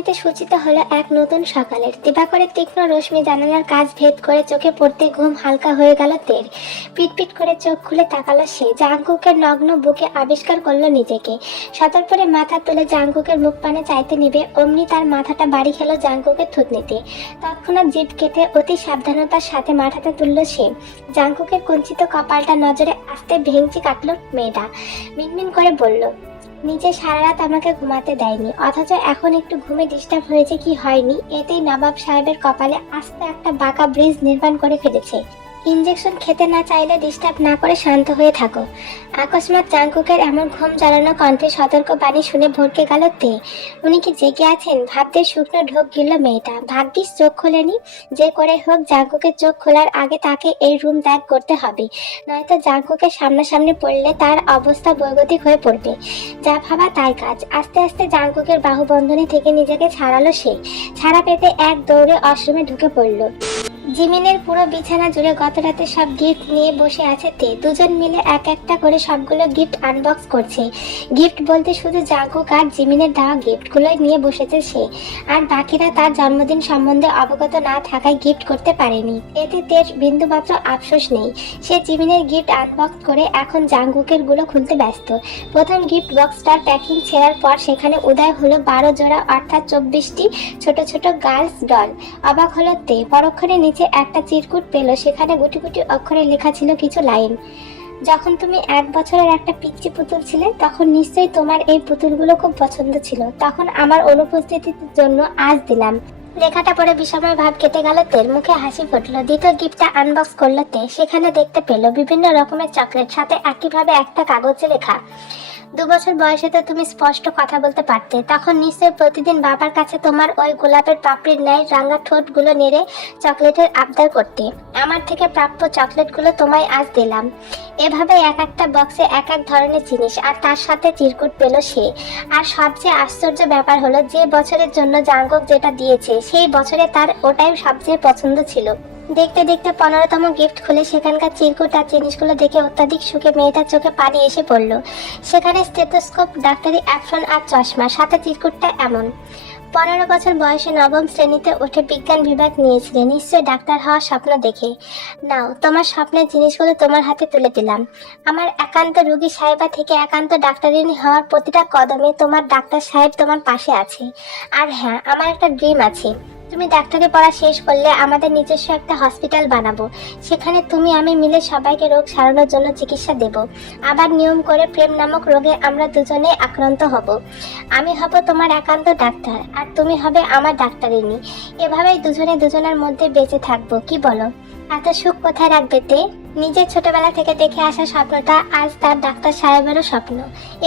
ব্যালকনিতে সূচিত হলো এক নতুন সকালের দিবাকরের তীক্ষ্ণ রশ্মি জানালার কাজ ভেদ করে চোখে পড়তে ঘুম হালকা হয়ে গেল তের। পিটপিট করে চোখ খুলে তাকালো সে। জাঙ্কুকের নগ্ন বুকে আবিষ্কার করলো নিজেকে। সতর্পরে মাথা তুলে জাঙ্কুকের মুখ পানে চাইতে নিবে, অমনি তার মাথাটা বাড়ি খেলো জাঙ্কুকের থুতনিতে। তৎক্ষণাৎ জিভ কেটে অতি সাবধানতার সাথে মাথাটা তুলল সে। জাঙ্কুকের কুঞ্চিত কপালটা নজরে আসতে ভেঙচি কাটলো মেয়েটা। মিনমিন করে বলল, নিচে সারা রাত আমাকে ঘুমাতে দেয়নি, অথচ এখন একটু ঘুমে ডিস্টার্ব হয়েছে কি হয়নি, এতেই নবাব সাহেবের কপালে আস্ত একটা বাঁকা ব্রিজ নির্মাণ করে ফেলেছে। ইঞ্জেকশন খেতে না চাইলে ডিস্টার্ব না করে শান্ত হয়ে থাকো। আকস্মাৎ জাঙ্কুকের এমন ঘুম জ্বালানো কণ্ঠে সতর্ক বাণী শুনে ভরকে গেল তে। উনি কি জেগে আছেন ভাবতে শুকনো ঢোক গিলল মেয়েটা। ভাগ্যিস চোখ খোলেনি। যে করে হোক জাঙ্কুকের চোখ খোলার আগে তাকে এই রুম ত্যাগ করতে হবে, নয়তো জাঙ্কুকের সামনাসামনি পড়লে তার অবস্থা বৈগতিক হয়ে পড়বে। যা ভাবা তাই কাজ। আস্তে আস্তে জাঙ্কুকের বাহুবন্ধনী থেকে নিজেকে ছাড়ালো সে। ছাড়া পেতে এক দৌড়ে ওয়াশরুমে ঢুকে পড়ল। জিমিনের পুরো বিছানা জুড়ে গত রাতে সব গিফট নিয়ে বসে আছে তে। দুজন মিলে এক একটা করে সবগুলো গিফট আনবক্স করছে। গিফট বলতে শুধু জাঙ্কুক আর জিমিনের দেওয়া গিফটগুলোই নিয়ে বসেছে সে, আর বাকিরা তার জন্মদিন সম্বন্ধে অবগত না থাকায় গিফট করতে পারেনি। এতে তের বিন্দুমাত্র আফসোস নেই। সে জিমিনের গিফট আনবক্স করে এখন জাঙ্কুকের গুলো খুলতে ব্যস্ত। প্রথম গিফট বক্সটার প্যাকিং ছেড়ার পর সেখানে উদয় হলো 12 জোড়া অর্থাৎ 24টি ছোট ছোট গার্লস ডল। অবাক হলো তে। পরক্ষণে নিচে একটা চিরকুট পেল, সেখানে গুটি গুটি অক্ষরে লেখা ছিল কিছু লাইন। যখন তুমি 1 বছরের একটা পিচ্চি পুতুল ছিলে, তখন নিশ্চয়ই তোমার এই পুতুলগুলো খুব পছন্দ ছিল। তখন আমার অনুপস্থিতির জন্য আজ দিলাম। লেখাটা পড়ে বিষময় ভাব কেটে গেল তের। মুখে হাসি ফুটলো। দ্বিতীয় গিফটটা আনবক্স করলো তে। সেখানে দেখতে পেল বিভিন্ন রকমের চকলেট, সাথে একইভাবে একটা কাগজে লেখা, 2 বছর বয়সে তো তুমি স্পষ্ট কথা বলতে পারতে। তখন নিশ্চয়ই প্রতিদিন বাবার কাছে তোমার ওই গোলাপের পাপড়ির ন্যায় রাঙা ঠোঁটগুলো নেড়ে চকলেটের আবদার করতে। আমার থেকে প্রাপ্য চকলেটগুলো তোমায় আজ দিলাম। এভাবে এক একটা বক্সে এক এক ধরনের জিনিস, আর তার সাথে চিরকুট পেল সে। আর সবচেয়ে আশ্চর্য ব্যাপার হলো, যে বছরের জন্য জাঙ্কুক যেটা দিয়েছে সেই বছরে তার ওটাই সবচেয়ে পছন্দ ছিল। দেখতে দেখতে 15তম গিফট খুলে সেখানকার চিরকুট আর জিনিসগুলো দেখে অত্যাধিক সুখে মেয়েটার চোখে পানি এসে পড়ল। সেখানে স্টেথোস্কোপ, ডাক্তারি অ্যাপ্রন আর চশমা, সাথে চিরকুটটা এমন, 15 বছর বয়সে 9ম শ্রেণীতে উঠে বিজ্ঞান বিভাগ নিয়েছিলে, নিশ্চয়ই ডাক্তার হওয়ার স্বপ্ন দেখে। নাও, তোমার স্বপ্নের জিনিসগুলো তোমার হাতে তুলে দিলাম। আমার একান্ত রোগী সাহেবা থেকে একান্ত ডাক্তারিনী হওয়ার প্রতিটা কদমে তোমার ডাক্তার সাহেব তোমার পাশে আছে। আর হ্যাঁ, আমার একটা ড্রিম আছে। তুমি ডাক্তারি পড়া শেষ করলে আমাদের নিজস্ব একটা হসপিটাল বানাবো। সেখানে তুমি আমি মিলে সবাইকে রোগ সারানোর জন্য চিকিৎসা দেব। আবার নিয়ম করে প্রেম নামক রোগে আমরা দুজনেই আক্রান্ত হব। আমি হব তোমার একান্ত ডাক্তার, আর তুমি হবে আমার ডাক্তারিনী। এভাবেই দুজনে দুজনের মধ্যে বেঁচে থাকবো। কি বলো? এত সুখ কোথায় রাখবে তে? নিজের ছোটবেলা থেকে দেখে আসা স্বপ্নটা আজ তার ডাক্তার সাহেবেরও স্বপ্ন।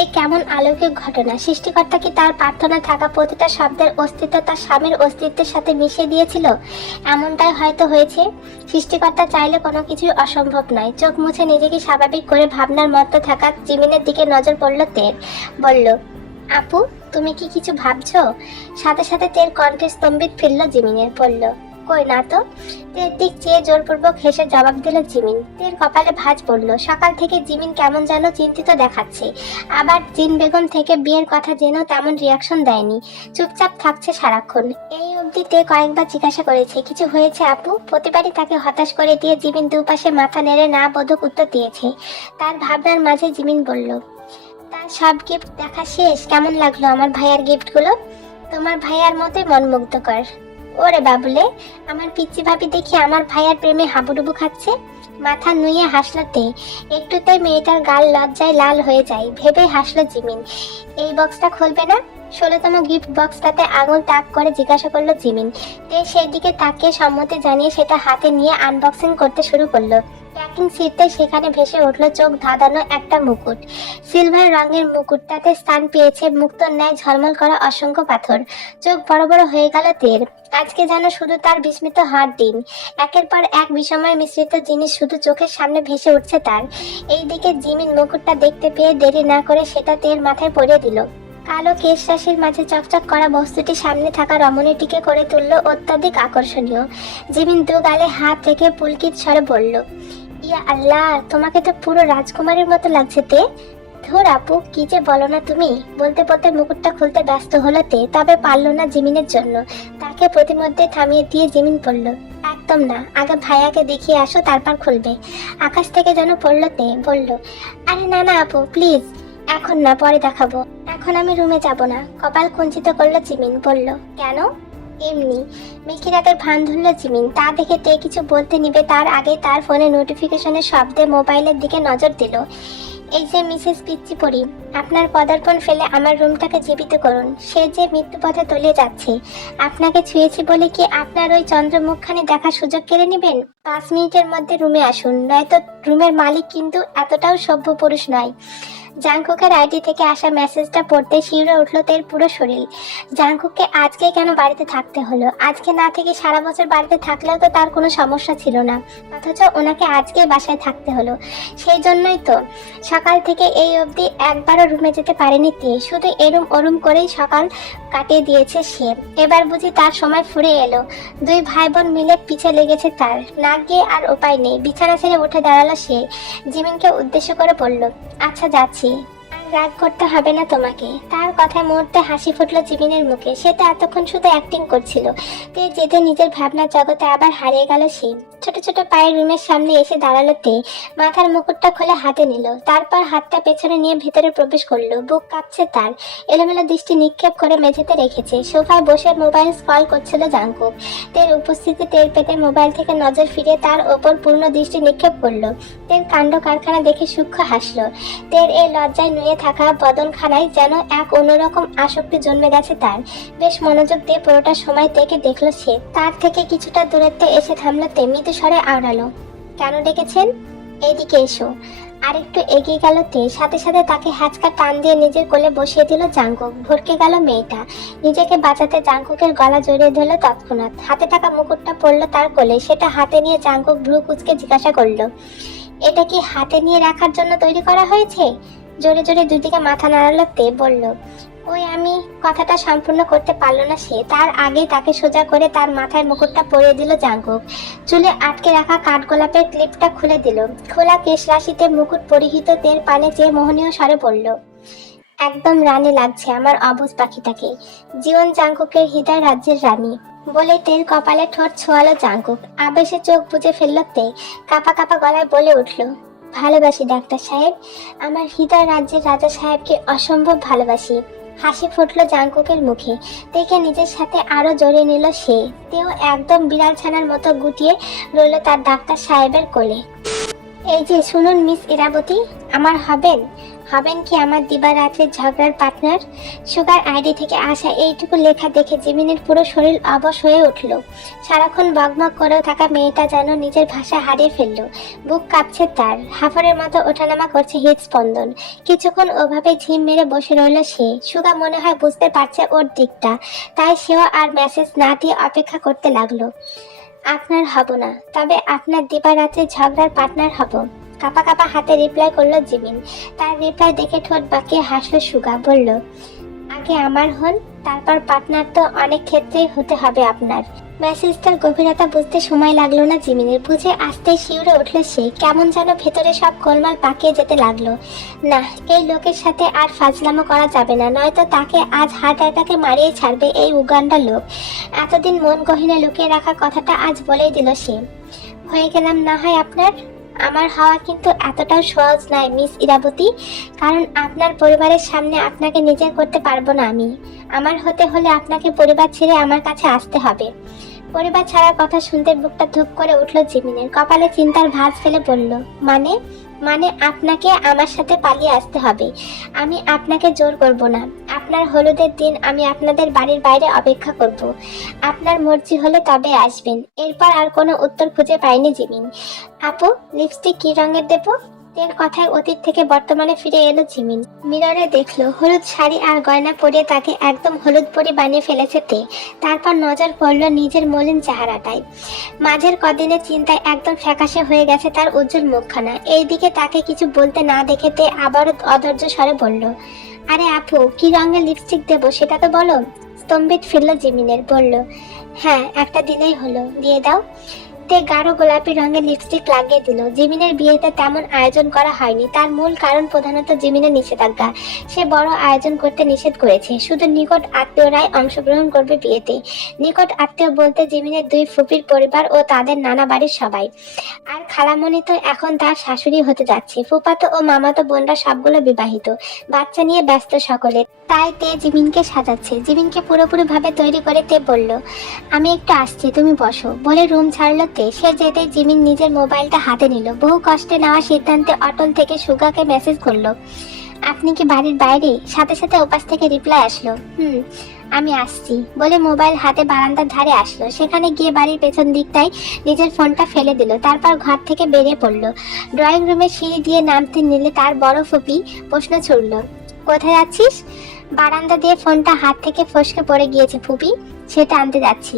এ কেমন অলৌকিক ঘটনা! সৃষ্টিকর্তা কি তার প্রার্থনা থাকা প্রতিটা শব্দের অস্তিত্ব তার স্বামীর অস্তিত্বের সাথে মিশিয়ে দিয়েছিল? এমনটাই হয়তো হয়েছে। সৃষ্টিকর্তা চাইলে কোনো কিছুই অসম্ভব নয়। চোখ মুছে নিজেকে স্বাভাবিক করে ভাবনার মধ্যে থাকা জিমিনের দিকে নজর পড়ল তের। বলল, আপু, তুমি কি কিছু ভাবছো? সাথে সাথে তের কণ্ঠে স্তম্ভিত ফিরল জিমিনের। বলল, কই না তো। তের দিক চেয়ে জোরপূর্বক হেসে জবাব দিল জিমিন। তের কপালে ভাঁজ পড়ল। সকাল থেকে জিমিন কেমন যেন চিন্তিত দেখাচ্ছে। আবার জিন বেগম থেকে বিয়ের কথা জেনেও তেমন রিয়াকশন দেয়নি, চুপচাপ থাকছে সারাক্ষণ। এই অবধি তে কয়েকবার জিজ্ঞাসা করেছে, কিছু হয়েছে আপু? প্রতিবারই তাকে হতাশ করে দিয়ে জিমিন দুপাশে মাথা নেড়ে না বোধক উত্তর দিয়েছে। তার ভাবনার মাঝে জিমিন বলল, তার সব গিফট দেখা শেষ? কেমন লাগলো আমার ভাইয়ার গিফটগুলো? তোমার ভাইয়ার মতোই মনমুগ্ধকর। ওরে বাবুলে, আমার পিচ্চি ভাবি দেখি আমার ভাইয়ার প্রেমে হাবুডুবু খাচ্ছে। মাথা নুইয়ে হাসলো তে। একটুতেই মেয়েটার গাল লজ্জায় লাল হয়ে যায়। ভেবে হাসলো জিমিন। এই বক্সটা খুলবে না? 16তম গিফট বক্সটাতে আঙুল তাক করে জিজ্ঞাসা করলো জিমিন। তে সেই দিকে তাকিয়ে সম্মতি জানিয়ে সেটা হাতে নিয়ে আনবক্সিং করতে শুরু করলো। প্যাকিং ছিঁড়তে সেখানে ভেসে উঠলো চোখ ধাঁধানো একটা মুকুট। সিলভার রঙের মুকুটটাতে স্থান পেয়েছে মুক্তোর ন্যায় ঝলমল করা অসংখ্য পাথর। চোখ বড় বড় হয়ে গেল তের। আজকে যেন শুধু তার বিস্মিত হওয়ার দিন। একের পর এক বিষময় মিশ্রিত জিনিস শুধু চোখের সামনে ভেসে উঠছে তার। এইদিকে জিমিন মুকুটটা দেখতে পেয়ে দেরি না করে সেটা তের মাথায় পরিয়ে দিল। কালো কেশ রাশির মাঝে চকচক করা বস্তুটি সামনে থাকা রমণীটিকে করে তুললো অত্যাধিক আকর্ষণীয়। জিমিন দু গালে হাত রেখে পুলকিত স্বরে বলল, ইয়া আল্লাহ, তোমাকে তো পুরো রাজকুমারীর মতো লাগছে তে। ধুর আপু, কি যে বলো না তুমি। বলতে বলতে মুকুটটা খুলতে ব্যস্ত হলো তে, তবে পারলো না জিমিনের জন্য। তাকে প্রতিমধ্যে থামিয়ে দিয়ে জিমিন বলল, একদম না, আগে ভাইয়াকে দেখিয়ে আসো, তারপর খুলবে। আকাশ থেকে যেন পড়লো তে, বলল, আরে না না আপু প্লিজ, এখন না, পরে দেখাবো। এখন আমি রুমে যাব না। কপাল কুঞ্চিত করলো জিমিন, বলল, কেন? এমনি। মিকিরাতের ভান ধরল জিমিন। তা দেখে তে কিছু বলতে নিবে তার আগে তার ফোনে নোটিফিকেশনের শব্দে মোবাইলের দিকে নজর দিল। এই যে মিসেস পিচ্চি পড়ি, আপনার পদার্পণ ফেলে আমার রুমটাকে জীবিত করুন। সে যে মৃত্যু পথে তলিয়ে যাচ্ছে। আপনাকে ছুঁয়েছি বলে কি আপনার ওই চন্দ্রমুখখানি দেখার সুযোগ কেড়ে নেবেন? 5 মিনিটের মধ্যে রুমে আসুন, নয়তো রুমের মালিক কিন্তু এতটাও সভ্য পুরুষ নয়। জাংকুকের আইডি থেকে আসা মেসেজটা পড়তে শিউরে উঠল তের পুরো শরীর। জাংকুককে আজকে কেন বাড়িতে থাকতে হলো? আজকে না থেকে সারা বছর বাড়িতে থাকলেও তো তার কোনো সমস্যা ছিল না, অথচ ওনাকে আজকে বাসায় থাকতে হলো। সেই জন্যই তো সকাল থেকে এই অবধি একবারও রুমে যেতে পারেনি তে। শুধু এরুম ওরুম করেই সকাল কাটিয়ে দিয়েছে সে। এবার বুঝি তার সময় ফুরে এলো। দুই ভাই বোন মিলে পিছে লেগেছে তার। না গিয়ে আর উপায় নেই, বিছানা ছেড়ে উঠে দাঁড়ালো সে। জিমিনকে উদ্দেশ্য করে বলল, আচ্ছা যাচ্ছি, আর রাগ করতে হবে না তোমাকে। তার কথায় মুহূর্তে হাসি ফুটলো জিমিনের মুখে। সে তো এতক্ষণ শুধু অ্যাক্টিং করছিল। তে যেতে নিজের ভাবনার জগতে আবার হারিয়ে গেল সে। ছোট ছোট পায়ে রুমের সামনে এসে দাঁড়ালো তে। মাথার মুকুটটা খুলে হাতে নিল, তারপর হাতটা পেছনে নিয়ে ভেতরে প্রবেশ করলো। বুক কাঁপছে তার। এলোমেলো দৃষ্টি নিক্ষেপ করে মেঝেতে রেখেছে। সোফায় বসে মোবাইল স্ক্রল করছিল জাংকুক। তের উপস্থিতি টের পেতে মোবাইল থেকে নজর ফিরে তার ওপর পূর্ণ দৃষ্টি নিক্ষেপ করলো। তের কাণ্ড কারখানা দেখে সূক্ষ্ম হাসলো। তের এই লজ্জায় নুয়ে থাকা বদনখানায় যেন এক অন্যরকম আসক্তি জন্মে গেছে তার। বেশ মনোযোগ দিয়ে পুরোটা সময় তেকে দেখলো সে। তার থেকে কিছুটা দূরত্বে এসে থামলো তে, মৃদু স্বরে আওড়ালো, কেন ডেকেছেন? এইদিকে এসো। আরেকটু এগিয়ে গেল তে, সাথে সাথে তাকে হ্যাচকা টান দিয়ে নিজের কোলে বসিয়ে দিল জাংকুক। ভরকে গেল মেয়েটা। নিজেকে বাঁচাতে জাংকুকের গলা জড়িয়ে ধরলো তৎক্ষণাৎ। হাতে থাকা মুকুটটা পড়লো তার কোলে। সেটা হাতে নিয়ে জাংকুক ভ্রু কুঁচকে জিজ্ঞাসা করলো, এটা কি হাতে নিয়ে রাখার জন্য তৈরি করা হয়েছে? জোরে জোরে দুদিকে মাথা নাড়ালো তে, বলল, ওই আমি কথাটা সম্পূর্ণ করতে পারলো না সে। তার আগেই তাকে সোজা করে তার মাথায় মুকুটটা পরিয়ে দিল জাংকুক। চুলে আটকে রাখা কাঠগোলাপের ক্লিপটা খুলে দিল। খোলা কেশ রাশিতে মুকুট পরিহিত তের পানে চেয়ে মোহনীয় স্বরে বলল, একদম রানী লাগছে আমার অবুঝ পাখিটাকে। জীবন জাংকুকের হৃদয় রাজ্যের রানী। বলে তের কপালে ঠোঁট ছোঁয়ালো জাংকুক। আবেশে চোখ বুজে ফেলল তে। কাপা কাপা গলায় বলে উঠল, ভালোবাসি ডাক্তার সাহেব, আমার হৃদয় রাজ্যের রাজা সাহেবকে অসম্ভব ভালোবাসি। হাসি ফুটলো জাংকুকের মুখে। তেকে নিজের সাথে আরো জড়িয়ে নিল সে। তেও একদম বিড়াল ছানার মতো গুটিয়ে রইল তার ডাক্তার সাহেবের কোলে। এই যে শুনুন মিস ইরাবতী, আমার হবেন কি আমার দিবারাত্রির ঝগড়ার পার্টনার? সুগার আইডি থেকে আসা এইটুকু লেখা দেখে জিমিনের পুরো শরীর অবশ হয়ে উঠল। সারাক্ষণ বকবক করেও থাকা মেয়েটা যেন নিজের ভাষা হারিয়ে ফেলল। বুক কাঁপছে তার, হাফরের মতো ওঠানামা করছে হৃদস্পন্দন। কিছুক্ষণ ওভাবে ঝিম মেরে বসে রইল সে। সুগা মনে হয় বুঝতে পারছে ওর দিকটা, তাই সেও আর মেসেজ না দিয়ে অপেক্ষা করতে লাগলো। আপনার হব না, তবে আপনার দিবারাত্রির ঝগড়ার পার্টনার হব। কাপা কাপা হাতে রিপ্লাই করলো জিমিন। তার রিপ্লাই দেখে ঠোঁট বাঁকিয়ে হাসলো সুগা, বলল, আগে আমার হন, তারপর পার্টনার তো অনেক ক্ষেত্রেই হতে হবে আপনার। মেসেজটার গভীরতা বুঝতে সময় লাগলো না জিমিনের। বুঝে আসতেই শিউরে উঠল সে। কেমন যেন ভেতরে সব গোলমাল পাকিয়ে যেতে লাগলো। না, এই লোকের সাথে আর ফাজলামো করা যাবে না, নয়তো তাকে আজ হার্ট অ্যাটাকে মারিয়ে ছাড়বে এই উগান্ডা লোক। এতদিন মন গহীনে লুকিয়ে রাখা কথাটা আজ বলেই দিল সে। হয়ে গেলাম না হয় আপনার। আমার হওয়া কিন্তু এতটাও সহজ নয় মিস ইরাবতী, কারণ আপনার পরিবারের সামনে আপনাকে নিজের করতে পারবো না আমি। আমার হতে হলে আপনাকে পরিবার ছেড়ে আমার কাছে আসতে হবে। পরিবার ছাড়ার কথা শুনতে বুকটা ধুপ করে উঠল জিমিনের। কপালে চিন্তার ভাঁজ ফেলে বলল, মানে মানে আপনাকে আমার সাথে পালিয়ে আসতে হবে। আমি আপনাকে জোর করব না। আপনার হলুদের দিন আমি আপনাদের বাড়ির বাইরে অপেক্ষা করব। আপনার মর্জি হলে তবে আসবেন। এরপর আর কোনো উত্তর খুঁজে পায়নি জিমিন। আপু, লিপস্টিক কি রঙের দেব? তের কথায় অতীত থেকে বর্তমানে ফিরে এলো জিমিন। মিররে দেখলো হলুদ শাড়ি আর গয়না পরিয়ে তাকে একদম হলুদ পরি বানিয়ে ফেলেছে তে। তারপর নজর পড়লো নিজের মলিন চেহারাটায়। মাঝের কদিনের চিন্তায় একদম ফ্যাকাশে হয়ে গেছে তার উজ্জ্বল মুখখানা। এইদিকে তাকে কিছু বলতে না দেখে তে আবারও অধৈর্য স্বরে বলল, আরে আপু, কি রঙের লিপস্টিক দেবো সেটা তো বলো। স্তম্ভিত ফিরল জিমিনের। বলল, হ্যাঁ, একটা দিলেই হলো, দিয়ে দাও। তে গাঢ় গোলাপি রঙের লিপস্টিক লাগিয়ে দিল। জিমিনের বিয়েতে তেমন আয়োজন করা হয়নি, তার মূল কারণ প্রধানত জিমিনের নিষেধাজ্ঞা। সে বড় আয়োজন করতে নিষেধ করেছে, শুধু নিকট আত্মীয়রাই অংশগ্রহণ করবে বিয়েতে। নিকট আত্মীয় বলতে জিমিনের 2 ফুপির পরিবার ও তাদের নানা বাড়ির সবাই। আর খালামণি তো এখন তার শাশুড়ি হতে যাচ্ছে। ফুফাতো ও মামাতো বোনরা সবগুলো বিবাহিত, বাচ্চা নিয়ে ব্যস্ত সকলে। তাই তে জিমিনকে সাজাচ্ছে। জিমিনকে পুরোপুরি ভাবে তৈরি করে তে বলল, আমি একটু আসছি, তুমি বসো বলে রুম ছাড়লো তে। সে যেতে জিমিন নিজের মোবাইলটা হাতে নিল। বহু কষ্টে নেওয়া সিদ্ধান্তে অটল থেকে সুগাকে মেসেজ করলো, আপনি কি বাড়ির বাইরে? সাথে সাথে ওপাশ থেকে রিপ্লাই আসলো, আমি আসছি বলে মোবাইল হাতে বারান্দার ধারে আসলো। সেখানে গিয়ে বাড়ির পেছন দিকটায় নিজের ফোনটা ফেলে দিল। তারপর ঘর থেকে বেরিয়ে পড়লো। ড্রয়িং রুমের সিঁড়ি দিয়ে নামতে নিলে তার বড় ফুপি প্রশ্ন ছুড়ল, কোথায় যাচ্ছিস? বারান্দা দিয়ে ফোনটা হাত থেকে ফসকে পড়ে গিয়েছে ফুপি, সেটা আনতে যাচ্ছি।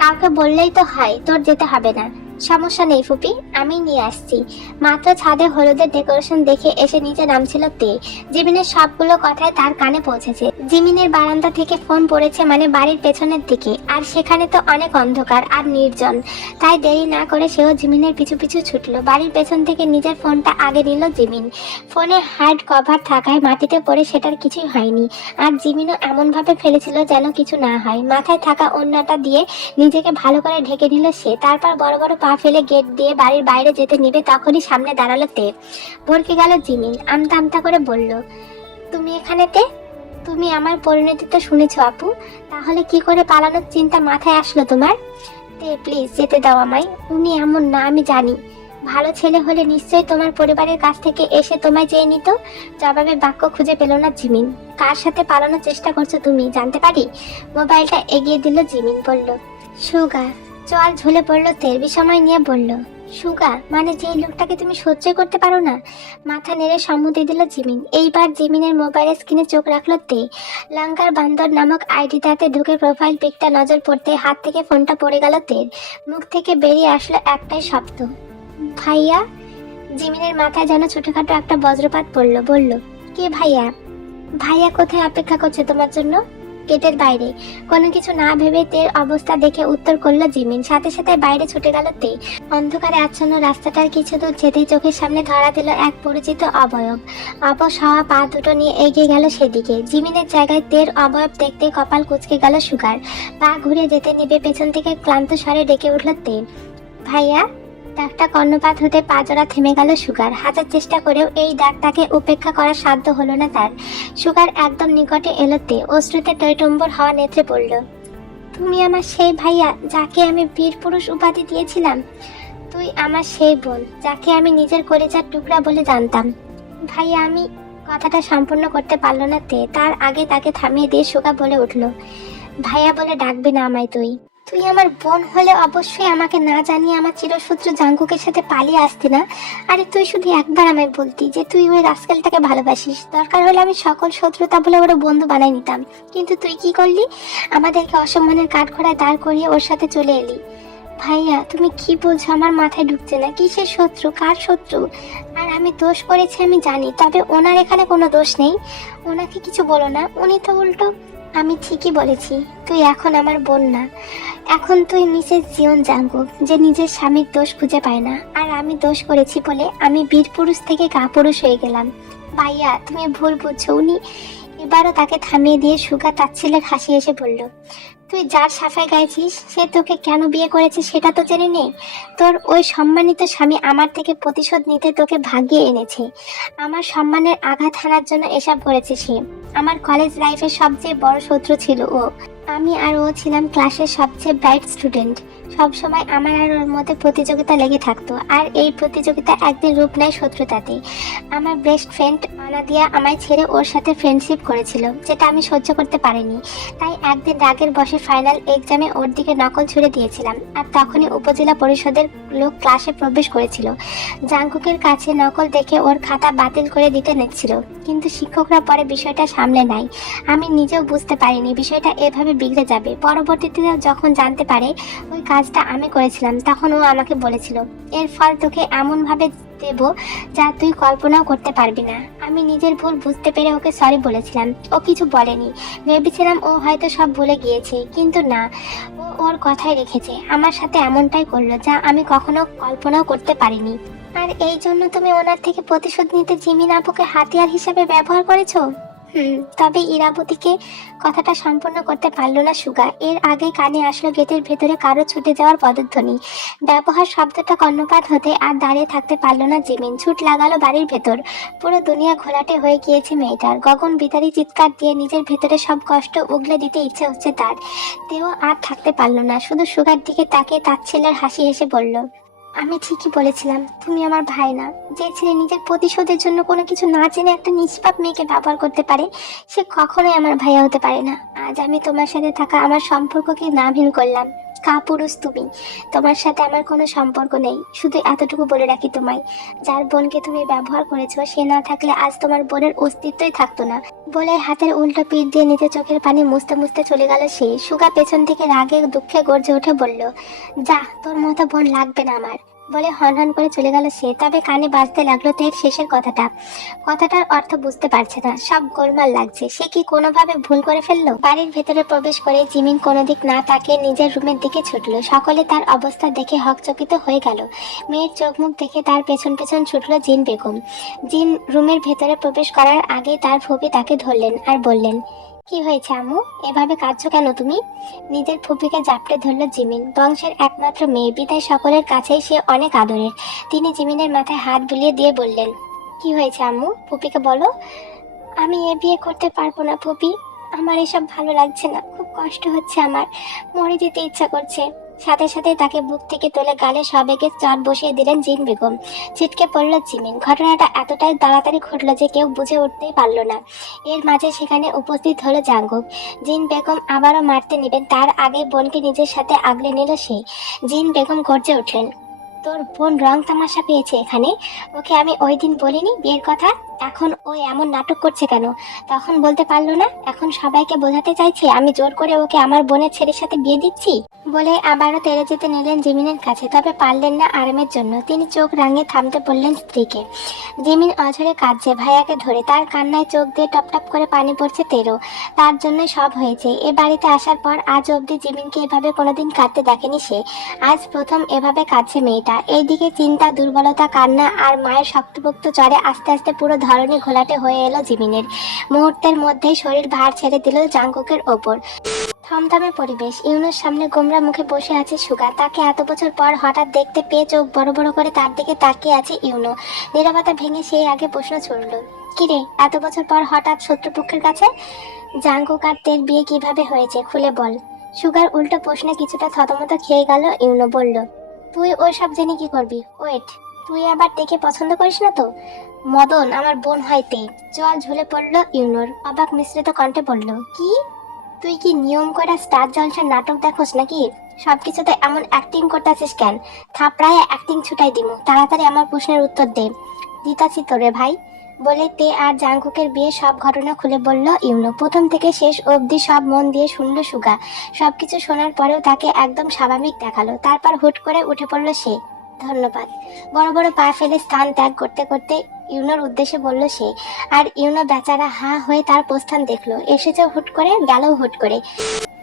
কাউকে বললেই তো হয়, তোর যেতে হবে না। সমস্যা নেই ফুপি, আমি নিয়ে আসছি। মাত্র ছাদে হলুদের ডেকোরেশন দেখে এসে নিচে নামছিল তে। জিমিনের সবগুলো কথাই তার কানে পৌঁছেছে। জিমিনের বারান্দা থেকে ফোন পড়েছে মানে বাড়ির পেছনের দিকে, আর সেখানে তো অনেক অন্ধকার আর নির্জন। তাই দেরি না করে সেও জিমিনের পিছু পিছু ছুটলো। বাড়ির পেছন থেকে নিজের ফোনটা আগে নিল জিমিন। ফোনে হার্ড কভার থাকায় মাটিতে পড়ে সেটার কিছুই হয়নি। আর জিমিনও এমন ভাবে ফেলেছিল যেন কিছু না হয়। মাথায় থাকা ওড়নাটা দিয়ে নিজেকে ভালো করে ঢেকে নিল সে। তারপর বড় বড় পা ফেলে গেট দিয়ে বাড়ির বাইরে যেতে নিবে, তখনই সামনে দাঁড়ালো তে। ভরকে গেল জিমিন, আমতা আমতা করে বলল, তুমি এখানে তে? তুমি আমার পরিণতি তো শুনেছো আপু, তাহলে কি করে পালানোর চিন্তা মাথায় আসলো তোমার? তে প্লিজ যেতে দাও আমায়। উনি এমন না, আমি জানি। ভালো ছেলে হলে নিশ্চয়ই তোমার পরিবারের কাছ থেকে এসে তোমায় চেয়ে নিত। জবাবে বাক্য খুঁজে পেল না জিমিন। কার সাথে পালানোর চেষ্টা করছো তুমি, জানতে পারি? মোবাইলটা এগিয়ে দিল জিমিন, বলল, সুগা। চোয়াল ঝুলে পড়লো তের, বিসময় নিয়ে বলল, সুগা মানে যে লোকটাকে তুমি সহ্য করতে পারো না? মাথা নেড়ে সম্মতি দিল জিমিন। এইবার জিমিনের মোবাইলের স্ক্রিনে চোখ রাখলো তে। লঙ্কার বান্দর নামক আইডিটাতে ঢুকে প্রোফাইল পিকটা নজর পড়তে হাত থেকে ফোনটা পড়ে গেল তের। মুখ থেকে বেরিয়ে আসলো একটাই শব্দ, ভাইয়া। জিমিনের মাথায় যেন ছোটখাটো একটা বজ্রপাত পড়লো। বলল, কে ভাইয়া? ভাইয়া কোথায় অপেক্ষা করছে তোমার জন্য? গেটের বাইরে। কোনো কিছু না ভেবে তের অবস্থা দেখে উত্তর করলো জিমিন। সাথে সাথে বাইরে ছুটে গেল তে। অন্ধকারে আচ্ছন্ন রাস্তাটার কিছু দূর যেতেই চোখের সামনে ধরা দিল এক পরিচিত অবয়ব। অবশ হওয়া পা দুটো নিয়ে এগিয়ে গেল সেদিকে। জিমিনের জায়গায় তের অবয়ব দেখতে কপাল কুঁচকে গেল সুগার। পা ঘুরে যেতে নিবে পেছন থেকে ক্লান্ত স্বরে ডেকে উঠল তে, ভাইয়া। ডাকটা কর্ণপাত হতে পাজরা থেমে গেল সুগার। হাজার চেষ্টা করেও এই ডাকটাকে উপেক্ষা করার সাধ্য হলো না তার। সুগার একদম নিকটে এলোতে অশ্রুতে টইটম্বর হওয়া নেত্রে পড়ল, তুমি আমার সেই ভাইয়া যাকে আমি বীর পুরুষ উপাধি দিয়েছিলাম? তুই আমার সেই বোন যাকে আমি নিজের কলিজার টুকরা বলে জানতাম। ভাইয়া আমি। কথাটা সম্পূর্ণ করতে পারল না তে। তার আগে তাকে থামিয়ে দিয়ে সুগা বলে উঠল, ভাইয়া বলে ডাকবি না আমায় তুই। তুই আমার বোন হলে অবশ্যই আমাকে না জানিয়ে আমার চিরশত্রু জাঙ্কুকের সাথে পালিয়ে আসতি না? আরে তুই শুধু একবার আমায় বলতি যে তুই ওই রাস্কেলটাকে ভালোবাসিস, দরকার হলে আমি সকল শত্রুতা বলে ওরা বন্ধু বানাই নিতাম। কিন্তু তুই কি করলি? আমাদেরকে অসম্মানের কাঠগড়ায় দাঁড় করিয়ে ওর সাথে চলে এলি। ভাইয়া তুমি কি বলছো, আমার মাথায় ঢুকছে না। কিসের শত্রু, কার শত্রু? আর আমি দোষ করেছি আমি জানি, তবে ওনার এখানে কোনো দোষ নেই। ওনাকে কিছু বলো না, উনি তো উল্টো। আমি ঠিকই বলেছি, তুই এখন আমার বোন না, এখন তুই মিসেস জিওন জাঙ্কুক, যে নিজের স্বামীর দোষ খুঁজে পায় না। আর আমি দোষ করেছি বলে আমি বীর পুরুষ থেকে কাপুরুষ হয়ে গেলাম। ভাইয়া তুমি ভুল বুঝছো। উনি এবারও তাকে থামিয়ে দিয়ে সুগা তাচ্ছিলের হাসি এসে বলল, তুই যার সাফাই গাইছিস সে তোকে কেন বিয়ে করেছে সেটা তো জেনে নে। তোর ওই সম্মানিত স্বামী আমার থেকে প্রতিশোধ নিতে তোকে ভাগিয়ে এনেছে। আমার সম্মানের আঘাত হানার জন্য এসব করেছে সে। আমার কলেজ লাইফের সবচেয়ে বড় শত্রু ছিল ও। আমি আর ও ছিলাম ক্লাসের সবচেয়ে ব্রাইট স্টুডেন্ট। সবসময় আমার আর ওর মধ্যে প্রতিযোগিতা লেগে থাকতো, আর এই প্রতিযোগিতা একদিন রূপ নেয় শত্রুতাতে। আমার বেস্ট ফ্রেন্ড আনাদিয়া আমায় ছেড়ে ওর সাথে ফ্রেন্ডশিপ করেছিল, যেটা আমি সহ্য করতে পারিনি। তাই একদিন রাগের বসে ফাইনাল এক্সামে ওর দিকে নকল ছুড়ে দিয়েছিলাম। আর তখনই উপজেলা পরিষদের লোক ক্লাসে প্রবেশ করেছিল। জাঙ্কুকের কাছে নকল দেখে ওর খাতা বাতিল করে দিতে নিচ্ছিল, কিন্তু শিক্ষকরা পরে বিষয়টা সামলে নেয়। আমি নিজেও বুঝতে পারিনি বিষয়টা এভাবে বিগড়ে যাবে। পরবর্তীতে যখন জানতে পারে ওই কাজটা আমি করেছিলাম, তখন ও আমাকে বলেছিল, এর ফল তোকে এমন ভাবে দেব যা তুই কল্পনাও করতে পারবি না। আমি নিজের ভুল বুঝতে পেরে ওকে সরি বলেছিলাম, ও কিছু বলেনি। ভেবেছিলাম ও হয়তো সব ভুলে গিয়েছে, কিন্তু না, ও ওর কথাই রেখেছে। আমার সাথে এমনটাই করলো যা আমি কখনো কল্পনাও করতে পারিনি। আর এই জন্য তুমি ওনার থেকে প্রতিশোধ নিতে জিমিন আপুকে হাতিয়ার হিসেবে ব্যবহার করেছো। তবে ইরাবতীকে কথাটা সম্পূর্ণ করতে পারলো না সুগা। এর আগে কানে আসলো গেটের ভেতরে কারো ছুটে যাওয়ার পদধ্বনি। ব্যবহার শব্দটা কর্ণপাত হতে আর দাঁড়িয়ে থাকতে পারলো না জিমিন। ছুট লাগালো বাড়ির ভেতর। পুরো দুনিয়া ঘোলাটে হয়ে গিয়েছে মেয়েটার। গগন বিতাড়ি চিৎকার দিয়ে নিজের ভেতরে সব কষ্ট উগলে দিতে ইচ্ছে হচ্ছে তার। তেও আর থাকতে পারলো না, শুধু সুগার দিকে তাকিয়ে তাচ্ছিল্যের হাসি হেসে বলল, আমি ঠিকই বলেছিলাম, তুমি আমার ভাই না। যে ছেলে নিজের প্রতিশোধের জন্য কোনো কিছু না জেনে একটা নিষ্পাপ মেয়েকে ব্যবহার করতে পারে, সে কখনোই আমার ভাইয়া হতে পারে না। আজ আমি তোমার সাথে থাকা আমার সম্পর্ককে নামহীন করলাম। কাপুরুষ তুমি। তোমার সাথে আমার কোনো সম্পর্ক নেই। শুধু এতটুকু বলে রাখি তোমায়, যার বোনকে তুমি ব্যবহার করেছো সে না থাকলে আজ তোমার বোনের অস্তিত্বই থাকতো না। বলে হাতের উল্টো পিঠ দিয়ে নিজের চোখের পানি মুছতে মুছতে চলে গেল সে। সুগা পেছন থেকে রাগে দুঃখে গর্জে উঠে বলল, যা, তোর মতো বোন লাগবে না আমার। বলে হনহন করে চলে গেল সে। তবে কানে বাজতে লাগলো তের শেষের কথাটার অর্থ বুঝতে পারছে না, সব গোলমাল লাগছে। সে কি কোনোভাবে ভুল করে ফেললো? বাড়ির ভেতরে প্রবেশ করে জিমিন কোনো দিক না তাকিয়ে নিজের রুমের দিকে ছুটলো। সকলে তার অবস্থা দেখে হকচকিত হয়ে গেল। মেয়ের চোখ মুখ দেখে তার পেছন পেছন ছুটলো জিন বেগম। জিন রুমের ভেতরে প্রবেশ করার আগে তার ফুপি তাকে ধরলেন আর বললেন, কি হয়েছে আম্মু, এভাবে কাঁদছো কেন তুমি? নিজের ফুপিকে জাপটে ধরল জিমিন। বংশের একমাত্র মেয়ে, বিদায় সকলের কাছেই সে অনেক আদরের। তিনি জিমিনের মাথায় হাত বুলিয়ে দিয়ে বললেন, কি হয়েছে আম্মু, ফুপিকে বলো। আমি এ বিয়ে করতে পারবো না ফুপি। আমার এসব ভালো লাগছে না, খুব কষ্ট হচ্ছে আমার, মরে যেতে ইচ্ছা করছে। সাথে সাথে তাকে বুক থেকে তুলে গালে সবেগে চট বসিয়ে দিলেন জিন বেগম। ছিটকে পড়ল জিমিন। ঘটনাটা এতটাই তাড়াতাড়ি ঘটল যে কেউ বুঝে উঠতেই পারল না। এর মাঝে সেখানে উপস্থিত হলো জাঙ্গুক। জিন বেগম আবারও মারতে নেবেন তার আগে বোনকে নিজের সাথে আগলে নিল সে। জিন বেগম গর্জে উঠলেন, তোর বোন রং তামাশা পেয়েছে এখানে? ওকে আমি ওই দিন বলিনি বিয়ের কথা? এখন ও এমন নাটক করছে কেন? তখন বলতে পারলো না, এখন সবাইকে বোঝাতে চাইছে আমি জোর করে ওকে আমার বোনের ছেলের সাথে বিয়ে দিচ্ছি? বলে আবারও তেড়ে যেতে নিলেন জিমিনের কাছে। তবে পারলেন না আরামের জন্য। তিনি চোখ রাঙিয়ে থামতে বললেন স্ত্রীকে। জিমিন অঝরে কাঁদছে ভাইয়াকে ধরে। তার কান্নায় চোখ দিয়ে টপ টপ করে পানি পড়ছে তেরো। তার জন্যই সব হয়েছে। এ বাড়িতে আসার পর আজ অবধি জিমিনকে এভাবে কোনোদিন কাঁদতে দেখেনি সে। আজ প্রথম এভাবে কাঁদছে মেয়েটা। এইদিকে চিন্তা, দুর্বলতা, কান্না আর মায়ের শক্তপোক্ত চড়ে আস্তে আস্তে পুরো ধরনী ঘোলাটে হয়ে এলো জিমিনের। মুহূর্তের মধ্যেই শরীর ভার ছেড়ে দিল জাঙ্কুকের ওপর। থমথমে পরিবেশ। ইউনুর সামনে গোমরা মুখে বসে আছে সুগা। তাকে এত বছর পর হঠাৎ দেখতে পেয়ে চোখ বড় বড় করে তার দিকে তাকিয়ে আছে ইউনো। নীরবতা ভেঙে সেই আগে প্রশ্ন ছুড়ল, কিরে, এত বছর পর হঠাৎ শত্রুপক্ষের কাছে? জাঙ্কুক আর তের বিয়ে কিভাবে হয়েছে খুলে বল। সুগার উল্টো প্রশ্নে কিছুটা থতমত খেয়ে গেল ইউনো। বলল, তুই ওই সব জেনে কি করবি? ওয়েট, তুই আবার তেকে পছন্দ করিস না তো? মদন আমার বোন হয় তে। জল ঝুলে পড়ল ইউনোর। অবাক মিশ্রিত কণ্ঠে বলল, কি? তুই কি নিয়ম করে স্টার জলসার নাটক দেখোস নাকি? সবকিছুতে এমন অ্যাক্টিং করতেছিস কেন? থাপড়ায় অ্যাক্টিং ছুটাই দিমু। তাড়াতাড়ি আমার প্রশ্নের উত্তর দে। দিতাছি তোরে ভাই। বলে তে আর জাঙ্কুকের বিয়ে সব ঘটনা খুলে বলল ইউনো। প্রথম থেকে শেষ অবধি সব মন দিয়ে শুনল সুগা। সবকিছু শোনার পরেও তাকে একদম স্বাভাবিক দেখালো। তারপর হুট করে উঠে পড়ল সে। ধন্যবাদ। বড় বড় পা ফেলে স্থান ত্যাগ করতে করতে ইউনোর উদ্দেশ্যে বলল সে। আর ইউনো বেচারা হাঁ হয়ে তার প্রস্থান দেখলো। এসেছে হুট করে, গেল হুট করে।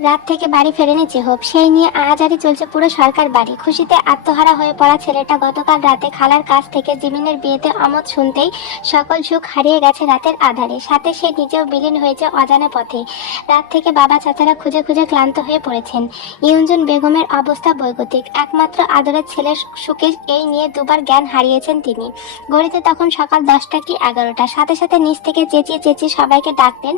রাত থেকে বাড়ি ফেরেনি চেহব। সেই নিয়ে আহাজারি চলছে পুরো সরকার বাড়ি। খুশিতে আত্মহারা হয়ে পড়া ছেলেটা গতকাল রাতে খালার কাছ থেকে জিমিনের বিয়েতে আমোদ শুনতেই সকল সুখ হারিয়ে গেছে রাতের আধারে। সাথে সে নিজেও বিলীন হয়েছে অজানা পথে। রাত থেকে বাবা চাচারা খুঁজে খুঁজে ক্লান্ত হয়ে পড়েছেন। ইউনজুন বেগমের অবস্থা বৈগতিক। একমাত্র আদরের ছেলের সুখে এই নিয়ে দুবার জ্ঞান হারিয়েছেন তিনি। ঘড়িতে তখন সকাল 10টা কি 11টা। সাথে সাথে নিচ থেকে চেঁচিয়ে চেঁচিয়ে সবাইকে ডাকতেন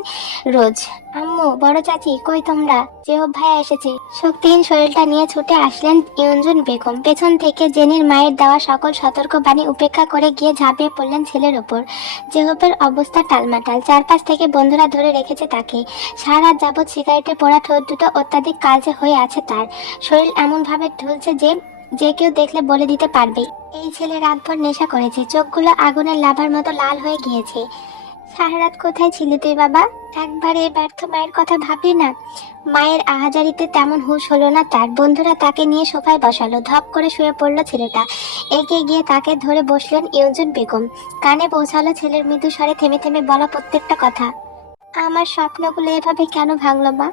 রোজ, আম্মু, বড় চাচি, কই তোমরা? চেহব ভাইয়া এসেছে। শক্তিহীন শরীরটা নিয়ে ছুটে আসলেন ইউনজুন বেগম। পেছন থেকে জেনির মায়ের দেওয়া সকল সতর্কবাণী উপেক্ষা করে গিয়ে ঝাঁপিয়ে পড়লেন ছেলের ওপর। চেহবের অবস্থা টালমাটাল। চারপাশ থেকে বন্ধুরা ধরে রেখেছে তাকে। সারা রাত যাবৎ সিগারেটে পোড়া ঠোঁট দুটো অত্যাধিক কালচে হয়ে আছে তার। শরীর এমন ভাবে ঢুলছে যে কেউ দেখলে বলে দিতে পারবে এই ছেলে রাতভর নেশা করেছে। চোখগুলো আগুনের লাভার মতো লাল হয়ে গিয়েছে। সারা রাত কোথায় ছিলি তুই বাবা? একবারে ব্যর্থ মায়ের কথা ভাবলি না? মায়ের আহাজারিতে তেমন হুঁশ হলো না তার। বন্ধুরা তাকে নিয়ে সোফায় বসালো। ধপ করে শুয়ে পড়লো ছেলেটা। এগিয়ে গিয়ে তাকে ধরে বসলেন ইউজুন বেগম। কানে পৌঁছালো ছেলের মৃদু স্বরে থেমে থেমে বলা প্রত্যেকটা কথা। আমার স্বপ্নগুলো এভাবে কেন ভাঙলো মা?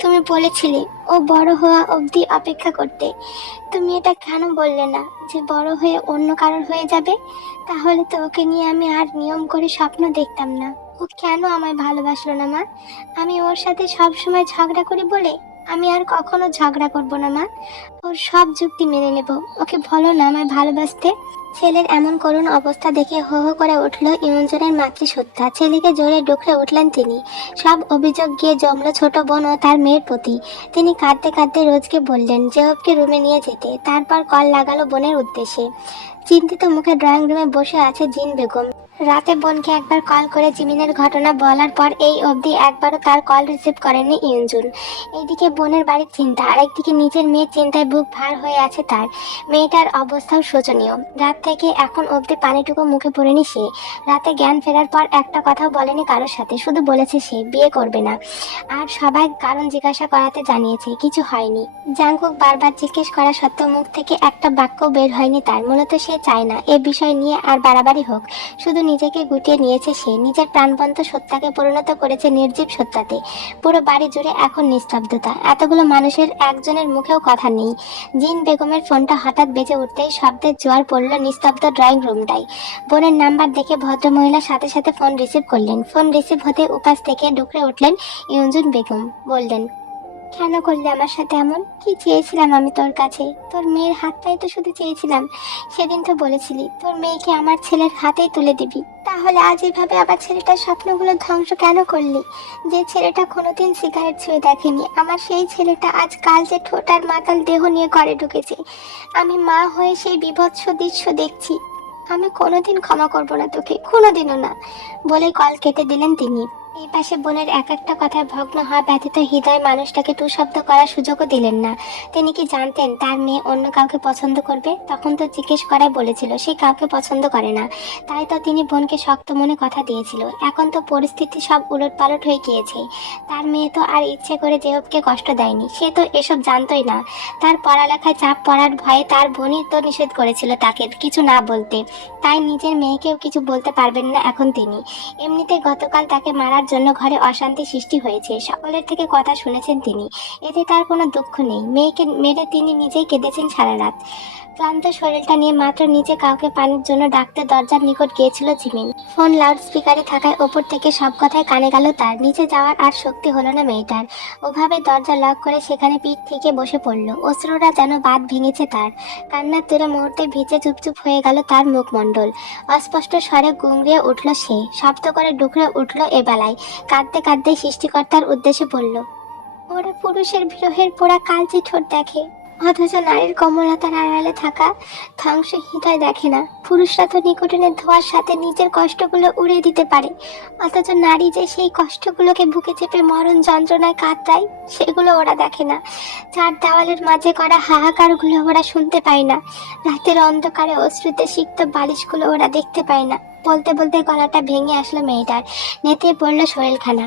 তুমি বলেছিলে ও বড় হওয়া অবধি অপেক্ষা করতে। তুমি এটা কেন বললে না যে বড় হয়ে অন্য কারোর হয়ে যাবে? তাহলে তো ওকে নিয়ে আমি আর নিয়ম করে স্বপ্ন দেখতাম না। ও কেন আমায় ভালোবাসলো না মা? আমি ওর সাথে সব সময় ঝগড়া করি বলে? আমি আর কখনো ঝগড়া করব না মা। ওর সব যুক্তি মেনে নেব। ওকে বলো না আমায় ভালোবাসতে। ছেলের এমন করুণ অবস্থা দেখে হো হো করে উঠল ইমনজনের মাতৃসত্তা। ছেলেকে জোরে ডুকরে উঠলেন তিনি। সব অভিযোগ গিয়ে জমল ছোট বোন ও তার মেয়ের প্রতি। তিনি কাঁদতে কাঁদতে রোজকে বললেন জেহবকে রুমে নিয়ে যেতে। তারপর কল লাগালো বোনের উদ্দেশ্যে। চিন্তিত মুখে ড্রয়িং রুমে বসে আছে জিন বেগম। রাতে বোনকে একবার কল করে জিমিনের ঘটনা বলার পর এই অবধি একবারও তার কল রিসিভ করেনি ইউনজুন। এইদিকে বোনের বাড়ির চিন্তা, আরেকদিকে নিজের মেয়ের চিন্তায় বুক ভার হয়ে আছে তার। মেয়েটার অবস্থাও শোচনীয়। রাত থেকে এখন অবধি পানিটুকু মুখে পড়েনি সে। রাতে জ্ঞান ফেরার পর একটা কথাও বলেনি কারোর সাথে, শুধু বলেছে সে বিয়ে করবে না। আর সবাই কারণ জিজ্ঞাসা করাতে জানিয়েছে, কিছু হয়নি। জাংকুক বারবার জিজ্ঞেস করা সত্ত্বেও মুখ থেকে একটা বাক্য বের হয়নি তার। মূলত সে চায় না এ বিষয় নিয়ে আর বাড়াবাড়ি হোক। শুধু নিজেকে গুটিয়ে নিয়েছে সে। নিজের প্রাণবন্ত সত্তাকে পরিণত করেছে নির্জীব সত্তাতে। পুরো বাড়ি জুড়ে এখন নিস্তব্ধতা। এতগুলো মানুষের একজনের মুখেও কথা নেই। জিন বেগমের ফোনটা হঠাৎ বেজে উঠতেই শব্দের জোয়ার পড়ল নিস্তব্ধ ড্রয়িং রুমটায়। বোনের নাম্বার দেখে ভদ্রমহিলা সাথে সাথে ফোন রিসিভ করলেন। ফোন রিসিভ হতে উপাস থেকে ডুকরে উঠলেন ইউনজুন বেগম। বললেন, কেন করলি আমার সাথে এমন? কি চেয়েছিলাম আমি তোর কাছে? তোর মেয়ের হাতটাই তো শুধু চেয়েছিলাম। সেদিন তো বলেছিলি তোর মেয়েকে আমার ছেলের হাতেই তুলে দিবি। তাহলে আজ এভাবে আবার ছেলেটার স্বপ্নগুলো ধ্বংস কেন করলি? যে ছেলেটা কোনোদিন সিগারেট ছুঁয়ে দেখেনি, আমার সেই ছেলেটা আজ কাল যে ঠোঁটার মাতাল দেহ নিয়ে ঘরে ঢুকেছে। আমি মা হয়ে সেই বীভৎস দৃশ্য দেখছি। আমি কোনোদিন ক্ষমা করব না তোকে, কোনোদিনও না। বলে কল কেটে দিলেন তিনি। এই পাশে বোনের এক একটা কথায় ভগ্ন হওয়া ব্যতীত হৃদয় মানুষটাকে টু শব্দ করার সুযোগও দিলেন না। তিনি কি জানতেন তার মেয়ে অন্য কাউকে পছন্দ করবে? তখন তো জিজ্ঞেস করাই বলেছিল সে কাউকে পছন্দ করে না। তাই তো তিনি বোনকে শক্ত মনে কথা দিয়েছিল। এখন তো পরিস্থিতি সব উলটপালট হয়ে গিয়েছে। তার মেয়ে তো আর ইচ্ছে করে জেহবকে কষ্ট দেয়নি। সে তো এসব জানতোই না। তার পড়ালেখায় চাপ পড়ার ভয়ে তার বোনই তো নিষেধ করেছিল তাকে কিছু না বলতে। তাই নিজের মেয়েকেও কিছু বলতে পারবেন না এখন তিনি। এমনিতে গতকাল তাকে মারার জন্য ঘরে অশান্তি সৃষ্টি হয়েছে। সকলের থেকে কথা শুনেছেন তিনি। এতে তার কোনো দুঃখ নেই। মেয়েকে মেরে তিনি নিজেই কেঁদেছেন সারা রাত। ক্লান্ত শরীরটা নিয়ে মাত্র নিচে কাউকে পানির জন্য ডাকতে দরজার নিকট গিয়েছিল জিমিন। ফোন লাউড স্পিকারে থাকায় ওপর থেকে সব কথাই কানে গেল তার। নিচে যাওয়ার আর শক্তি হলো না মেয়েটার। ওভাবে দরজা লক করে সেখানে পিঠ থেকে বসে পড়ল। অশ্রুরা যেন বাঁধ ভেঙেছে তার। কান্নার তীরে মুহূর্তে ভিজে চুপচুপ হয়ে গেল তার মুখমণ্ডল। অস্পষ্ট স্বরে গুংড়িয়ে উঠল সে। শব্দ করে ডুকরে উঠল এবেলায়। কাঁদতে কাঁদতে সৃষ্টিকর্তার উদ্দেশ্যে বলল, ওরা পুরুষের বিরহের পোড়া কালচে ঠোঁট দেখে, অথচ নারীর কোমলতার আড়ালে থাকা ধ্বংস হৃদয় দেখে না। পুরুষরা তো নিকোটিনের ধোঁয়ার সাথে নিজের কষ্টগুলো উড়িয়ে দিতে পারে, অথচ নারী যে সেই কষ্টগুলোকে বুকে চেপে মরণ যন্ত্রণায় কাতরায় সেগুলো ওরা দেখে না। চার দেওয়ালের মাঝে করা হাহাকারগুলো ওরা শুনতে পায় না। রাতের অন্ধকারে অশ্রুতে সিক্ত বালিশগুলো ওরা দেখতে পায় না। বলতে বলতে গলাটা ভেঙে আসলো মেয়েটার। নেতিয়ে পড়ল শরীরখানা।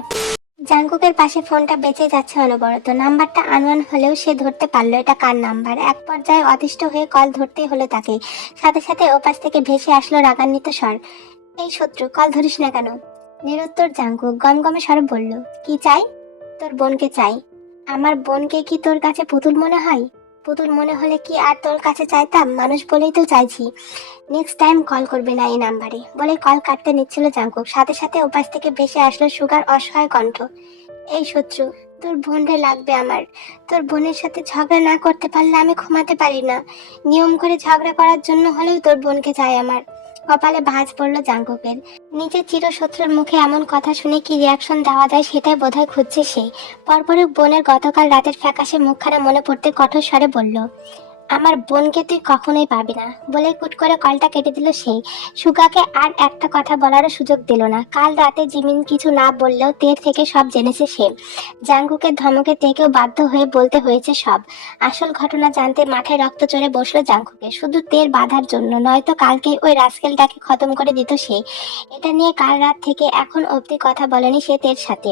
জাঙ্কুকের পাশে ফোনটা বেঁচে যাচ্ছে অনবরত। নাম্বারটা আনওয়ান হলেও সে ধরতে পারলো এটা কার নাম্বার। এক পর্যায়ে অতিষ্ঠ হয়ে কল ধরতেই হলো তাকে। সাথে সাথে ওপাশ থেকে ভেসে আসলো রাগান্বিত স্বর, এই শত্রু, কল ধরিস না কেন? নিরুত্তর জাঙ্কুক গমগমে স্বরে বলল, কি চাই? তোর বোনকে চাই। আমার বোনকে কি তোর কাছে পুতুল মনে হয়? পুতুল মনে হলে কি আর তোর কাছে চাইতাম? মানুষ বলেই তো চাইছি। নেক্সট টাইম কল করবে না এই নাম্বারে। বলে কল কাটতে নিচ্ছিল জাঙ্কুক। সাথে সাথে ওপাশ থেকে ভেসে আসলো সুগার অসহায় কণ্ঠ, এই শত্রু, তোর বোনরে লাগবে আমার। তোর বোনের সাথে ঝগড়া না করতে পারলে আমি ঘুমাতে পারি না। নিয়ম করে ঝগড়া করার জন্য হলেও তোর বোনকে চাই আমার। কপালে ভাঁজ পড়লো জাঙ্কুকের। নিজের চিরশত্রুর মুখে এমন কথা শুনে কি রিয়াকশন দেওয়া যায় সেটাই বোধহয় খুঁজছে সে। পরপরই বোনের গতকাল রাতের ফ্যাকাশে মুখখানা মনে পড়তে কঠোর স্বরে বলল, আমার বোনকে তুই কখনোই পাবি না বলে কুট করে কলটা কেটে দিল সে। সুগাকে আর একটা কথা বলারও সুযোগ দিল না। কাল রাতে জিমিন কিছু না বললেও তের থেকে সব জেনেছে সে। জাঙ্কুকের ধমকে তেকেও বাধ্য হয়ে বলতে হয়েছে সব। আসল ঘটনা জানতে মাথায় রক্ত চড়ে বসলো জাঙ্কুকে, শুধু তের বাধার জন্য, নয়তো কালকে ওই রাস্কেলটাকে খতম করে দিত সে। এটা নিয়ে কাল রাত থেকে এখন অবধি কথা বলেনি সে তের সাথে।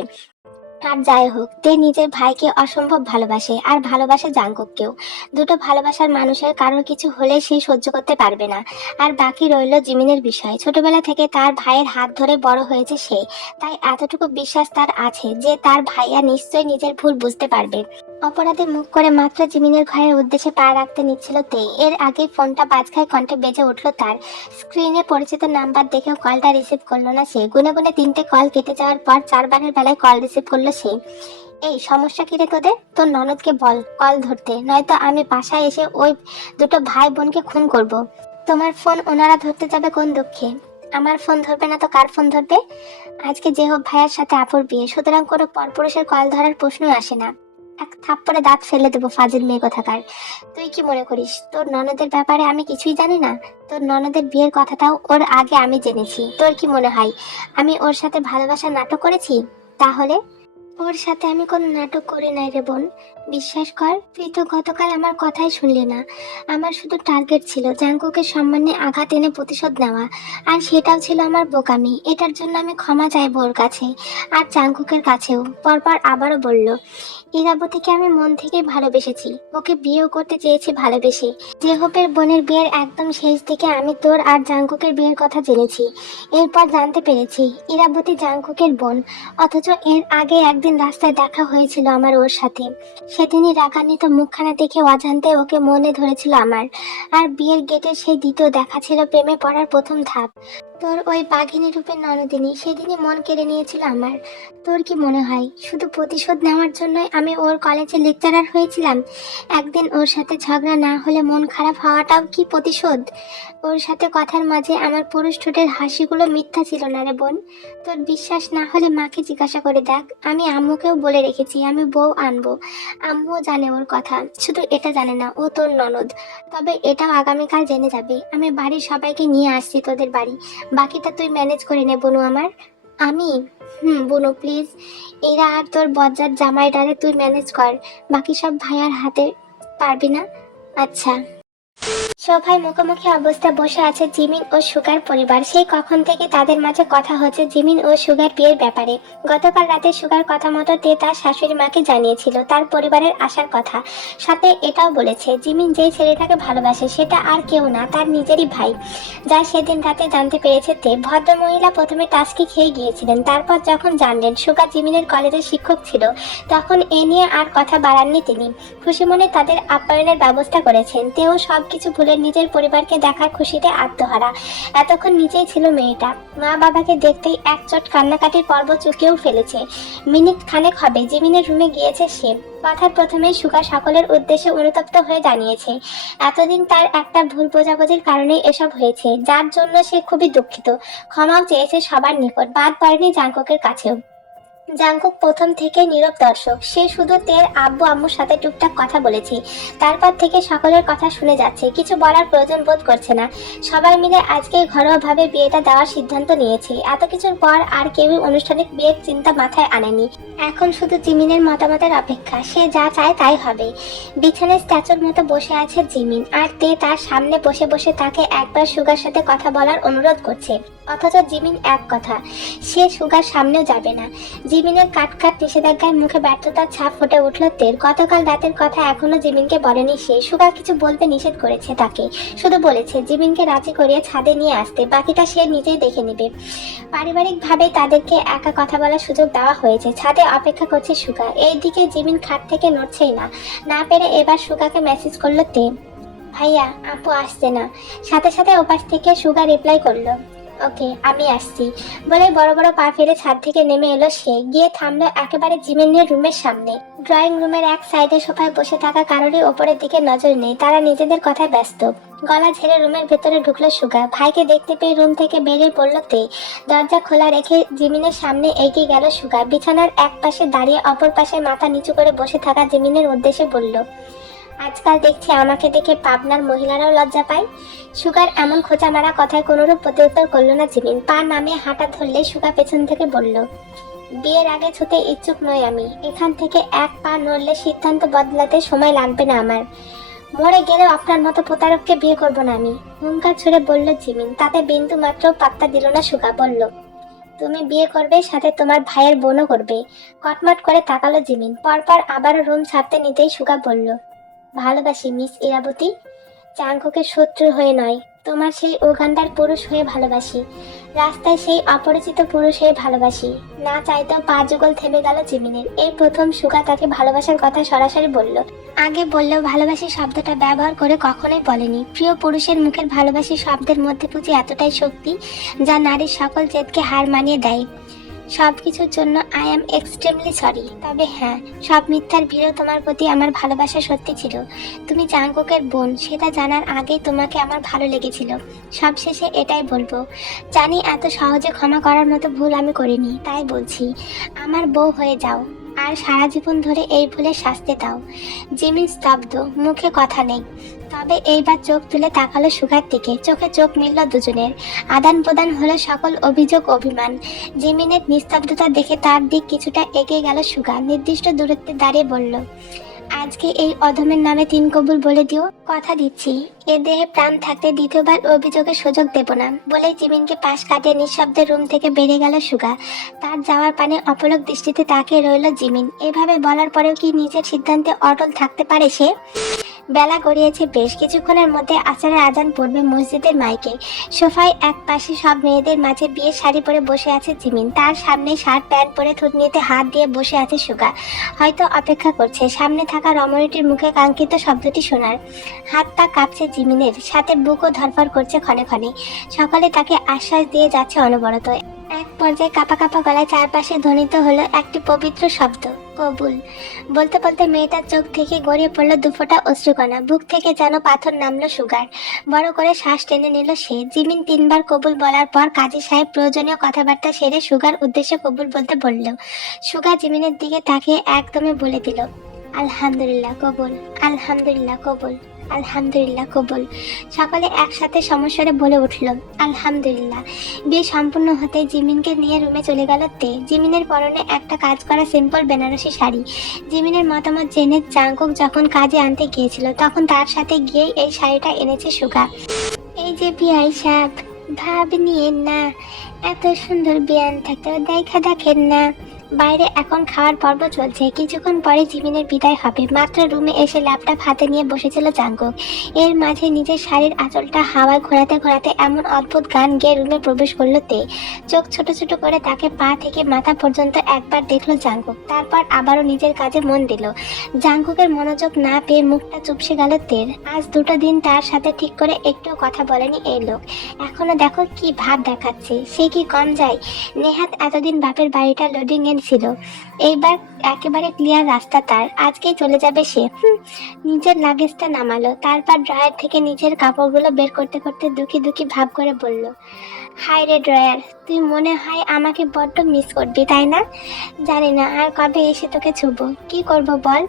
আর যাই হোক, তে নিজের ভাইকে অসম্ভব ভালোবাসে আর ভালোবাসে জাঙ্কুককেও। দুটো ভালোবাসার মানুষের কারোর কিছু হলে সে সহ্য করতে পারবে না। আর বাকি রইল জিমিনের বিষয়। ছোটবেলা থেকে তার ভাইয়ের হাত ধরে বড় হয়েছে সে, তাই এতটুকু বিশ্বাস তার আছে যে তার ভাইয়া নিশ্চয়ই নিজের ভুল বুঝতে পারবে। অপরাধে মুখ করে মাত্র জিমিনের ঘরের উদ্দেশ্যে পা রাখতে নিচ্ছিল তে, এর আগে ফোনটা বাজখায় কণ্ঠে বেজে উঠল তার। স্ক্রিনে পরিচিত নাম্বার দেখেও কলটা রিসিভ করলো না সে। গুনে গুনে 3টে কল কেটে যাওয়ার পর 4বারের বেলায় কল রিসিভ করলো সে। এই সমস্যা কি রে তোদের? তোর ননদকে বল কল ধরতে, নয়তো আমি বাসায় এসে ওই দুটো ভাই বোনকে খুন করব। তোমার ফোন ওনারা ধরতে যাবে কোন দুঃখে? আমার ফোন ধরবে না তো কার ফোন ধরবে? আজকে যে হোক ভাইয়ের সাথে আপুর বিয়ে, সুতরাং কোনো পরপুরুষের কল ধরার প্রশ্নই আসে না। এক থাপ্পড়ে দাঁত ফেলে দেবো ফাজিল মেয়ে কোথাকার। তুই কি মনে করিস তোর ননদের ব্যাপারে আমি কিছুই জানি না? তোর ননদের বিয়ের কথাটাও ওর আগে আমি জেনেছি। তোর কি মনে হয় আমি ওর সাথে ভালোবাসার নাটক করেছি? তাহলে ওর সাথে আমি কোনো নাটক করি নাই রে বোন, বিশ্বাস কর। তুই তো গতকাল আমার কথাই শুনলি না। আমার শুধু টার্গেট ছিল জাঙ্কুকের সম্মানে আঘাত এনে প্রতিশোধ নেওয়া, আর সেটাও ছিল আমার বোকামি। এটার জন্য আমি ক্ষমা চাইবো ওর কাছে আর জাঙ্কুকের কাছেও। পরপর আবারও বলল, ইরাবতীকে আমি মন থেকেই ভালোবেসেছি, ওকে বিয়েও করতে চেয়েছি ভালোবেসে। জেহবের বোনের বিয়ের একদম শেষ দিকে আমি তোর আর জাঙ্কুকের বিয়ের কথা জেনেছি। এরপর জানতে পেরেছি ইরাবতী জাঙ্কুকের বোন, অথচ এর আগে একদিন রাস্তায় দেখা হয়েছিল আমার ওর সাথে। সেদিনই রাগান্বিত মুখখানা দেখে অজান্তে ওকে মনে ধরেছিল আমার। আর বিয়ের গেটের সেই দ্বিতীয় দেখা ছিল প্রেমে পড়ার প্রথম ধাপ। তোর ওই বাঘিনী রূপের ননদিনী সেদিনই মন কেড়ে নিয়েছিল আমার। তোর কি মনে হয় শুধু প্রতিশোধ নেওয়ার জন্যই আমি ওর কলেজে লেকচারার হয়েছিলাম? একদিন ওর সাথে ঝগড়া না হলে মন খারাপ হওয়াটাও কি প্রতিশোধ? ওর সাথে কথার মাঝে আমার পুরুষ ঠোঁটের হাসিগুলো মিথ্যা ছিল না রে বোন। তোর বিশ্বাস না হলে মাকে জিজ্ঞাসা করে দেখ। আমি আম্মুকেও বলে রেখেছি আমি বউ আনবো। আম্মুও জানে ওর কথা, শুধু এটা জানে না ও তোর ননদ। তবে এটাও আগামীকাল জেনে যাবে। আমি বাড়ির সবাইকে নিয়ে আসছি তোদের বাড়ি, বাকিটা তুই ম্যানেজ করে নে বনু আমার। আমি বনু প্লিজ, এরা আর তোর বজ্জাত জামাইটারে তুই ম্যানেজ কর, বাকি সব ভাইয়ার হাতে। পারবি না? আচ্ছা। সোফায় মুখোমুখি অবস্থায় বসে আছে জিমিন ও সুগার পরিবার। সেই কখন থেকে তাদের মাঝে কথা হচ্ছে জিমিন ও সুগার বিয়ের ব্যাপারে। গতকাল রাতে সুগার কথা মতো তে তার শাশুড়ি মাকে জানিয়েছিল তার পরিবারের আসার কথা। সাথে এটাও বলেছে জিমিন যেই ছেলেটাকে ভালোবাসে সেটা আর কেউ না, তার নিজেরই ভাই। যা সেদিন রাতে জানতে পেরেছে তে। ভদ্রমহিলা প্রথমে টাস্কি খেয়ে গিয়েছিলেন, তারপর যখন জানলেন সুগার জিমিনের কলেজের শিক্ষক ছিল, তখন এ নিয়ে আর কথা বাড়াননি তিনি। খুশি মনে তাদের আপ্যায়নের ব্যবস্থা করেছেন। তেও সবকিছু ভুলে নিজের পরিবারকে দেখার খুশিতে আত্মহারা। এতক্ষণ নিজেই ছিল মেয়েটা, মা বাবাকে দেখতেই এক চট কান্নাকাটির পর্ব চুকেও ফেলেছে। মিনিট খানেক হবে জিমিনের রুমে গিয়েছে সে। কথার প্রথমেই সুগা সকলের উদ্দেশ্যে অনুতপ্ত হয়ে জানিয়েছে এতদিন তার একটা ভুল বোঝাবুঝির কারণে এসব হয়েছে, যার জন্য সে খুবই দুঃখিত। ক্ষমাও চেয়েছে সবার নিকট, বাদ পড়েনি জাঙ্কুকের কাছেও। জাঙ্কুক প্রথম থেকে নীরব দর্শক, সে শুধু তের আব্বু আম্মুর সাথে টুকটাক কথা বলেছে। তারপর থেকে সকলের কথা শুনে যাচ্ছে, কিছু বলার প্রয়োজন বোধ করছে না। সবাই মিলে আজকে ঘরোয়াভাবে বিয়েটা দেওয়ার সিদ্ধান্ত নিয়েছে। এত কিছুর পর আর কেউই আনুষ্ঠানিক বিয়ের চিন্তা মাথায় আনেনি। এখন শুধু জিমিনের মতামতের অপেক্ষা, সে যা চায় তাই হবে। বিছানায় স্ট্যাচুর মতো বসে আছে জিমিন, আর তে তার সামনে বসে বসে তাকে একবার সুগার সাথে কথা বলার অনুরোধ করছে। অথচ জিমিন এক কথা, সে সুগার সামনেও যাবে না। জিমিনের কাট নিষেধাজ্ঞায় মুখে ব্যর্থতার ছাপ ফুটে উঠল তের। গতকাল রাতের কথা এখনো জিমিনকে বলেনি সে। সুগা কিছু বলতে নিষেধ করেছে তাকে, শুধু বলেছে জিমিনকে রাজি করিয়ে ছাদে নিয়ে আসতে, বাকিটা সে নিজেই দেখে নেবে। পারিবারিক ভাবে তাদেরকে একা কথা বলার সুযোগ দেওয়া হয়েছে। ছাদে অপেক্ষা করছে সুগা। এইদিকে জিমিন খাট থেকে নড়ছেই না। না পেরে এবার সুগাকে মেসেজ করলো তে, ভাইয়া আপু আসছে না। সাথে সাথে ওপাশ থেকে সুগা রিপ্লাই করলো, ওকে আমি আসছি বলে বড় বড় পা ফেলে ছাদ থেকে নেমে এলো সে। গিয়ে থামলো একেবারে জিমিনের রুমের সামনে। ড্রয়িং রুমের এক সাইডে সোফায় বসে থাকা কারোরই ওপরের দিকে নজর নেই, তারা নিজেদের কথায় ব্যস্ত। গলা ঝেড়ে রুমের ভেতরে ঢুকলো সুগা। ভাইকে দেখতে পেয়ে রুম থেকে বেরিয়ে পড়লো তে। দরজা খোলা রেখে জিমিনের সামনে এগিয়ে গেল সুগা। বিছানার এক পাশে দাঁড়িয়ে অপর পাশে মাথা নিচু করে বসে থাকা জিমিনের উদ্দেশ্যে বলল, আজকাল দেখছি আমাকে দেখে পাবনার মহিলারাও লজ্জা পায়। সুগার এমন খোঁচা মারা কথায় কোনোরূপ প্রত্যুত্তর করলো না জিমিন। পা নামিয়ে হাঁটা ধরলে সুগা পেছন থেকে বলল, বিয়ের আগে ছুতে ইচ্ছুক নই আমি। এখান থেকে এক পা নড়লে সিদ্ধান্ত বদলাতে সময় লাগবে না আমার। মরে গেলেও আপনার মতো প্রতারককে বিয়ে করব না আমি, হুঙ্কার ছুড়ে বলল জিমিন। তাতে বিন্দু মাত্র পাত্তা দিল না সুগা। বলল, তুমি বিয়ে করবে, সাথে তোমার ভাইয়ের বোনও করবে। কটমট করে তাকালো জিমিন। পরপর আবারও রুম ছাড়তে নিতেই সুগা বলল, ভালোবাসি মিস ইরাবতী, চাঙ্কুকে শত্রু হয়ে নয়, তোমার সেই ওখানটার পুরুষ হয়ে ভালোবাসি, রাস্তায় সেই অপরিচিত পুরুষ হয়ে ভালোবাসি। না চাইতেও পা যুগল থেমে গেল জিমিনের। এই প্রথম সুগা তাকে ভালোবাসার কথা সরাসরি বলল। আগে বললেও ভালোবাসি শব্দটা ব্যবহার করে কখনোই বলেনি। প্রিয় পুরুষের মুখের ভালোবাসি শব্দের মধ্যে বুঝি এতটাই শক্তি, যা নারীর সকল জেদকে হার মানিয়ে দেয়। সবকিছুর জন্য আই অ্যাম এক্সট্রিমলি সরি। তবে হ্যাঁ, সব মিথ্যার ভিড়েও তোমার প্রতি আমার ভালোবাসা সত্যি ছিল। তুমি জাঙ্কুকের বোন, সেটা জানার আগেই তোমাকে আমার ভালো লেগেছিল। সবশেষে এটাই বলবো, জানি এত সহজে ক্ষমা করার মতো ভুল আমি করিনি, তাই বলছি, আমার বউ হয়ে যাও আর সারা জীবন ধরে এই ভুলের শাস্তি দাও। জিমিন স্তব্ধ, মুখে কথা নেই। তবে এইবার চোখ তুলে তাকালো সুগার দিকে। চোখে চোখ মিলল দুজনের। আদান প্রদান হলো সকল অভিযোগ অভিমান। জিমিনের নিস্তব্ধতা দেখে তার দিক কিছুটা এগিয়ে গেল সুগা। নির্দিষ্ট দূরত্বে দাঁড়িয়ে বলল, আজকে এই অধমের নামে 3 কবুল বলে দিও। কথা দিচ্ছি, এ দেহে প্রাণ থাকতে দ্বিতীয়বার অভিযোগের সুযোগ দেব না। বলেই জিমিনকে পাশ কাটিয়ে নিঃশব্দে রুম থেকে বেরিয়ে গেল সুগা। তার যাওয়ার পানে অপলক দৃষ্টিতে তাকিয়ে রইল জিমিন। এভাবে বলার পরেও কি নিজের সিদ্ধান্তে অটল থাকতে পারে সে? বেলা গড়িয়েছে বেশ। কিছুক্ষণের মধ্যে আসরের আজান পড়বে মসজিদের মাইকে। সোফায় এক পাশে সব মেয়েদের মাঝে বিয়ের শাড়ি পরে বসে আছে জিমিন। তার সামনে শার্ট প্যান্ট পরে থুতনিতে হাত দিয়ে বসে আছে সুগা। হয়তো অপেক্ষা করছে সামনে থাকা রমণীটির মুখে কাঙ্ক্ষিত শব্দটি শোনার। হাত পা কাঁপছে জিমিনের, সাথে বুকও ধরফর করছে ক্ষণে ক্ষণে। সকালে তাকে আশ্বাস দিয়ে যাচ্ছে অনবরত। এক পর্যায়ে কাঁপা কাঁপা গলায় চারপাশে ধ্বনিত হলো একটি পবিত্র শব্দ, কবুল। বলতে বলতে মেয়েটার চোখ থেকে গড়িয়ে পড়ল দুফোঁটা অশ্রুকণা। বুক থেকে যেন পাথর নামলো সুগার। বড় করে শ্বাস টেনে নিল সে। জিমিন 3 বার কবুল বলার পর কাজী সাহেব প্রয়োজনীয় কথাবার্তা সেরে সুগার উদ্দেশ্যে কবুল বলতে বলল। সুগা জিমিনের দিকে তাকিয়ে একদমে বলে দিল, আলহামদুলিল্লাহ কবুল, আলহামদুলিল্লাহ কবুল, আলহামদুলিল্লাহ কবুল। সকালে একসাথে সমস্যারে বলে উঠল, আলহামদুলিল্লাহ। বিয়ে সম্পূর্ণ হতে জিমিনকে নিয়ে রুমে চলে গেল তে। জিমিনের পরনে একটা কাজ করা সিম্পল বেনারসি শাড়ি। জিমিনের মতামত জেনে জাঙ্কুক যখন কাজে আনতে গিয়েছিল, তখন তার সাথে গিয়েই এই শাড়িটা এনেছে সুগা। এই যে বিয়াই সাহেব, ভাব নিয়ে না, এত সুন্দর বিয়ান থাকতেও দেখা দেখেন না। বাইরে এখন খাওয়ার পর্ব চলছে, কিছুক্ষণ পরে জিমিনের বিদায় হবে। মাত্র রুমে এসে ল্যাপটপ হাতে নিয়ে বসেছিল জাঙ্কুক। এর মাঝে নিজের শাড়ির আঁচলটা হাওয়ায় ঘোরাতে ঘোরাতে এমন অদ্ভুত গান গেয়ে রুমে প্রবেশ করলো তে। চোখ ছোট ছোট করে তাকে পা থেকে মাথা পর্যন্ত একবার দেখলো জাঙ্কুক, তারপর আবারও নিজের কাজে মন দিল। জাঙ্কুকের মনোযোগ না পেয়ে মুখটা চুপসে গেল তের। আজ 2টো দিন তার সাথে ঠিক করে একটুও কথা বলেনি এই লোক। এখনো দেখো কি ভাব দেখাচ্ছে, সে কি কম যায়? নেহাত এতদিন বাপের বাড়িটা লোডিং এ ছিল, এইবার একেবারে ক্লিয়ার রাস্তা তার। আজকেই চলে যাবে সে। নিজের লাগেজটা নামালো, তারপর ড্রয়ার থেকে নিজের কাপড়গুলো বের করতে করতে দুঃখী দুঃখী ভাব করে বলল, হাই রে ড্রয়ার, তুই মনে হয় আমাকে বড্ড মিস করবি তাই না? জানি না আর কবে এসে তোকে ছুবো। কি করব বল,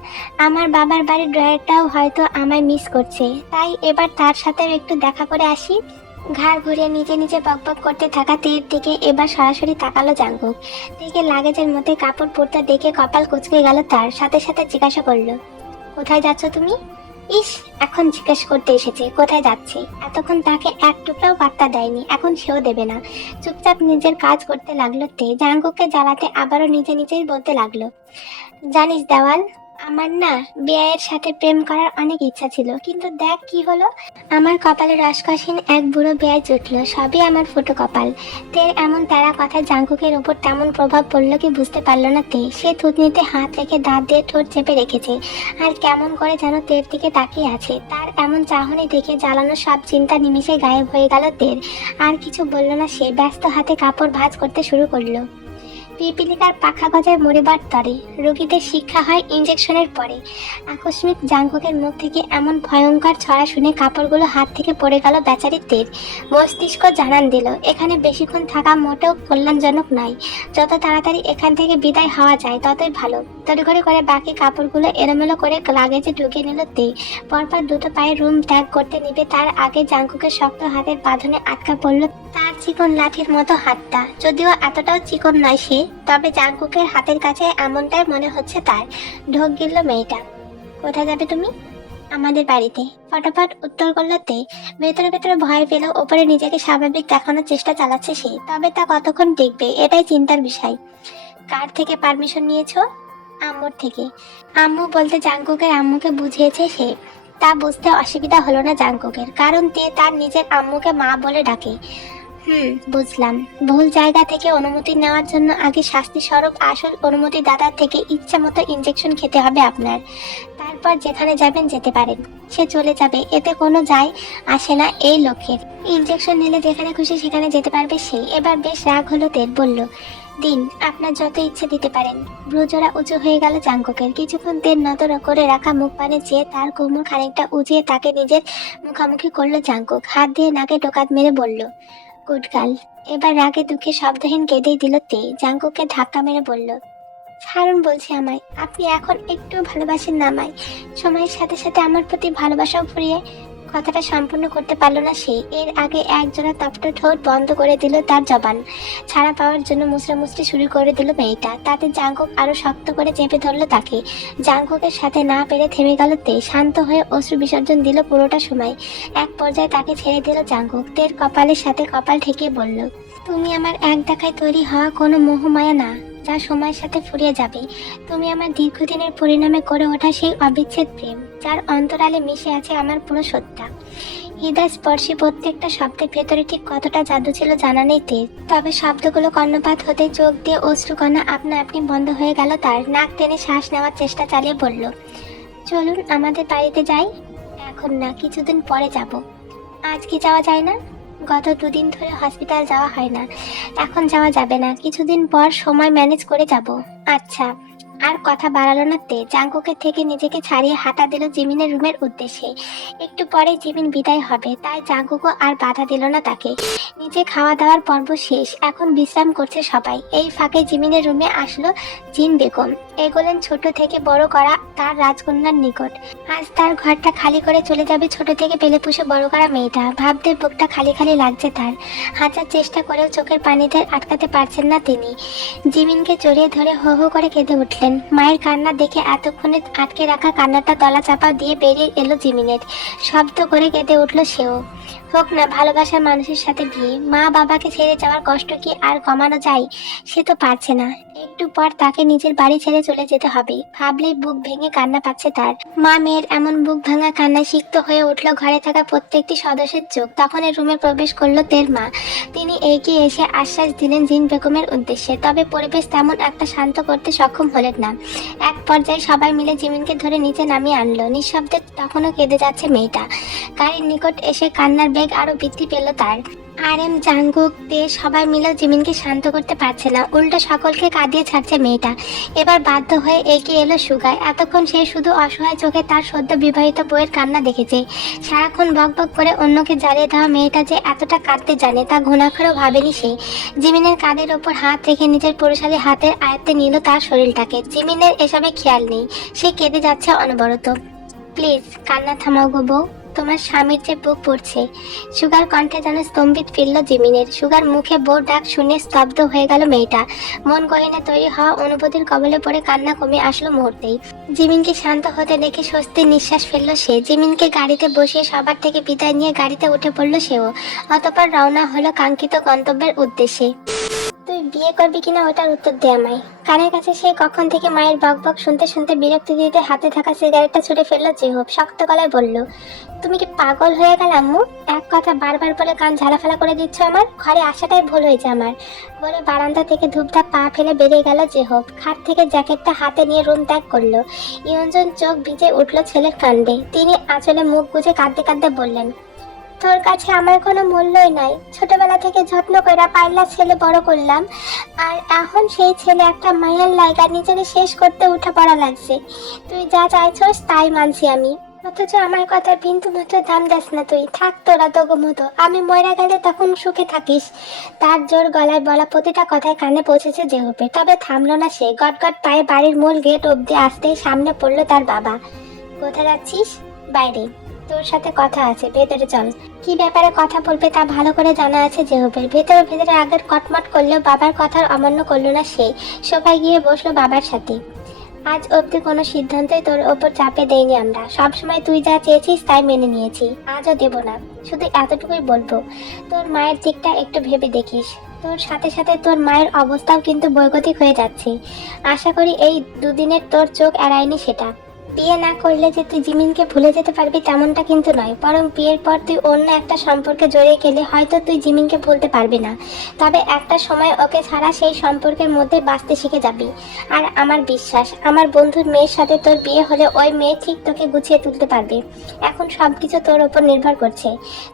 আমার বাবার বাড়ির ড্রয়ারটাও হয়তো আমায় মিস করছে, তাই এবার তার সাথেও একটু দেখা করে আসি। ঘাড় ঘুরিয়ে নিজে নিজে বকবক করতে থাকা তের দিকে এবার সরাসরি তাকালো জাঙ্কুক। তেকে লাগেজের মধ্যে কাপড় পরতে দেখে কপাল কুঁচকে গেল তার। সাথে সাথে জিজ্ঞাসা করলো, কোথায় যাচ্ছ তুমি? ইস, এখন জিজ্ঞেস করতে এসেছে কোথায় যাচ্ছে। এতক্ষণ তাকে এক টুকরাও বার্তা দেয়নি, এখন সেও দেবে না। চুপচাপ নিজের কাজ করতে লাগলো তে। জাঙ্কুককে জ্বালাতে আবারও নিজে নিজেই বলতে লাগলো, জানিস দেওয়াল, আমার না বিয়ের সাথে প্রেম করার অনেক ইচ্ছা ছিল, কিন্তু দেখ কি হলো। আমার কপালে রসকসহীন এক বুড়ো বেয়াই জুটলো, সবই আমার ফুটো কপাল। তের এমন তারা কথা জাঙ্কুকের ওপর তেমন প্রভাব পড়লো কি বুঝতে পারলো না তে। সে থুতনিতে হাত রেখে দাঁত দিয়ে ঠোঁট চেপে রেখেছে, আর কেমন করে যেন তের দিকে তাকিয়ে আছে। তার এমন চাহনি দেখে জ্বালানো সব চিন্তা নিমিষে গায়েব হয়ে গেল তের। আর কিছু বলল না সে, ব্যস্ত হাতে কাপড় ভাঁজ করতে শুরু করলো। পিপিলিকার পাখা গজায় মরিবার তরে, রোগীদের শিক্ষা হয় ইঞ্জেকশনের পরে। আকস্মিক জাঙ্কুকের মুখ থেকে এমন ভয়ঙ্কর ছড়া শুনে কাপড়গুলো হাত থেকে পড়ে গেল বেচারির তীর। মস্তিষ্ক জানান দিল এখানে বেশিক্ষণ থাকা মোটেও কল্যাণজনক নয়। যত তাড়াতাড়ি এখান থেকে বিদায় হওয়া যায় ততই ভালো। তড়িঘড়ি করে বাকি কাপড়গুলো এলোমেলো করে লাগেজে ঢুকিয়ে নিল তে। পরপর দুটো পায়ে রুম ত্যাগ করতে নিবে তার আগে জাঙ্কুকের শক্ত হাতের বাঁধনে আটকা পড়ল তার চিকন লাঠির মতো হাতটা। যদিও এতটাও চিকন নয় সে, তবে জাঙ্কুকের হাতের কাছে এমনটাই মনে হচ্ছে তার। ঢোক গিলল মেয়েটা। কোথায় যাবে তুমি? আমাদের বাড়িতে, ফটাফট উত্তর করলো তে। ভেতরে ভেতরে ভয় পেল, ওপরে নিজেকে স্বাভাবিক দেখানোর চেষ্টা চালাচ্ছে সে, তবে তা কতক্ষণ টিকবে এটাই চিন্তার বিষয়। কার থেকে পারমিশন নিয়েছো? আম্মুর থেকে। আম্মু বলতে জাঙ্কুকের আম্মুকে বুঝিয়েছে সে। তা বুঝতে অসুবিধা হলো না জাঙ্কুকের, কারণ তে তার নিজের আম্মুকে মা বলে ডাকে। বুঝলাম। ভুল জায়গা থেকে অনুমতি নেওয়ার জন্য আগে শাস্তি স্বরূপ আসল অনুমতি দাদার থেকে ইচ্ছা মতো ইঞ্জেকশন খেতে হবে আপনার। তারপর যেখানে যাবেন যেতে পারেন। সে চলে যাবে, এতে কোনো যায় আসে না এই লোকের। ইঞ্জেকশন নিলে যেখানে খুশি সেখানে যেতে পারবে সে। এবার বেশ রাগ হলো তের, বলল, দিন, আপনার যত ইচ্ছে দিতে পারেন। ভ্রুজোড়া উঁচু হয়ে গেল জাঙ্কুকের। কিছুক্ষণ তের নজর করে রাখা মুখ পানে চেয়ে তার কোমর খানিকটা উঁচিয়ে তাকে নিজের মুখামুখি করলো জাঙ্কুক। হাত দিয়ে নাকে টোকাত মেরে বলল, গুড গার্ল। এবার রাগে দুঃখে শব্দহীন কেঁদেই দিল তে। জাঙ্কুককে ধাক্কা মেরে বলল, ছাড়ুন বলছি আমায়। আপনি এখন একটু ভালোবাসেন না আমায়? সময়ের সাথে সাথে আমার প্রতি ভালোবাসাও ফুরিয়ে। কথাটা সম্পূর্ণ করতে পারল না সে। এর আগে একজোড়া তপ্ত ঠোঁট বন্ধ করে দিল তার জবান। ছাড়া পাওয়ার জন্য মুচড়ামুচড়ি শুরু করে দিল মেয়েটা। তাতে জাঙ্কুক আরো শক্ত করে চেপে ধরলো তাকে। জাঙ্কুকের সাথে না পেরে থেমে গেল তে। শান্ত হয়ে অশ্রু বিসর্জন দিল পুরোটা সময়। এক পর্যায়ে তাকে ছেড়ে দিল জাঙ্কুক। তের কপালের সাথে কপাল ঠেকিয়ে বলল, তুমি আমার এক দেখায় তৈরি হওয়া কোনো মোহমায়া না, যা সময়ের সাথে ফুরিয়ে যাবে। তুমি আমার দীর্ঘদিনের পরিণামে করে ওঠা সেই অবিচ্ছেদ প্রেম, যার অন্তরালে মিশে আছে আমার পুরো সত্তা। হৃদয় স্পর্শী প্রত্যেকটা শব্দের ভেতরে ঠিক কতটা জাদু ছিল জানা নেই তের। তবে শব্দগুলো কর্ণপাত হতে চোখ দিয়ে অশ্রুকণা আপনা আপনি বন্ধ হয়ে গেল তার। নাক টেনে শ্বাস নেওয়ার চেষ্টা চালিয়ে বলল, চলুন আমাদের বাড়িতে যাই। এখন না, কিছুদিন পরে যাব। আজ কি যাওয়া যায় না? গত দুদিন ধরে হসপিটাল যাওয়া হয় না, এখন যাওয়া যাবে না। কিছুদিন পর সময় ম্যানেজ করে যাব। আচ্ছা। আর কথা বাড়ালো না তে। জাঙ্কুকের থেকে নিজেকে ছাড়িয়ে হাঁটা দিল জিমিনের রুমের উদ্দেশ্যে। একটু পরে জিমিন বিদায় হবে, তাই জাঙ্কুকও আর বাধা দিল না তাকে। নিজে খাওয়া দাওয়ার পর্ব শেষ, এখন বিশ্রাম করছে সবাই। এই ফাঁকে জিমিনের রুমে আসলো জিন বেগম। এগোলেন ছোট থেকে বড় করা তার রাজকন্যার নিকট। আজ তার ঘরটা খালি করে চলে যাবে ছোট থেকে পেলে পুষে বড় করা মেয়েটা। ভাবতে বুকটা খালি খালি লাগছে তার। হাজার চেষ্টা করেও চোখের পানিতে আটকাতে পারছেন না তিনি। জিমিনকে জড়িয়ে ধরে হো হো করে কেঁদে উঠলেন। মায়ের কান্না দেখে এতক্ষণে আটকে রাখা কান্নাটা দলা চাপা দিয়ে বেরিয়ে এলো জিমিনের। শব্দ করে কেঁদে উঠল সেও। হোক না ভালোবাসার মানুষের সাথে বিয়ে, মা বাবাকে ছেড়ে যাওয়ার কষ্ট কি আর কমানো যায়? সে তো পারছে না। একটু পর তাকে নিজের বাড়ি ছেড়ে চলে যেতে হবে। ভাবলেই বুক ভেঙে কান্না পাচ্ছে তার। মা মেয়ের এমন বুক ভাঙা কান্নায় সিক্ত হয়ে উঠল ঘরে থাকা প্রত্যেকটি সদস্যের চোখ। তখন রুমে প্রবেশ করলো তের মা। তিনি এগিয়ে এসে আশ্বাস দিলেন জিন বেগমের উদ্দেশ্যে, তবে পরিবেশ তেমন একটা শান্ত করতে সক্ষম হলেন না। এক পর্যায়ে সবাই মিলে জিমিনকে ধরে নিচে নামিয়ে আনলো। নিঃশব্দে তখনও কেঁদে যাচ্ছে মেয়েটা। গাড়ির নিকট এসে কান্নার বেগ আরো বৃদ্ধি পেল তার। জাঙ্কুক তে সবাই মিলেও জিমিনকে শান্ত করতে পারছে না, উল্টো সকলকে কাঁদিয়ে ছাড়ছে মেয়েটা। এবার বাধ্য হয়ে এগিয়ে এলো সুগায়। এতক্ষণ সে শুধু অসহায় চোখে তার সদ্য বিবাহিত বউয়ের কান্না দেখেছে। সারাক্ষণ বকবক করে অন্যকে জ্বালিয়ে দেওয়া মেয়েটা যে এতটা কাঁদতে জানে তা ঘুণাক্ষরেও ভাবেনি সে। জিমিনের কাঁধের ওপর হাত রেখে নিজের পুরুষালী হাতের আয়ত্তে নিল তার শরীরটাকে। জিমিনের এসবে খেয়াল নেই, সে কেঁদে যাচ্ছে অনবরত। প্লিজ কান্না থামাও গো বউ, তোমার স্বামীর যে বুক পড়ছে। সুগার কণ্ঠে যেন স্তম্ভিত ফিরল জিমিনের। সুগার মুখে বউ ডাক শুনে স্তব্ধ হয়ে গেল মেয়েটা। মন গহীনে তৈরি হওয়া অনুভূতির কবলে পড়ে কান্না কমে আসলো মুহূর্তেই। জিমিনকে শান্ত হতে দেখে স্বস্তির নিঃশ্বাস ফেলল সে। জিমিনকে গাড়িতে বসিয়ে সবার থেকে বিদায় নিয়ে গাড়িতে উঠে পড়ল সেও। অতঃপর রওনা হলো কাঙ্ক্ষিত গন্তব্যের উদ্দেশ্যে। তুই বিয়ে করবি কিনা ওটার উত্তর দে আমায়। কানের কাছে সে কখন থেকে মায়ের বক বক শুনতে শুনতে বিরক্তি দিতে হাতে থাকা সিগারেটটা ছুঁড়ে ফেললো জেহব। শক্ত গলায় বলল, তুমি কি পাগল হয়ে গেল আম্মু? এক কথা বারবার বলে কান ঝালাফালা করে দিচ্ছ আমার। ঘরে আসাটাই ভুল হয়েছে আমার। বলে বারান্দা থেকে ধূপধাপ পা ফেলে বেরিয়ে গেল জেহব। খাট থেকে জ্যাকেটটা হাতে নিয়ে রুম ত্যাগ করলো। ইয়ঞ্জন চোখ ভিজে উঠল ছেলের কাণ্ডে। তিনি আঁচলে মুখ গুজে কাঁদতে কাঁদতে বললেন, তোর কাছে আমার কোনো মূল্যই নাই। ছোটবেলা থেকে যত্ন কইরা পাইলা ছেলে বড় করলাম, আর এখন সেই ছেলে একটা মায়ের লাইগা নিজেকে শেষ করতে উঠা পড়া লাগছে। তুই যা চাইছস তাই মানছি আমি, অথচ আমার কথা বিন্দু মাত্র দাম দাস না তুই। থাক তোরা তোগো মতো, আমি মরে গেলে তখন সুখে থাকিস। তার জোর গলায় বলা প্রতিটা কথায় কানে পৌঁছেছে জেহুপের। তবে থামলো না সে। গটগট পায়ে বাড়ির মূল গেট অব্দি আসতেই সামনে পড়লো তার বাবা। কোথায় যাচ্ছিস? বাইরে, তোর সাথে কথা আছে, ভেতরে চল। কি ব্যাপারে কথা বলবে তা ভালো করে জানা আছে জেহুপের। ভেতরে ভেতরে আগের কটমট করলেও বাবার কথার অমান্য করলো না সে। সোফায় গিয়ে বসলো বাবার সাথে। আজ অব্দি কোনো সিদ্ধান্তই তোর ওপর চাপে দেয়নি আমরা। সবসময় তুই যা চেয়েছিস তাই মেনে নিয়েছি, আজও দেব না। শুধু এতটুকুই বলবো, তোর মায়ের দিকটা একটু ভেবে দেখিস। তোর সাথে সাথে তোর মায়ের অবস্থাও কিন্তু বৈগতিক হয়ে যাচ্ছে। আশা করি এই দুদিনের তোর চোখ এড়ায়নি সেটা। বিয়ে না করলে যে তুই জিমিনকে ভুলে যেতে পারবি তেমনটা কিন্তু নয়, বরং বিয়ের পর তুই অন্য একটা সম্পর্কে জড়িয়ে গেলে হয়তো তুই জিমিনকে ভুলতে পারবি না, তবে একটা সময় ওকে ছাড়া সেই সম্পর্কের মধ্যে বাঁচতে শিখে যাবি। আর আমার বিশ্বাস, আমার বন্ধুর মেয়ের সাথে তোর বিয়ে হলে ওই মেয়ে ঠিক তোকে গুছিয়ে তুলতে পারবে। এখন সবকিছু তোর ওপর নির্ভর করছে।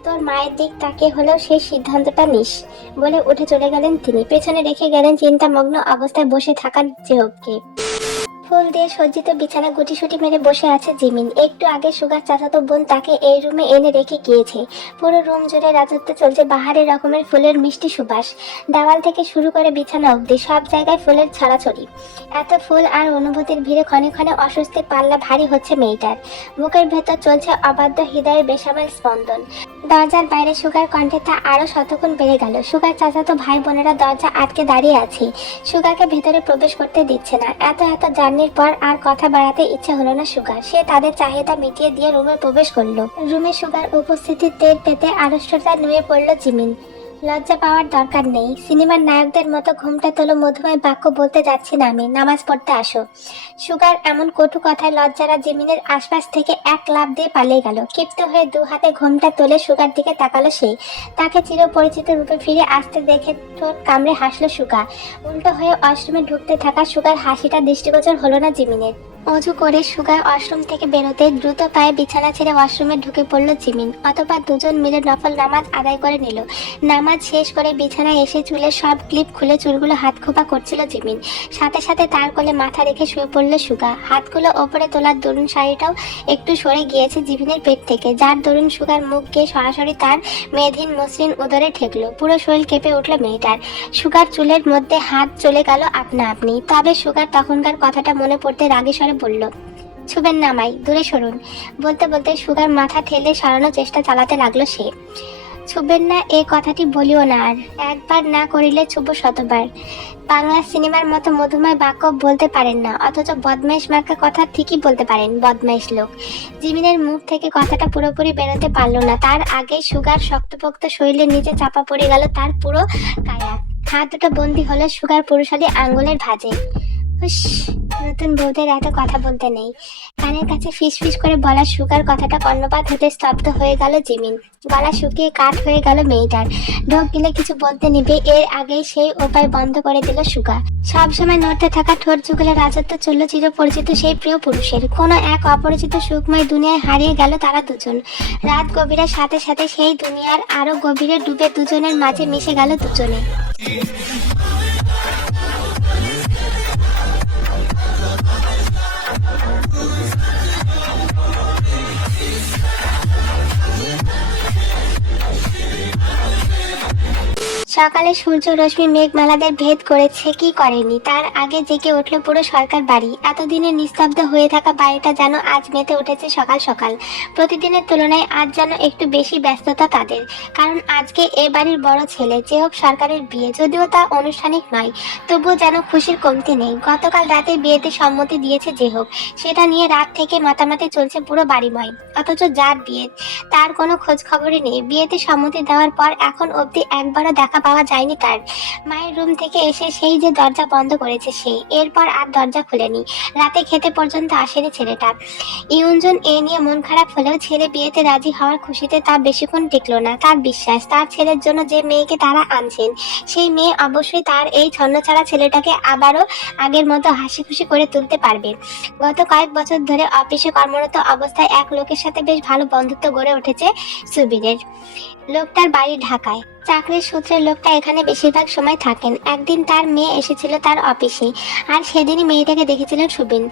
তোর মায়ের দিক তাকে হলেও সেই সিদ্ধান্তটা নিস। বলে উঠে চলে গেলেন তিনি। পেছনে রেখে গেলেন চিন্তামগ্ন অবস্থায় বসে থাকার জেহবকে। ফুল দিয়ে সজ্জিত বিছানা গুটিসুটি মেরে বসে আছে জিমিন। একটু আগে সুগার চাচাতো বোন তাকে এই রুমে এনে রেখে গিয়েছে। পুরো রুম জুড়ে রাজত্ব চলছে বাহারি রকমের ফুলের মিষ্টি সুবাস। দেওয়াল থেকে শুরু করে বিছানা অবধি সব জায়গায় ফুলের ছড়াছড়ি। এত ফুল আর অনুভূতির ভিড়ে ক্ষণে ক্ষণে অস্বস্তির পাল্লা ভারী হচ্ছে মেয়েটার। বুকের ভেতর চলছে অবাধ্য হৃদয়ের বেসামাল স্পন্দন। দরজার বাইরে সুগার কণ্ঠে তা আরো শতগুণ বেড়ে গেল। সুগার চাচাতো ভাই বোনেরা দরজা আটকে দাঁড়িয়ে আছে, সুগাকে ভেতরে প্রবেশ করতে দিচ্ছে না। এত জার্নির পর আর কথা বাড়াতে ইচ্ছে হলো না সুগার। সে তাদের চাহিদা মিটিয়ে দিয়ে রুমে প্রবেশ করলো। রুমে সুগার উপস্থিতির টের পেতে আড়ষ্টতায় নুয়ে পড়ল জিমিন। লজ্জা পাওয়ার দরকার নেই। সিনেমার নায়কদের মতো ঘুমটা তোলো মধুময় বাক্য বলতে যাচ্ছি না আমি, নামাজ পড়তে আসো। সুগার এমন কটু কথায় লজ্জারা জিমিনের আশপাশ থেকে এক লাফ দিয়ে পালিয়ে গেল। ক্ষিপ্ত হয়ে দু হাতে ঘোমটা তুলে সুগার দিকে তাকালো সে। তাকে চিরপরিচিত রূপে ফিরে আসতে দেখে ঠোঁট কামড়ে হাসলো সুগা। উল্টো হয়ে ওয়াশরুমে ঢুকতে থাকা সুগার হাসিটা দৃষ্টিগোচর হলো না জিমিনের। অজু করে সুগার ওয়াশরুম থেকে বেরোতে দ্রুত পায়ে বিছানা ছেড়ে ওয়াশরুমে ঢুকে পড়ল জিমিন। অতঃপর দুজন মিলে নফল নামাজ আদায় করে নিল। নামাজ শেষ করে বিছানায় এসে চুলের সব ক্লিপ খুলে চুলগুলো হাত খোপা করছিল জিমিন। সাথে সাথে তার কোলে মাথা রেখে শুয়ে পড়ল সুগা। হাতগুলো ওপরে তোলার দরুন শাড়িটাও একটু সরে গিয়েছে জিমিনের পেট থেকে, যার দরুন সুগার মুখ গিয়ে সরাসরি তার মেয়েধীন মসৃণ উদরে ঠেকলো। পুরো শরীর কেঁপে উঠল মেয়েটার। সুগার চুলের মধ্যে হাত চলে গেল আপনা আপনি। তবে সুগার তখনকার কথাটা মনে পড়তে রাগে স্বরে বলল, ছুবেন না আমায়, দূরে সরুন। বলতে বলতে সুগার মাথা ঠেলে সরানোর চেষ্টা চালাতে লাগলো সে। ছুবেন না এ কথাটি বলিও না, আর একবার না করিলে ছুব শতবার। বাংলা সিনেমার মতো মধুময় বাক্য বলতে পারেন না, অথচ বদমাইশ মার্কা কথা ঠিকই বলতে পারেন, বদমাইশ লোক। জিমিনের মুখ থেকে কথাটা পুরোপুরি বেরোতে পারল না। তার আগে সুগার শক্তপোক্ত শরীরের নিচে চাপা পড়ে গেল তার পুরো কায়া। হাত দুটো বন্দী হলো সুগার পুরুষালী আঙ্গুলের ভাঁজে। নতুন বউদের এত কথা বলতে নেই। কানের কাছে ফিস ফিস করে বলা সুগার কথাটা কর্ণপাত হতে স্তব্ধ হয়ে গেল জিমিন। গলা শুকিয়ে কাঠ হয়ে গেল মেয়েটার। ঢোক গিলে কিছু বলতে নিবে এর আগেই সেই উপায় বন্ধ করে দিল সুগা। সবসময় নড়তে থাকা ঠোঁট যুগলে রাজত্ব চলল চিরপরিচিত সেই প্রিয় পুরুষের। কোনো এক অপরিচিত সুখময় দুনিয়ায় হারিয়ে গেল তারা দুজন। রাত গভীরের সাথে সাথে সেই দুনিয়ার আরো গভীরে ডুবে দুজনের মাঝে মিশে গেল দুজনে। সকালে সূর্য রশ্মি মেঘমালাদের ভেদ করেছে কি করেনি, তার আগে জেগে উঠল পুরো সরকার বাড়ি। এতদিনে নিস্তব্ধ হয়ে থাকা বাড়িটা যেন আজ মেতে উঠেছে সকাল সকাল। প্রতিদিনের তুলনায় আজ যেন একটু বেশি ব্যস্ততা তাদের, কারণ আজকে এ বাড়ির বড় ছেলে জেহব সরকারের বিয়ে। যদিও তা আনুষ্ঠানিক নয়, তবুও যেন খুশির কমতি নেই। গতকাল রাতে বিয়েতে সম্মতি দিয়েছে জেহব, সেটা নিয়ে রাত থেকে মাতামাতি চলছে পুরো বাড়িময়। অথচ যার বিয়ে তার কোনো খোঁজ খবরই নেই। বিয়েতে সম্মতি দেওয়ার পর এখন অবধি একবারও দেখা পাওয়া যায়নি তার। মায়ের রুম থেকে এসে সেই যে দরজা বন্ধ করেছে সে, এরপর আর দরজা খুলেনি। রাতে খেতে পর্যন্ত আসেনি ছেলেটা। ইউনজন এ নিয়ে মন খারাপ হলেও ছেলে বিয়েতে রাজি হওয়ার খুশিতে তা বেশিক্ষণ টিকলো না। তার বিশ্বাস তার ছেলের জন্য যে মেয়েকে তারা আনছেন সেই মেয়ে অবশ্যই তার এই ছন্নছাড়া ছেলেটাকে আবারও আগের মতো হাসি খুশি করে তুলতে পারবে। গত কয়েক বছর ধরে অফিসে কর্মরত অবস্থায় এক লোকের সাথে বেশ ভালো বন্ধুত্ব গড়ে উঠেছে সুবীরের। লোকটার বাড়ি ঢাকায়, চাকরির সূত্রে লোকটা এখানে বেশিরভাগ সময় থাকেন। একদিন তার মেয়ে এসেছিল তার অফিসে, আর সেদিনই মেয়েটাকে দেখেছিলেন সুবিন।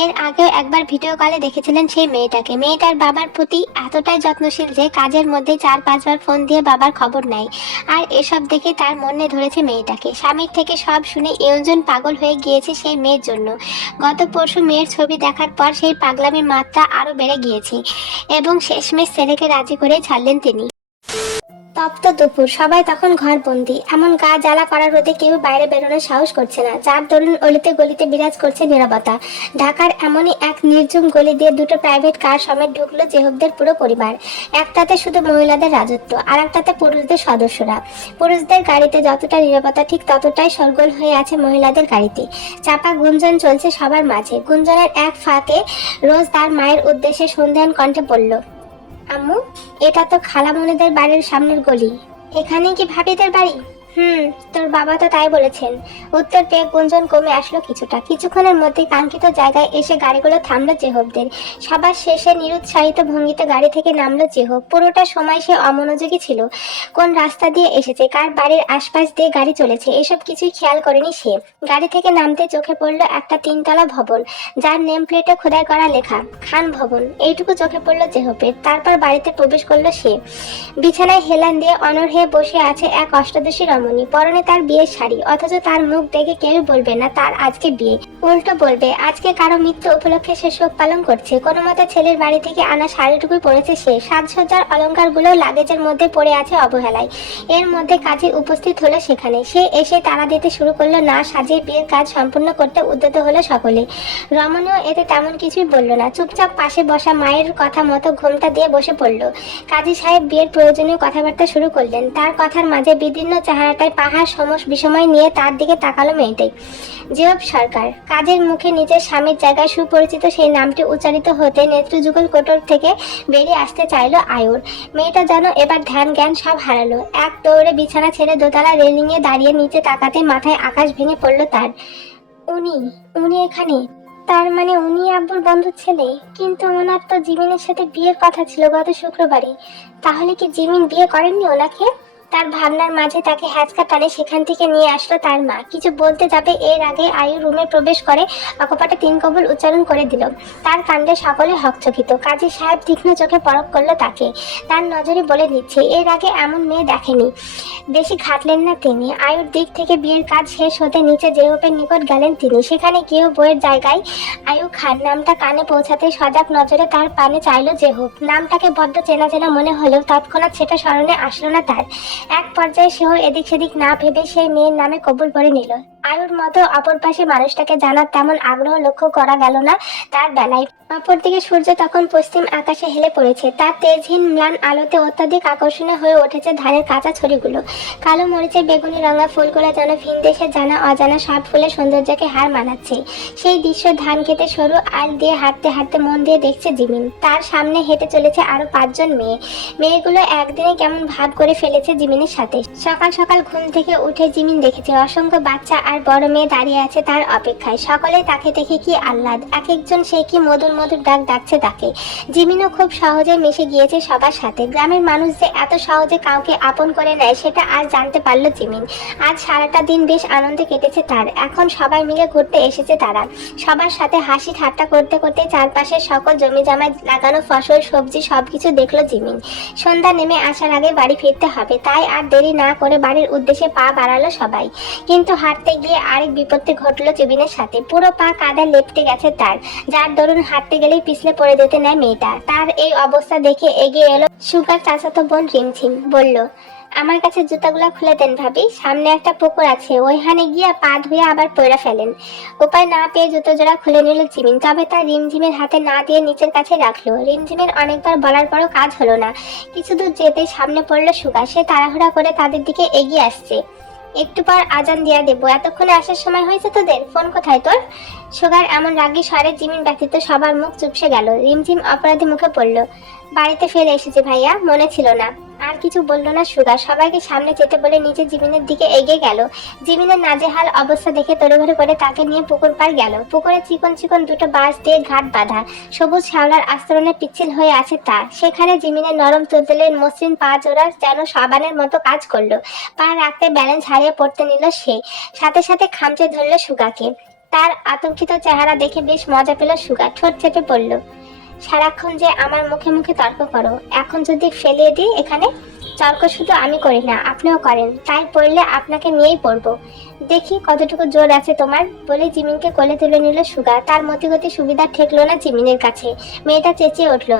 এর আগেও একবার ভিডিও কলে দেখেছিলেন সেই মেয়েটাকে। মেয়েটার বাবার প্রতি এতটাই যত্নশীল যে কাজের মধ্যে 4-5 বার ফোন দিয়ে বাবার খবর নেয়। আর এসব দেখে তার মনে ধরেছে মেয়েটাকে। স্বামীর থেকে সব শুনে ইউনজন পাগল হয়ে গিয়েছে সেই মেয়ের জন্য। গত পরশু মেয়ের ছবি দেখার পর সেই পাগলামির মাত্রা আরো বেড়ে গিয়েছে এবং শেষমেশ ছেলেকে রাজি করে ছাড়লেন তিনি। তপ্ত দুপুর, সবাই তখন ঘরবন্দি। এমন গা জ্বালা করার রোদে কেউ বাইরে বেরোনোর সাহস করছে না, যার দরুন অলিতে গলিতে বিরাজ করছে নীরবতা। ঢাকার এমনই এক নির্জুম গলি দিয়ে দুটো প্রাইভেট কার সমেত ঢুকলো জেহবদের পুরো পরিবার। একটাতে শুধু মহিলাদের রাজত্ব, আর একটাতে পুরুষদের সদস্যরা। পুরুষদের গাড়িতে যতটা নীরবতা ঠিক ততটাই সরগোল হয়ে আছে মহিলাদের গাড়িতে। চাপা গুঞ্জন চলছে সবার মাঝে। গুঞ্জনের এক ফাঁকে রোজ তার মায়ের উদ্দেশ্যে সন্ধ্যায়ন কণ্ঠে বলল, আম্মু, এটা তো খালামণিদের বাড়ির সামনের গলি, এখানেই কি ভাবিদের বাড়ি? তোর বাবা তো তাই বলেছেন। উত্তর পেয়ে গুঞ্জন কমে আসলো কিছুটা। কিছুক্ষণের মধ্যে কাঙ্ক্ষিত জায়গায় এসে গাড়িগুলো থামলো জেহবদের। সবার শেষে নিরুৎসাহিত ভঙ্গিতে গাড়ি থেকে নামলো জেহব। পুরোটা সময় সে অমনোযোগী ছিল। কোন রাস্তা দিয়ে এসেছে, কার বাড়ির আশপাশ দিয়ে গাড়ি চলেছে, এসব কিছুই খেয়াল করেনি সে। গাড়ি থেকে নামতে চোখে পড়লো একটা 3তলা ভবন, যার নেম প্লেটে খোদাই করা লেখা খান ভবন। এইটুকু চোখে পড়লো জেহবের। তারপর বাড়িতে প্রবেশ করলো সে। বিছানায় হেলান দিয়ে অনড় হয়ে বসে আছে এক অষ্টাদশী রমণী। পরনে তার বিয়ের শাড়ি, অথচ তার মুখ দেখে কেউ বলবে না তার আজকে বিয়ে। উল্টো বলবে আজকে কারো মৃত্যু উপলক্ষে সে শোক পালন করছে। কোনো মতে ছেলের বাড়ি থেকে আনা শাড়িটুকুই পরেছে সে। সাজসজ্জার অলংকার গুলো লাগেজের মধ্যে পড়ে আছে অবহেলায়। এর মধ্যে কাজী উপস্থিত হলো সেখানে। সে এসে তাড়া দিতে শুরু করলো। না সাজিয়ে বিয়ের কাজ সম্পূর্ণ করতে উদ্যত হলো সকলে। রমণীও এতে তেমন কিছুই বলল না, চুপচাপ পাশে বসা মায়ের কথা মতো ঘোমটা দিয়ে বসে পড়ল। কাজী সাহেব বিয়ের প্রয়োজনীয় কথাবার্তা শুরু করলেন। তার কথার মাঝে বিভিন্ন চেহারাটায় পাহাড় সমস বিষময় নিয়ে তার দিকে তাকালো মেয়েটাই। জেহব সরকার। কাজের মুখে নিজের স্বামীর জায়গায় সুপরিচিত সেই নামটি উচ্চারিত হতে নেত্রযুগল কোটর থেকে বেরিয়ে আসতে চাইলো আয়ুর। মেয়েটা যেন এবার ধ্যান জ্ঞান সব হারালো। এক দৌড়ে বিছানা ছেড়ে দোতলা রেলিংয়ে দাঁড়িয়ে নিচে তাকাতে মাথায় আকাশ ভেঙে পড়লো তার। উনি এখানে? তার মানে উনি আব্বুর বন্ধুর ছেলে? কিন্তু ওনার তো জিমিনের সাথে বিয়ের কথা ছিল গত শুক্রবারে। তাহলে কি জিমিন বিয়ে করেননি ওনাকে? তার ভাবনার মাঝে তাকে হ্যাচকা টানে সেখান থেকে নিয়ে আসলো তার মা। কিছু বলতে যাবে এর আগে আয়ু রুমে প্রবেশ করে অকপটে 3 কবুল উচ্চারণ করে দিল। তার কাণ্ডে সকলে হকচকিত। কাজী সাহেব তীক্ষ্ণ চোখে পরখ করলো তাকে। তার নজরে বলে দিচ্ছে এর আগে এমন মেয়ে দেখেনি। বেশি ঘাটলেন না তিনি। আয়ুর দিক থেকে বিয়ের কাজ শেষ হতে নিচে জেহবের নিকট গেলেন তিনি। সেখানে গিয়েও বইয়ের জায়গায় আয়ু খান নামটা কানে পৌঁছাতে সজাগ নজরে তার পানে চাইলো জেহব। নামটাকে বড্ড চেনা চেনা মনে হলেও তৎক্ষণাৎ সেটা স্মরণে আসলো না তার। এক পর্যায়ে সেও এদিক সেদিক না ভেবে সেই মেয়ের নামে কবুল করে নিল। আয়ুর মতো অপর পাশে মানুষটাকে জানার তেমন আগ্রহ লক্ষ্য করা গেল না তার বেলায়। অপরদিকে সূর্য তখন পশ্চিম আকাশে হেলে পড়েছে। তার তেজহীন ম্লান আলোতে অত্যাধিক আকর্ষণীয় হয়ে উঠেছে ধানের কাঁচা ছড়িগুলো। কালো মরিচের বেগুনি রঙা ফুলগুলো যেন ভিন দেশের জানা অজানা সব ফুলের সৌন্দর্যকে হার মানাচ্ছে। সেই দৃশ্য ধান খেতে সরু আল দিয়ে হাঁটতে হাঁটতে মন দিয়ে দেখছে জিমিন। তার সামনে হেঁটে চলেছে আরো 5 জন মেয়ে। মেয়েগুলো একদিনে কেমন ভাব করে ফেলেছে জিমিনের সাথে। সকাল সকাল ঘুম থেকে উঠে জিমিন দেখেছে অসংখ্য বাচ্চা আর বড় মেয়ে দাঁড়িয়ে আছে তার অপেক্ষায়। সকলে তাকে দেখে কি আহ্লাদ, এক একজন সে কি মধুর মধুর ডাক ডাকছে তাকে। জিমিনও খুব সহজে মিশে গিয়েছে সবার সাথে। গ্রামের মানুষ যে এত সহজে কাউকে আপন করে নেয় সেটা আজ জানতে পারলো জিমিন। আজ সারাটা দিন বেশ আনন্দে কেটেছে তার। এখন সবাই মিলে ঘুরতে এসেছে তারা। সবার সাথে হাসি ঠাট্টা করতে করতে চারপাশের সকল জমি জামায় লাগানো ফসল সবজি সবকিছু দেখলো জিমিন। সন্ধ্যা নেমে আসার আগে বাড়ি ফিরতে হবে, তাই আর দেরি না করে বাড়ির উদ্দেশ্যে পা বাড়ালো সবাই। কিন্তু হাঁটতে গিয়ে আরেক বিপত্তি ঘটলো জিমিনের সাথে। পুরো পা কাদায় লেপ্টে গেছে তার, যার দরুন হাঁটতে গেলেই পিছলে পড়ে যেতে নেয় মেয়েটা। তার এই অবস্থা দেখে এগিয়ে এলো সুগার চাচাতো বোন রিমঝিম। বলল, আমার কাছে জুতাগুলা খুলে দেন ভাবি, সামনে একটা পুকুর আছে, ওইখানে গিয়া পা ধুয়ে আবার পয়রা ফেলেন। উপায় না পেয়ে জুতো জোড়া খুলে নিল জিমিন, তবে তার রিমঝিমের হাতে না দিয়ে নিচের কাছে রাখলো। রিমঝিমের অনেকবার বলার পরও কাজ হলো না। কিছু দূর যেতে সামনে পড়লো সুগা, সে তাড়াহুড়া করে তাদের দিকে এগিয়ে আসছে। একটু পর আজান দিয়া দেবো, এতক্ষণে আসার সময় হয়েছে তোদের, ফোন কোথায় তোর? সুগার এমন রাগী স্বরে জিমিন ব্যতীত সবার মুখ চুপসে গেল। রিমঝিম অপরাধী মুখে পড়ল, বাড়িতে ফেলে এসেছে ভাইয়া, মনে ছিল না। আর কিছু বললো না সুগার, সবাইকে সামনে যেতে বলে নিজে জিমিনের দিকে এগিয়ে গেল। জিমিনের নাজেহাল অবস্থা দেখে তড়িঘড়ি করে তাকে নিয়ে পুকুর পার গেল। পুকুরে চিকন চিকন দুটো বাঁশ দিয়ে ঘাট বাঁধা, সবুজ শ্যাওলার আস্তরণে পিচ্ছিল হয়ে আছে তা। সেখানে জিমিনের নরম তুলতুলের মসৃণ পা জোড়া যেন সাবানের মতো কাজ করলো। পা রাখতে ব্যালেন্স হারিয়ে পড়তে নিল সে, সাথে সাথে খামচে ধরলো সুগাকে। তার আতঙ্কিত চেহারা দেখে বেশ মজা পেল সুগা, ঠোঁট চেপে পড়ল, সারাক্ষণ যে আমার মুখে মুখে তর্ক করো, এখন যদি ফেলিয়ে দিই এখানে? তর্ক শুধু আমি করি না, আপনিও করেন, তাই পড়লে আপনাকে নিয়েই পড়বো, দেখি কতটুকু জোর আছে তোমার। বলে জিমিনকে কোলে তুলে নিল সুগা। তার মতিগতি সুবিধা ঠেকলো না জিমিনের কাছে। মেয়েটা চেঁচিয়ে উঠল,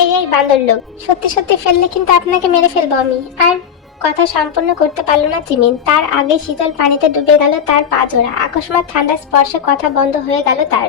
এই এই বান্দর লোক, সত্যি সত্যি ফেললে কিন্তু আপনাকে মেরে ফেলবো আমি। আর কথা সম্পূর্ণ করতে পারলো না জিমিন, তার আগে শীতল পানিতে ডুবে গেল তার পা জোড়া। আকস্মাৎ ঠান্ডা স্পর্শে কথা বন্ধ হয়ে গেল তার।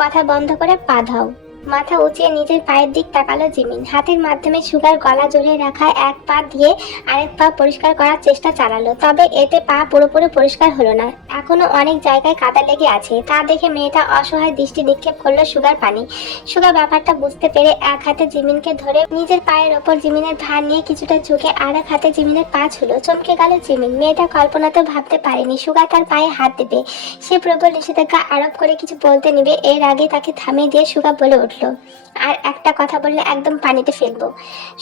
কথা বন্ধ করে পা ধাও। মাথা উঁচিয়ে নিজের পায়ের দিক তাকালো জিমিন। হাতের মাধ্যমে সুগার গলা জড়িয়ে রাখা এক পা দিয়ে আরেক পা পরিষ্কার করার চেষ্টা চালালো, তবে এতে পা পুরোপুরি পরিষ্কার হলো না, এখনো অনেক জায়গায় কাদা লেগে আছে। তা দেখে মেয়েটা অসহায় দৃষ্টি নিক্ষেপ করলো সুগার পানি। সুগা ব্যাপারটা বুঝতে পেরে এক হাতে জিমিনকে ধরে নিজের পায়ের ওপর জিমিনের ভার নিয়ে কিছুটা ঝুঁকে আর এক হাতে জিমিনের পা ছুলো। চমকে গেল জিমিন, মেয়েটা কল্পনাতেও ভাবতে পারেনি সুগা তার পায়ে হাত দেবে। সে প্রবল নিষেধাজ্ঞা আরোপ করে কিছু বলতে নিবে, এর আগে তাকে থামিয়ে দিয়ে সুগা বলে উঠল, আর একটা কথা বললে একদম পানিতে ফেলবো।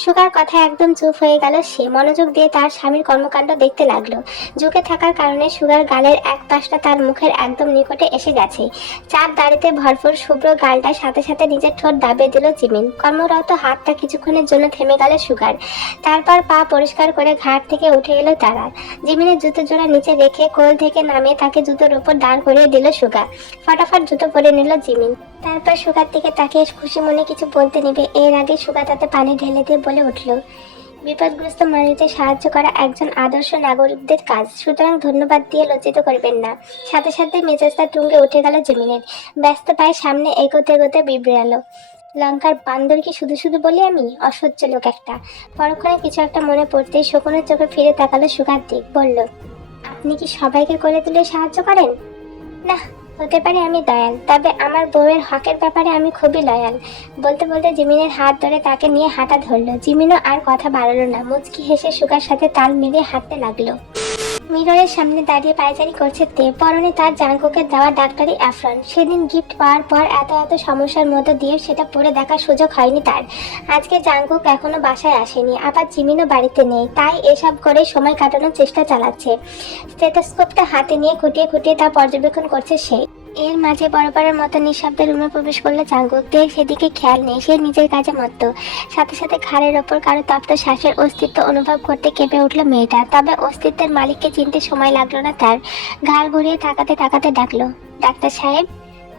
সুগার কথা একদম চুপ হয়ে গেল সে, মনোযোগ দিয়ে তার স্বামীর কর্মকাণ্ড দেখতে লাগলো। ঝুঁকে থাকার কারণে সুগার গালের এক পাশটা তার মুখের একদম নিকটে এসে গেছে। চাপ দাড়িতে ভরপুর শুভ্র গালটার সাথে সাথে নিজের ঠোঁট দাবিয়ে দিল জিমিন। কর্মরত হাতটা কিছুক্ষণের জন্য থেমে গেল সুগার, তারপর পা পরিষ্কার করে ঘাট থেকে উঠে এলো তারা। জিমিনের জুতো জোড়া নিচে রেখে কোল থেকে নামিয়ে তাকে জুতোর উপর দাঁড় করিয়ে দিল সুগা। ফটাফট জুতো পরে নিল জিমিন, তারপর সুগার দিকে তাকে খুশি মনে কিছু বলতে নিবে, এর আগে সুগা তাতে পানি ঢেলে দিয়ে বলে উঠল, বিপদগ্রস্ত মানুষদের সাহায্য করা একজন আদর্শ নাগরিকদের কাজ, সুতরাং ধন্যবাদ দিয়ে লজ্জিত করবেন না। সাথে সাথে মেজাজটা তুঙ্গে উঠে গেল জমিনের, ব্যস্ত পায়ে সামনে এগোতে এগোতে বিবড়ালো, লঙ্কার বান্দর কি শুধু শুধু বলি আমি, অসহ্য লোক একটা। পরক্ষণে কিছু একটা মনে পড়তেই শকুনের চোখে ফিরে তাকালো সুগার দিক, বলল, আপনি কি সবাইকে কোলে তুলে সাহায্য করেন? না, হতে পারে আমি দয়াল, তবে আমার বউয়ের হকের ব্যাপারে আমি খুবই লয়াল। বলতে বলতে জিমিনের হাত ধরে তাকে নিয়ে হাঁটা ধরলো। জিমিনও আর কথা বাড়ালো না, মুচকি হেসে সুগার সাথে তাল মিলিয়ে হাঁটতে লাগলো। মিররের সামনে দাঁড়িয়ে পায়চারি করছে তে, পরনে তার জাঙ্কুকের দেওয়া ডাক্তারি অ্যাফরন। সেদিন গিফট পাওয়ার পর এত এত সমস্যার মধ্যে দিয়ে সেটা পরে দেখার সুযোগ হয়নি তার। আজকে জাঙ্কুক এখনো বাসায় আসেনি, আবার জিমিনও বাড়িতে নেই, তাই এসব করে সময় কাটানোর চেষ্টা চালাচ্ছে। স্টেথোস্কোপটা হাতে নিয়ে খুঁটিয়ে খুঁটিয়ে তা পর্যবেক্ষণ করছে সে। এর মাঝে বরাবরের মতো নিঃশব্দে রুমে প্রবেশ করলো জাঙ্কুক। দেখ সেদিকে খেয়াল নেই, সে নিজের কাজে মত্ত। সাথে সাথে ঘাড়ের ওপর কারো তপ্ত শ্বাসের অস্তিত্ব অনুভব করতে কেঁপে উঠল মেয়েটা, তবে অস্তিত্বের মালিককে চিনতে সময় লাগলো না তার। ঘাড় ঘুরিয়ে তাকাতে তাকাতে ডাকলো, ডাক্তার সাহেব।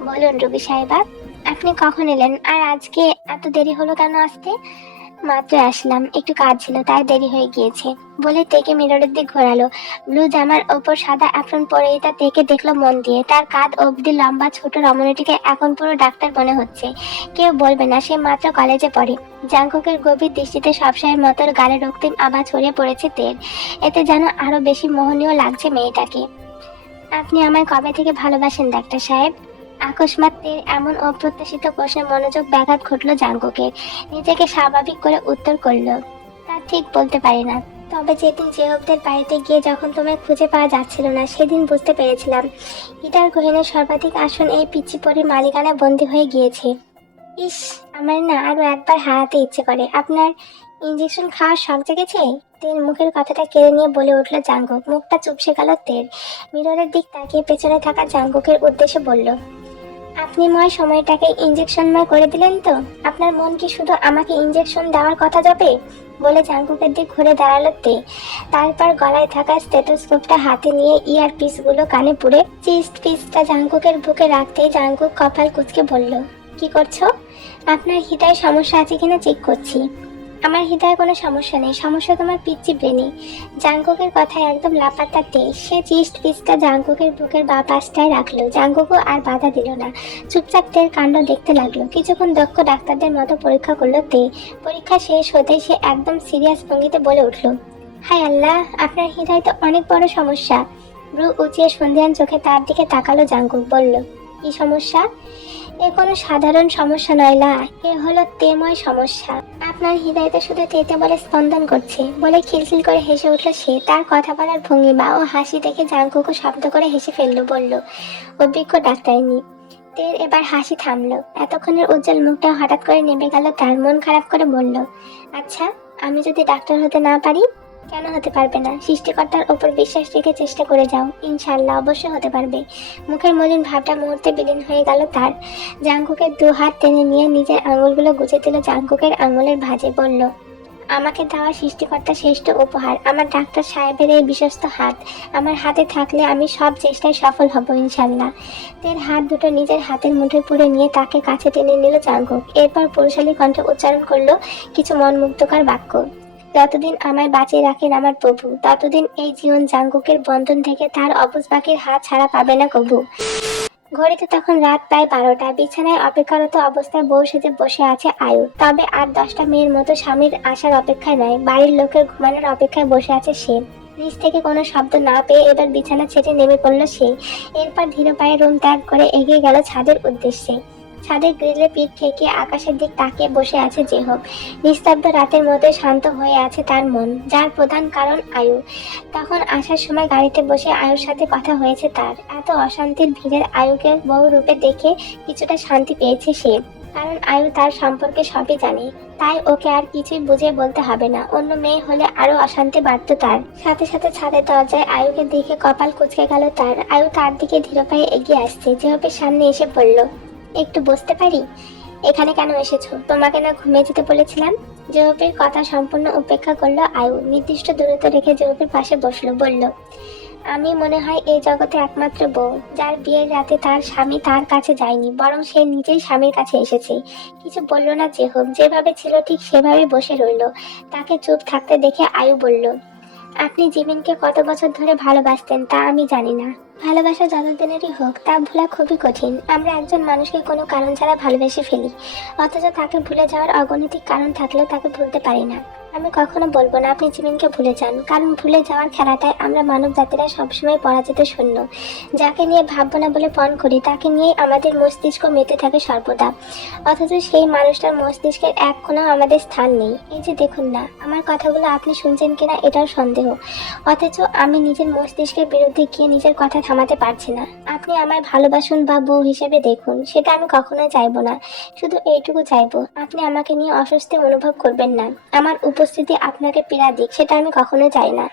বলুন রুবি সাহেবা, আপনি কখন এলেন? আর আজকে এত দেরি হলো কেন আসতে? মাত্র আসলাম, একটু কাজ ছিল তাই দেরি হয়ে গিয়েছে। বলে তেকে মিররের দিক ঘোরালো। ব্লু জামার ওপর সাদা অ্যাপ্রন পরে তা তেকে দেখলো মন দিয়ে। তার কাঁধ অবধি লম্বা ছোট রমণীটিকে এখন পুরো ডাক্তার মনে হচ্ছে। কেউ বলবে না সে মাত্র কলেজে পড়ে। জাঙ্কুকের গভীর দৃষ্টিতে সবসময়ের মতো গালে রক্তিম আভা ছড়িয়ে পড়েছে তের, এতে যেন আরো বেশি মোহনীয় লাগছে মেয়েটাকে। আপনি আমায় কবে থেকে ভালোবাসেন ডাক্তার সাহেব? আকস্মাৎ এমন অপ্রত্যাশিত প্রশ্নে মনোযোগ ব্যাঘাত ঘটলো জাঙ্কুকের। নিজেকে স্বাভাবিক করে উত্তর করলো, তা ঠিক বলতে পারি না, তবে যেদিন জেহবদের বাড়িতে গিয়ে যখন তোমায় খুঁজে পাওয়া যাচ্ছিল না সেদিন বুঝতে পেরেছিলাম ইটার গহিনের সর্বাধিক আসন এই পিচ্চি পরির মালিকানা বন্দী হয়ে গিয়েছে। ইস, আমার না আরো একবার হারাতে ইচ্ছে করে। আপনার ইঞ্জেকশন খাওয়ার শখ জেগেছে? তের মুখের কথাটা কেড়ে নিয়ে বলে উঠল জাঙ্কুক। মুখটা চুপসে গেল তের। মিররের দিক তাকিয়ে পেছনে থাকা জাঙ্কুকের উদ্দেশ্যে বলল, আপনি ময় সময়টাকে ইঞ্জেকশনময় করে দিলেন তো? আপনার মন কি শুধু আমাকে ইঞ্জেকশন দেওয়ার কথা যাবে? বলে জাঙ্কুকের দিক ঘুরে দাঁড়ালো তে। তারপর গলায় থাকা স্টেথোস্কোপটা হাতে নিয়ে ইয়ার পিসগুলো কানে পুড়ে চিস্ট পিসটা জাঙ্কুকের বুকে রাখতেই জাঙ্কুক কপাল কুঁচকে বলল, কি করছো? আপনার হৃদয় সমস্যা আছে কিনা চেক করছি। আমার হৃদয়ে কোনো সমস্যা নেই, সমস্যা তোমার পিচ্চি ব্রেনে। জাঙ্কুকের কথায় একদম লাপাত্তা তে। সে চিস্ট পিসটা জাঙ্কুকের বুকের বা পাশটায় রাখলো। জাঙ্কুকও আর বাধা দিল না, চুপচাপ তের কাণ্ড দেখতে লাগলো। কিছুক্ষণ দক্ষ ডাক্তারদের মতো পরীক্ষা করলো তে। পরীক্ষা শেষ হতেই সে একদম সিরিয়াস ভঙ্গিতে বলে উঠল, হায় আল্লাহ, আপনার হৃদয় তো অনেক বড় সমস্যা। ব্রু উঁচিয়ে সন্ধিয়ান চোখে তার দিকে তাকালো জাঙ্কুক। বলল, কি সমস্যা? এ কোনো সাধারণ সমস্যা নয় লা, এ হলো তেময় সমস্যা। আপনার হৃদয়টা শুধু তেতে বলে স্পন্দন করছে। বলে খিলখিল করে হেসে উঠল সে। তার কথা বলার ভঙ্গিমা ও হাসি দেখে জাঙ্কুকও শব্দ করে হেসে ফেললো। বলল, অভিজ্ঞ ডাক্তারনি। তের এবার হাসি থামলো। এতক্ষণের উজ্জ্বল মুখটা হঠাৎ করে নেমে গেল তার। মন খারাপ করে বলল, আচ্ছা, আমি যদি ডাক্তার হতে না পারি? কেন হতে পারবে না? সৃষ্টিকর্তার ওপর বিশ্বাস রেখে চেষ্টা করে যাও, ইনশাআল্লাহ অবশ্যই হতে পারবে। মুখের মলিন ভাবটা মুহূর্তে বিলীন হয়ে গেল তার। জাঙ্কুকের দু হাত টেনে নিয়ে নিজের আঙুলগুলো গুজে দিল জাঙ্কুকের আঙুলের ভাঁজে। বলল, আমাকে দেওয়া সৃষ্টিকর্তার শ্রেষ্ঠ উপহার, আমার ডাক্তার সাহেবের এই বিশ্বস্ত হাত আমার হাতে থাকলে আমি সব চেষ্টায় সফল হব ইনশাল্লাহ। তের হাত দুটো নিজের হাতের মুঠোয় পুরে নিয়ে তাকে কাছে টেনে নিল জাঙ্কুক। এরপর পুরুষালী কণ্ঠে উচ্চারণ করলো কিছু মনমুগ্ধকর বাক্য। যতদিন আমায় বাঁচিয়ে রাখেন আমার প্রভু, ততদিন এই জীবন জাঙ্কুকের বন্ধন থেকে তার অবুঝ পাখির হাত ছাড়া পাবে না কভু। ঘড়িতে তখন রাত প্রায় 12টা। বিছানায় অপেক্ষারত অবস্থায় বউ সেজে বসে আছে আয়ু। তবে আর 10টা মেয়ের মতো স্বামীর আসার অপেক্ষায় নয়, বাড়ির লোকের ঘুমানোর অপেক্ষায় বসে আছে সে। নিচ থেকে কোনো শব্দ না পেয়ে এবার বিছানা ছেড়ে নেমে পড়ল সে। এরপর ধীর পায়ে রুম ত্যাগ করে এগিয়ে গেল ছাদের উদ্দেশ্যে। ছাদের গ্রিলে পিঠ থেকে আকাশের দিক তাকিয়ে বসে আছে জেহব। নিস্তব্ধ রাতের মধ্যে শান্ত হয়ে আছে তার মন, যার প্রধান কারণ আয়ু। তখন আসার সময় গাড়িতে বসে আয়ুর সাথে কথা হয়েছে তার। এত অশান্তির ভিড়ের আয়ুকে বহু রূপে দেখে কিছুটা শান্তি পেয়েছে সে। কারণ আয়ু তার সম্পর্কে সবই জানে, তাই ওকে আর কিছুই বুঝিয়ে বলতে হবে না। অন্য মেয়ে হলে আরো অশান্তি বাড়তো তার। সাথে সাথে ছাদের দরজায় আয়ুকে দেখে কপাল কুঁচকে গেল তার। আয়ু তার দিকে ধীর পায়ে এগিয়ে আসছে। জেহবের সামনে এসে পড়ল। একটু বসতে পারি? এখানে কেন এসেছো? তোমাকে না ঘুমিয়ে যেতে বলেছিলাম? জেহবের কথা সম্পূর্ণ উপেক্ষা করলো আয়ু। নির্দিষ্ট দূরত্ব রেখে জেহবের পাশে বসলো। বলল, আমি মনে হয় এই জগতে একমাত্র বউ যার বিয়ের রাতে তার স্বামী তার কাছে যায়নি, বরং সে নিজেই স্বামীর কাছে এসেছে। কিছু বলল না জেহব, যেভাবে ছিল ঠিক সেভাবে বসে রইল। তাকে চুপ থাকতে দেখে আয়ু বলল, আপনি জিমিনকে কত বছর ধরে ভালোবাসতেন তা আমি জানি না। ভালোবাসা যতদিনেরই হোক তা ভোলা খুবই কঠিন। আমরা একজন মানুষকে কোনো কারণ ছাড়া ভালোবেসে ফেলি, অথচ তাকে ভুলে যাওয়ার অগণিতিক কারণ থাকলেও তাকে ভুলতে পারি না। আমি কখনো বলবো না আপনি জিমিনকে ভুলে যান, কারণ ভুলে যাওয়ার খেলাটায় আমরা মানব জাতিরা সবসময় পরাজিত শূন্য। যাকে নিয়ে ভাববো না বলে পণ করি তাকে নিয়েই আমাদের মস্তিষ্ক মেতে থাকে সর্বদা, অথচ সেই মানুষটার মস্তিষ্কের এক কোণাও আমাদের স্থান নেই। এই যে দেখুন না, আমার কথাগুলো আপনি শুনছেন কিনা এটাও সন্দেহ, অথচ আমি নিজের মস্তিষ্কের বিরুদ্ধে গিয়ে নিজের কথা থামাতে পারছি না। আপনি আমায় ভালোবাসুন বা বউ হিসেবে দেখুন, সেটা আমি কখনোই চাইবো না। শুধু এইটুকু চাইবো, আপনি আমাকে নিয়ে অস্বস্তি অনুভব করবেন না। আমার উপস্থিতি আপনাকে পীড়া দিক, সেটা আমি কখনো চাই না।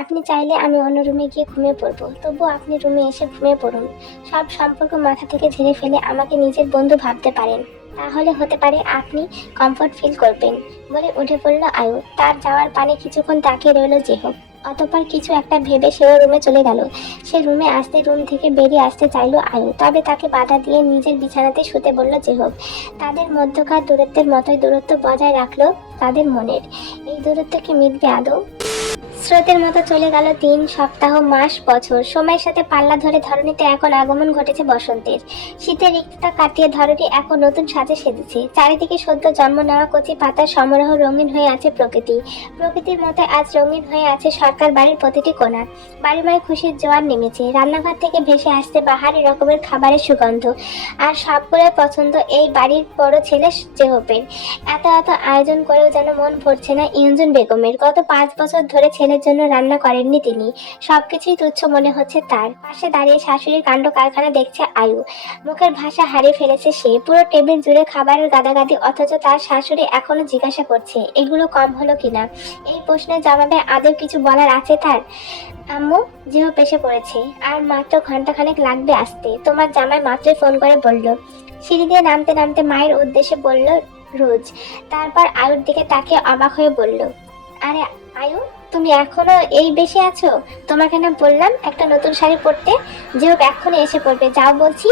আপনি চাইলে আমি অন্য রুমে গিয়ে ঘুমিয়ে পড়বো, তবুও আপনি রুমে এসে ঘুমিয়ে পড়ুন। সব সম্পর্ক মাথা থেকে ঝেড়ে ফেলে আমাকে নিজের বন্ধু ভাবতে পারেন, তাহলে হতে পারে আপনি কমফোর্ট ফিল করবেন। বলে উঠে পড়ল আয়ু। তার যাওয়ার পানে কিছুক্ষণ তাকিয়ে রইল জেহব। অতঃপর কিছু একটা ভেবে সেও রুমে চলে গেল। সে রুমে আসতে রুম থেকে বেরিয়ে আসতে চাইলো আয়ু, তবে তাকে বাধা দিয়ে নিজের বিছানাতে শুতে বলল জেহব। তাদের মধ্যকার দূরত্বের মতোই দূরত্ব বজায় রাখলো তাদের মনের। এই দূরত্ব কি মিটবে আদৌ? স্রোতের মতো চলে গেল দিন, সপ্তাহ, মাস, বছর। সময়ের সাথে পাল্লা ধরে ধরণীতে এখন আগমন ঘটেছে বসন্তের। শীতের রিক্ততা কাটিয়ে ধরণী এখন নতুন সাজে সেজেছে। চারিদিকে সদ্য জন্ম নেওয়া কচি পাতার সমারোহ রঙিন হয়ে আছে প্রকৃতি। প্রকৃতির মতো আজ রঙিন হয়ে আছে সরকার বাড়ির প্রতিটি কোণা। বাড়িময় খুশির জোয়ার নেমেছে। রান্নাঘর থেকে ভেসে আসছে বাহারি রকমের খাবারের সুগন্ধ। আর সবগুলোর পছন্দ এই বাড়ির বড় ছেলে জেহবের। এত এত আয়োজন করেও যেন মন ভরছে না ইয়ুনজুন বেগমের। গত 5 বছর ধরে ছেলের জন্য রান্না করেননি তিনি। সবকিছুই তুচ্ছ মনে হচ্ছে তার। পাশে দাঁড়িয়ে শাশুড়ির কাণ্ড কারখানা দেখছে আয়ু। মুখের ভাষা হারিয়ে ফেলেছে সে। পুরো টেবিল জুড়ে খাবারের গাদাগাদি, অথচ তার শাশুড়ি এখনো জিজ্ঞাসা করছে এগুলো কম হলো কিনা। এই প্রশ্নের জবাবে আদৌ কিছু বলার আছে তার? আম্মু, জিহো পেশে পড়েছে, আর মাত্র ঘন্টাখানেক লাগবে আসতে। তোমার জামাই মাত্রই ফোন করে বলল। সিঁড়ি দিয়ে নামতে নামতে মায়ের উদ্দেশ্যে বলল রোজ। তারপর আয়ুর দিকে তাকিয়ে অবাক হয়ে বলল, আরে আয়ু, তুমি এখনো এই বেশি আছো? তোমাকে না বললাম একটা নতুন শাড়ি পরতে? যেও এক্ষুনি এসে পড়বে, যাও বলছি।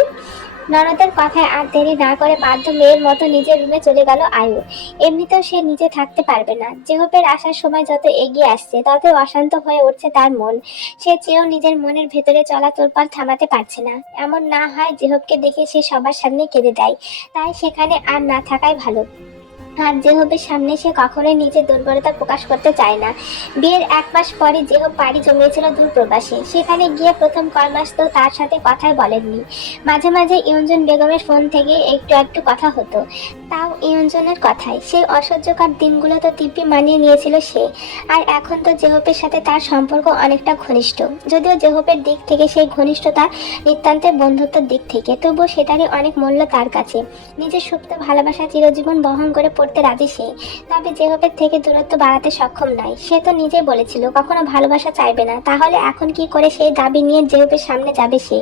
ননদের কথায় আর দেরি না করে বাধ্য মেয়ের মতো নিজের রুমে চলে গেল আয়ু। এমনিতেও সে নিজে থাকতে পারবে না। জেহপের আসার সময় যত এগিয়ে আসছে তত অশান্ত হয়ে উঠছে তার মন। সে চেয়েও নিজের মনের ভেতরে চলা তোলপাড় থামাতে পারছে না। এমন না হয় জেহপকে দেখে সে সবার সামনে কেঁদে দেয়। তাই সেখানে আর না থাকাই ভালো। আর জেহবের সামনে সে কখনোই নিজের দুর্বলতা প্রকাশ করতে চায় না। বিয়ের 1 মাস পরে জেহব পাড়ি জমিয়েছিল দূর প্রবাসে। সেখানে গিয়ে প্রথম কয় মাস তো তার সাথে কথাই বলেননি। মাঝে মাঝে ইয়ঞ্জন বেগমের ফোন থেকে একটু একটু কথা হতো, তাও ইয়ঞ্জনের কথাই। সেই অসহ্যকর দিনগুলো তো দিব্যি মানিয়ে নিয়েছিল সে। আর এখন তো জেহবের সাথে তার সম্পর্ক অনেকটা ঘনিষ্ঠ। যদিও জেহবের দিক থেকে সেই ঘনিষ্ঠতা নিতান্তের বন্ধুত্বের দিক থেকে, তবুও সেটারই অনেক মূল্য তার কাছে। নিজের সুপ্ত ভালোবাসা চিরজীবন বহন করে পড়তে রাজি সে। তবে জেহবের থেকে দূরত্ব বাড়াতে সক্ষম নয়। সে তো নিজেই বলেছিল কখনো ভালোবাসা চাইবে না। তাহলে এখন কি করে সেই দাবি নিয়ে জেহবের সামনে যাবে সে?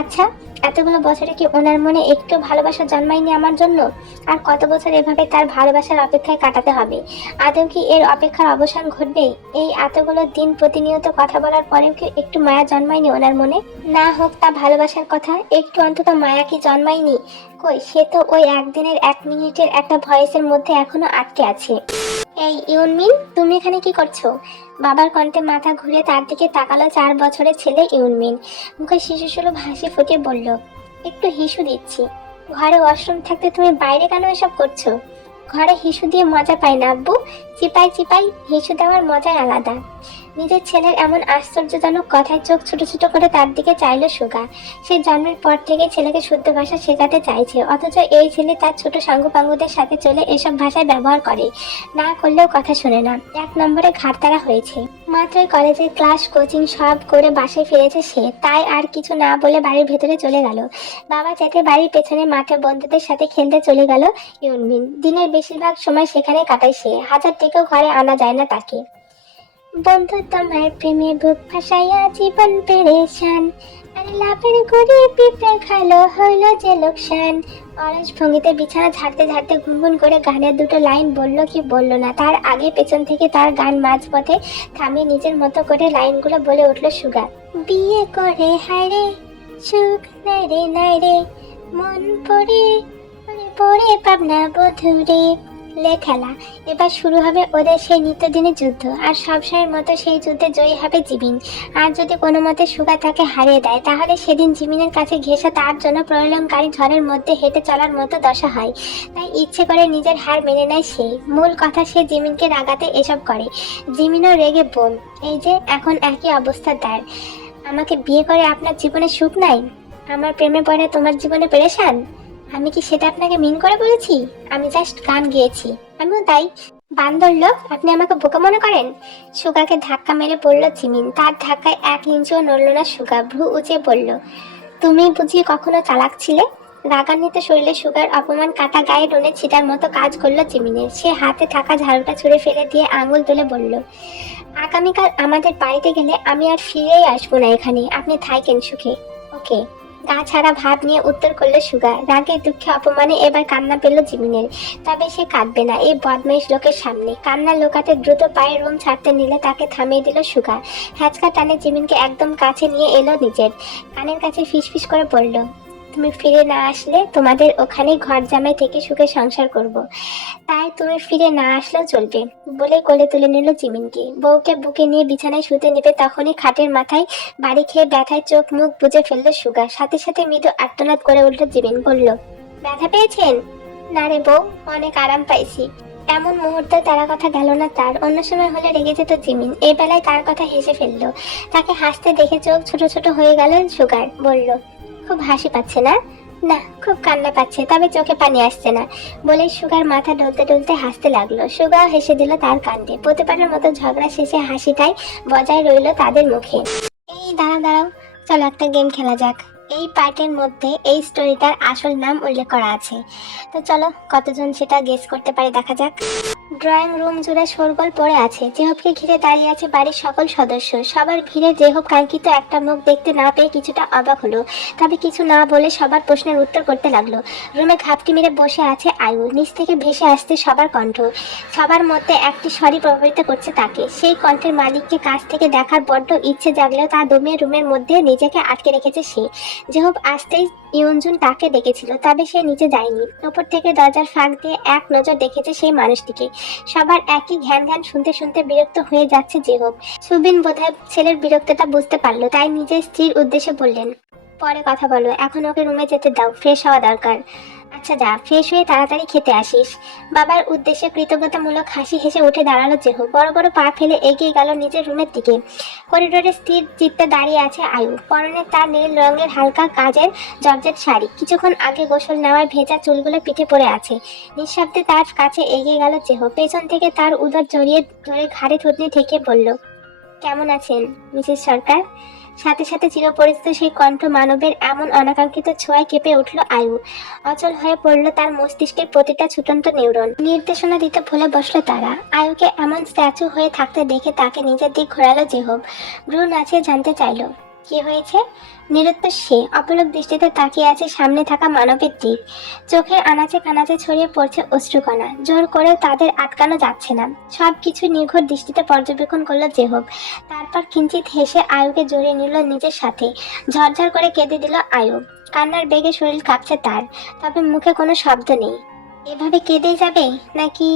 আচ্ছা, এতগুলো বছরে কি ওনার মনে একটু ভালোবাসা জন্মায়নি আমার জন্য? আর কত বছর এভাবে তার ভালোবাসার অপেক্ষায় কাটাতে হবে? আদৌ কি এর অপেক্ষার অবসান ঘটবে? এই এতগুলো দিন প্রতিনিয়ত কথা বলার পরেও কি একটু মায়া জন্মায়নি ওনার মনে? না হোক তা ভালোবাসার কথা, একটু অন্তত মায়া কি জন্মায়নি? কই, সে তো ওই একদিনের 1 মিনিটের একটা ভয়েসের মধ্যে এখনো আটকে আছে। এই ইউনমিন, তুমি এখানে কি করছো? বাবার কণ্ঠে মাথা ঘুরে তার দিকে তাকালো 4 বছরের ছেলে ইউনমিন। মুখে শিশুসুলভ হাসি ফুটিয়ে বলল, একটু হিসু দিচ্ছি। ঘরে ওয়াশরুম থাকতে তুমি বাইরে কেন এসব করছো? ঘরে হিসু দিয়ে মজা পাই না আব্বু। চিপাই চিপাই হিসু দেওয়ার মজাই আলাদা। নিজের ছেলের এমন আশ্চর্যজনক কথায় চোখ ছোট ছোট করে তার দিকে চাইল সুগা। সে জন্মের পর থেকে ছেলেকে শুদ্ধ ভাষা শেখাতে চাইছে, অথচ এই ছেলে তার ছোট সাঙ্গুপাঙ্গুদের সাথে চলে এসব ভাষায় ব্যবহার করে। না করলেও কথা শোনে না। 1 নম্বরে ঘাটতারা হয়েছে। মাত্রই কলেজের ক্লাস কোচিং সব করে বাসায় ফিরেছে সে। তাই আর কিছু না বলে বাড়ির ভেতরে চলে গেল। বাবা যেতে বাড়ির পেছনে মাঠে বন্ধুদের সাথে খেলতে চলে গেল ইউনমিন। দিনের বেশিরভাগ সময় সেখানে কাটায় সে। 1000 টাকাও ঘরে আনা যায় না তাকে। বন্ধু তোমার প্রেমে বুক ভাসাইয়া জীবন পেরেশান, আরে লাভের গড়ি পিঁপড়ে খালো হইল যে লোকসান। অলস ভঙ্গিতে বিছানা ঝাড়তে ঝাড়তে গুনগুন করে গানের দুটো লাইন বলল কি বলল না, তার আগে পেছন থেকে তার গান মাঝপথে থামিয়ে নিজের মতো করে লাইনগুলো বলে উঠল সুগা। বিয়ে করে হায়রে সুখ নাই রে নাই রে, মন পড়ে পড়ে পাবনা বধুরে। লে খেলা, এবার শুরু হবে ওদের সেই নিত্যদিনের যুদ্ধ। আর সবসময়ের মতো সেই যুদ্ধে জয়ী হবে জিমিন। আর যদি কোনো মতে সুগা তাকে হারিয়ে দেয়, তাহলে সেদিন জিমিনের কাছে ঘেঁষা তার জন্য প্রলয়ঙ্কারী ঝড়ের মধ্যে হেঁটে চলার মতো দশা হয়। তাই ইচ্ছে করে নিজের হার মেনে নেয় সে। মূল কথা, সে জিমিনকে রাগাতে এসব করে। জিমিনও রেগে বোম। এই যে এখন একই অবস্থা তার। আমাকে বিয়ে করে আপনার জীবনে সুখ নাই, আমার প্রেমে পড়ে তোমার জীবনে পেরেশান। আমি কি সেটা আপনাকে মিন করে বলেছি? আমি জাস্ট গান গেয়েছি। আমিও তাই। বান্দর লোক, আপনি আমাকে বোকা মনে করেন? সুগাকে ধাক্কা মেরে পড়ল জিমিন। তার ধাক্কায় 1 ইঞ্চিও নড়ল না সুগা। ভ্রু উঁচে বলল, তুমি বুঝি কখনো চালাক ছিলে? রাগান্বিত শরীরে সুগার অপমান কাটা গায়ে রুনে ছিটার মতো কাজ করলো জিমিনের। সে হাতে থাকা ঝাড়ুটা ছুঁড়ে ফেলে দিয়ে আঙুল তুলে বলল, আগামীকাল আমাদের বাড়িতে গেলে আমি আর ফিরেই আসবো না এখানে। আপনি থাকেন সুখে, ওকে? গা ছাড়া ভাব নিয়ে উত্তর করলো সুগা। রাগে দুঃখে অপমানে এবার কান্না পেল জিমিনের। তবে সে কাঁদবে না এই বদমাইশ লোকের সামনে। কান্না লোকাতে দ্রুত পায়ে রুম ছাড়তে নিলে তাকে থামিয়ে দিল সুগা। হ্যাচকা টানে জিমিনকে একদম কাছে নিয়ে এলো নিজের কানের কাছে ফিসফিস করে বলল, তুমি ফিরে না আসলে তোমাদের ওখানেই ঘর জামাই থেকে সুখে সংসার করব। তাই তুমি ফিরে না আসলেও চলবে। বলে কোলে তুলে নিল জিমিনকে। বউকে বুকে নিয়ে বিছানায় শুতে নেবে তখনই খাটের মাথায় বাড়ি খেয়ে ব্যথায় চোখ মুখ বুজে ফেললো সুগা। সাথে সাথে মৃদু আর্তনাদ করে উঠল জিমিন। বলল, ব্যথা পেয়েছেন? না রে বউ, অনেক আরাম পাইছি। এমন মুহূর্তে তার কথা গেল না তার। অন্য সময় হলে রেগে যেত জিমিন, এই বেলায় তার কথা হেসে ফেললো। তাকে হাসতে দেখে চোখ ছোট ছোট হয়ে গেল সুগার। বলল, খুব হাসি পাচ্ছে না? না, খুব কান্না পাচ্ছে, তবে চোখে পানি আসছে না। বলে সুগার মাথা ডলতে ডলতে হাসতে লাগলো। সুগা হেসে দিল তার কাণ্ডে। প্রতিবারের মতো ঝগড়া শেষে হাসিটাই বজায় রইল তাদের মুখে। এই দাঁড়াও দাঁড়াও, চলো একটা গেম খেলা যাক। এই পার্টের মধ্যে এই স্টোরিটার আসল নাম উল্লেখ করা আছে, তো চলো কতজন সেটা গেস করতে পারে দেখা যাক। ড্রয়িং রুম জুড়ে শোরগোল পড়ে আছে। জেহবকে ঘিরে দাঁড়িয়ে আছে বাড়ির সকল সদস্য। সবার ভিড়ে জেহব কাঙ্ক্ষিত একটা মুখ দেখতে না পেয়ে কিছুটা অবাক হলো। তবে কিছু না বলে সবার প্রশ্নের উত্তর করতে লাগলো। রুমে ঘাপটি মেরে বসে আছে আয়ু। নিচ থেকে ভেসে আসছে সবার কণ্ঠ। সবার মধ্যে একটি স্বরই প্রভাবিত করছে তাকে। সেই কণ্ঠের মালিককে কাছ থেকে দেখার বড্ড ইচ্ছে জাগলেও তা দমিয়ে রুমের মধ্যে নিজেকে আটকে রেখেছে সে। জেহব আসতেই ইয়ঞ্জুন তাকে ডেকেছিল, তবে সে নিচে যায়নি। উপর থেকে দরজার ফাঁক দিয়ে এক নজর দেখেছে সেই মানুষটিকে। সবার একই ঘ্যান ঘ্যান শুনতে শুনতে বিরক্ত হয়ে যাচ্ছে জেহব। সুবিন বোধহয় ছেলের বিরক্তটা বুঝতে পারলো, তাই নিজের স্ত্রীর উদ্দেশ্যে বললেন, পরে কথা বলো, এখন ওকে রুমে যেতে দাও, ফ্রেশ হওয়া দরকার। আচ্ছা যা, ফ্রেশ হয়ে তাড়াতাড়ি খেতে আসিস। বাবার উদ্দেশ্যে কৃতজ্ঞতামূলক হাসি হেসে উঠে দাঁড়ালো জেহু। বড় বড় পা ফেলে এগিয়ে গেল নিজের রুমের দিকে। করিডোরে স্থির চিত্তে দাঁড়িয়ে আছে আয়ু। পরনে তার নীল রঙের হালকা কাজের জর্জেট শাড়ি। কিছুক্ষণ আগে গোসল নেওয়ায় ভেজা চুলগুলো পিঠে পড়ে আছে। নিঃশব্দে তার কাছে এগিয়ে গেল জেহু। পেছন থেকে তার উদর জড়িয়ে ধরে ঘাড়ে থুতনি ঠেকে বলল, কেমন আছেন মিসেস সরকার? সাথে সাথে চিরপরিচিত সেই কণ্ঠ মানবের এমন অনাকাঙ্ক্ষিত ছোঁয়ায় কেঁপে উঠল আয়ু। অচল হয়ে পড়ল তার মস্তিষ্কের প্রতিটা ছুটন্ত নিউরন। নির্দেশনা দিতে ভুলে বসলো তারা। আয়ুকে এমন স্ট্যাচু হয়ে থাকতে দেখে তাকে নিজের দিক ঘোরালো জেহব। ভ্রু নাচিয়ে জানতে চাইল, কি হয়েছে? নিরুত্তর সে অপলক দৃষ্টিতে তাকিয়ে আছে সামনে থাকা মানবের দিক। চোখের আনাচে কানাচে ছড়িয়ে পড়ছে অশ্রুকণা। জোর করেও তাদের আটকানো যাচ্ছে না। সবকিছু নির্ঘুর দৃষ্টিতে পর্যবেক্ষণ করলো জেহব। তারপর কিঞ্চিত হেসে আয়ুকে জড়িয়ে নিল নিজের সাথে। ঝরঝর করে কেঁদে দিল আয়ু। কান্নার বেগে শরীর কাঁপছে তার, তবে মুখে কোনো শব্দ নেই। এভাবে কেঁদেই যাবে নাকি?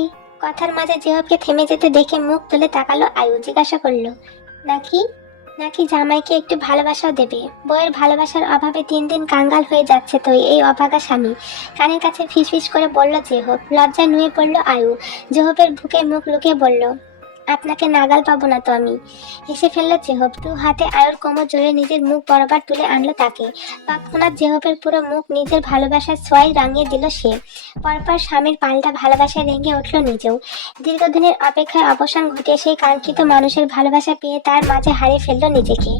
কথার মাঝে জেহবকে থেমে যেতে দেখে মুখ তুলে তাকালো আয়ু। জিজ্ঞাসা করলো, নাকি? নাকি জামাইকে একটু ভালোবাসাও দেবে? বইয়ের ভালোবাসার অভাবে দিন দিন কাঙ্গাল হয়ে যাচ্ছে তো এই অভাগা স্বামী। কানের কাছে ফিসফিস করে বলল জেহব। লজ্জায় নুয়ে পড়ল আয়ু। জেহবের বুকে মুখ লুকিয়ে বলল, আপনাকে নাগাল পাবো না তো আমি। হেসে ফেললো জেহব। দু হাতে আয়ুর কোমর জোরে নিজের মুখ বরাবর তুলে আনলো তাকে। তৎক্ষণাৎ জেহবের পুরো মুখ নিজের ভালোবাসার ছোঁয়ায় রাঙিয়ে দিল সে। পরপর স্বামীর পাল্টা ভালোবাসায় রেঙে উঠল নিজেও। দীর্ঘদিনের অপেক্ষায় অবসান ঘটিয়ে সেই কাঙ্ক্ষিত মানুষের ভালোবাসা পেয়ে তার মাঝে হারিয়ে ফেললো নিজেকে।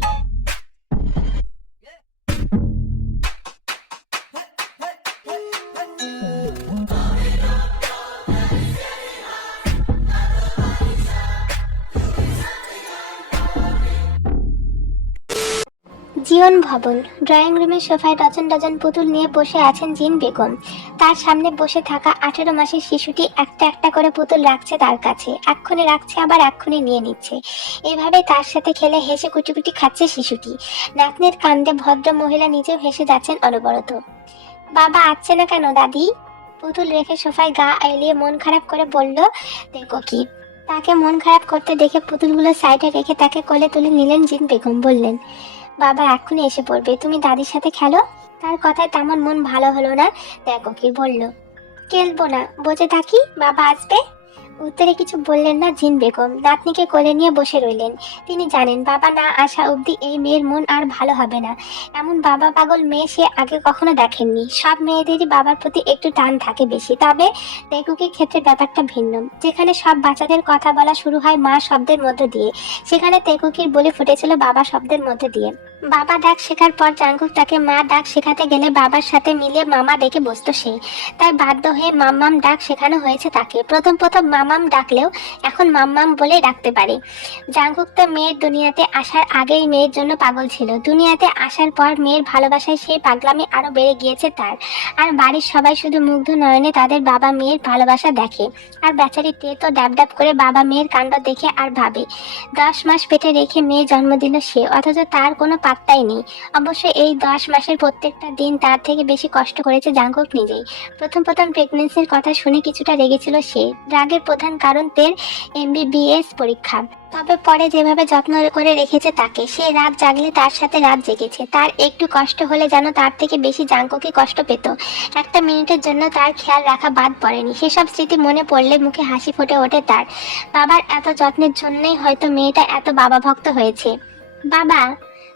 জীবন ভবন। ড্রয়িং রুমের সোফায় ডজন ডজন পুতুল নিয়ে বসে আছেন জিন বেগম। তার সামনে বসে থাকা 18 মাসের শিশুটি একটা একটা করে পুতুল রাখছে তার কাছে। এক্ষুনি রাখছে, আবার এক্ষুনি নিয়ে নিচ্ছে। এভাবে তার সাথে খেলে হেসে কুটিকুটি খাচ্ছে শিশুটি। নাতনির কাণ্ডে ভদ্র মহিলা নিজেও হেসে যাচ্ছেন অনবরত। বাবা আসছে না কেন দাদি? পুতুল রেখে সোফায় গা এলিয়ে মন খারাপ করে বলল দেখো কি। তাকে মন খারাপ করতে দেখে পুতুলগুলো সাইডে রেখে তাকে কোলে তুলে নিলেন জিন বেগম। বললেন, বাবা এক্ষুনি এসে পড়বে, তুমি দাদির সাথে খেলো। তার কথায় তেমন মন ভালো হলো না। দেখো কি বলল, খেলবো না, বসে থাকি, বাবা আসবে। উত্তরে কিছু বললেন না জিন বেগম। নাতনিকে কোলে নিয়ে বসে রইলেন। তিনি জানেন বাবা না আসা অবধি এই মেয়ের মন আর ভালো হবে না। এমন বাবা পাগল মেয়ে সে আগে কখনো দেখেননি। সব মেয়েদেরই বাবার প্রতি একটু টান থাকে বেশি, তবে তেকুকির ক্ষেত্রে ব্যাপারটা ভিন্ন। যেখানে সব বাচ্চাদের কথা বলা শুরু হয় মা শব্দের মধ্য দিয়ে, সেখানে তেকুকির বলে ফুটেছিল বাবা শব্দের মধ্য দিয়ে। বাবা ডাক শেখার পর জাঙ্কুক তাকে মা ডাক শেখাতে গেলে বাবার সাথে মিলিয়ে মামা ডেকে বসতো সে। তাই বাধ্য হয়ে মাম্মাম ডাক শেখানো হয়েছে তাকে। প্রথম প্রথম মামাম ডাকলেও এখন মাম্মাম বলেই ডাকতে পারে। জাঙ্কুক তো মেয়ের দুনিয়াতে আসার আগেই মেয়ের জন্য পাগল ছিল। দুনিয়াতে আসার পর মেয়ের ভালোবাসায় সেই পাগলামি আরো বেড়ে গিয়েছে তার। আর বাড়ির সবাই শুধু মুগ্ধ নয়নে তাদের বাবা মেয়ের ভালোবাসা দেখে। আর বেচারি তে তো ড্যাব ড্যাব করে বাবা মেয়ের কাণ্ড দেখে আর ভাবে 10 মাস পেটে রেখে মেয়ে জন্ম দিল সে, অথচ তার কোনো পাত্তাই নেই। অবশ্য এই 10 মাসের প্রত্যেকটা দিন তার থেকে বেশি কষ্ট করেছে জাঙ্কুক নিজেই। প্রথম প্রথম প্রেগনেন্সির কথা শুনে কিছুটা রেগেছিল সে। রাগের প্রধান কারণ তের MBBS পরীক্ষা। তবে পরে যেভাবে যত্ন করে রেখেছে তাকে, সে রাত জাগলে তার সাথে রাত জেগেছে। তার একটু কষ্ট হলে যেন তার থেকে বেশি জাঙ্কুকই কষ্ট পেত। একটা মিনিটের জন্য তার খেয়াল রাখা বাদ পড়েনি। সেসব স্মৃতি মনে পড়লে মুখে হাসি ফুটে ওঠে তার। বাবার এত যত্নের জন্যই হয়তো মেয়েটা এত বাবা ভক্ত হয়েছে। বাবা।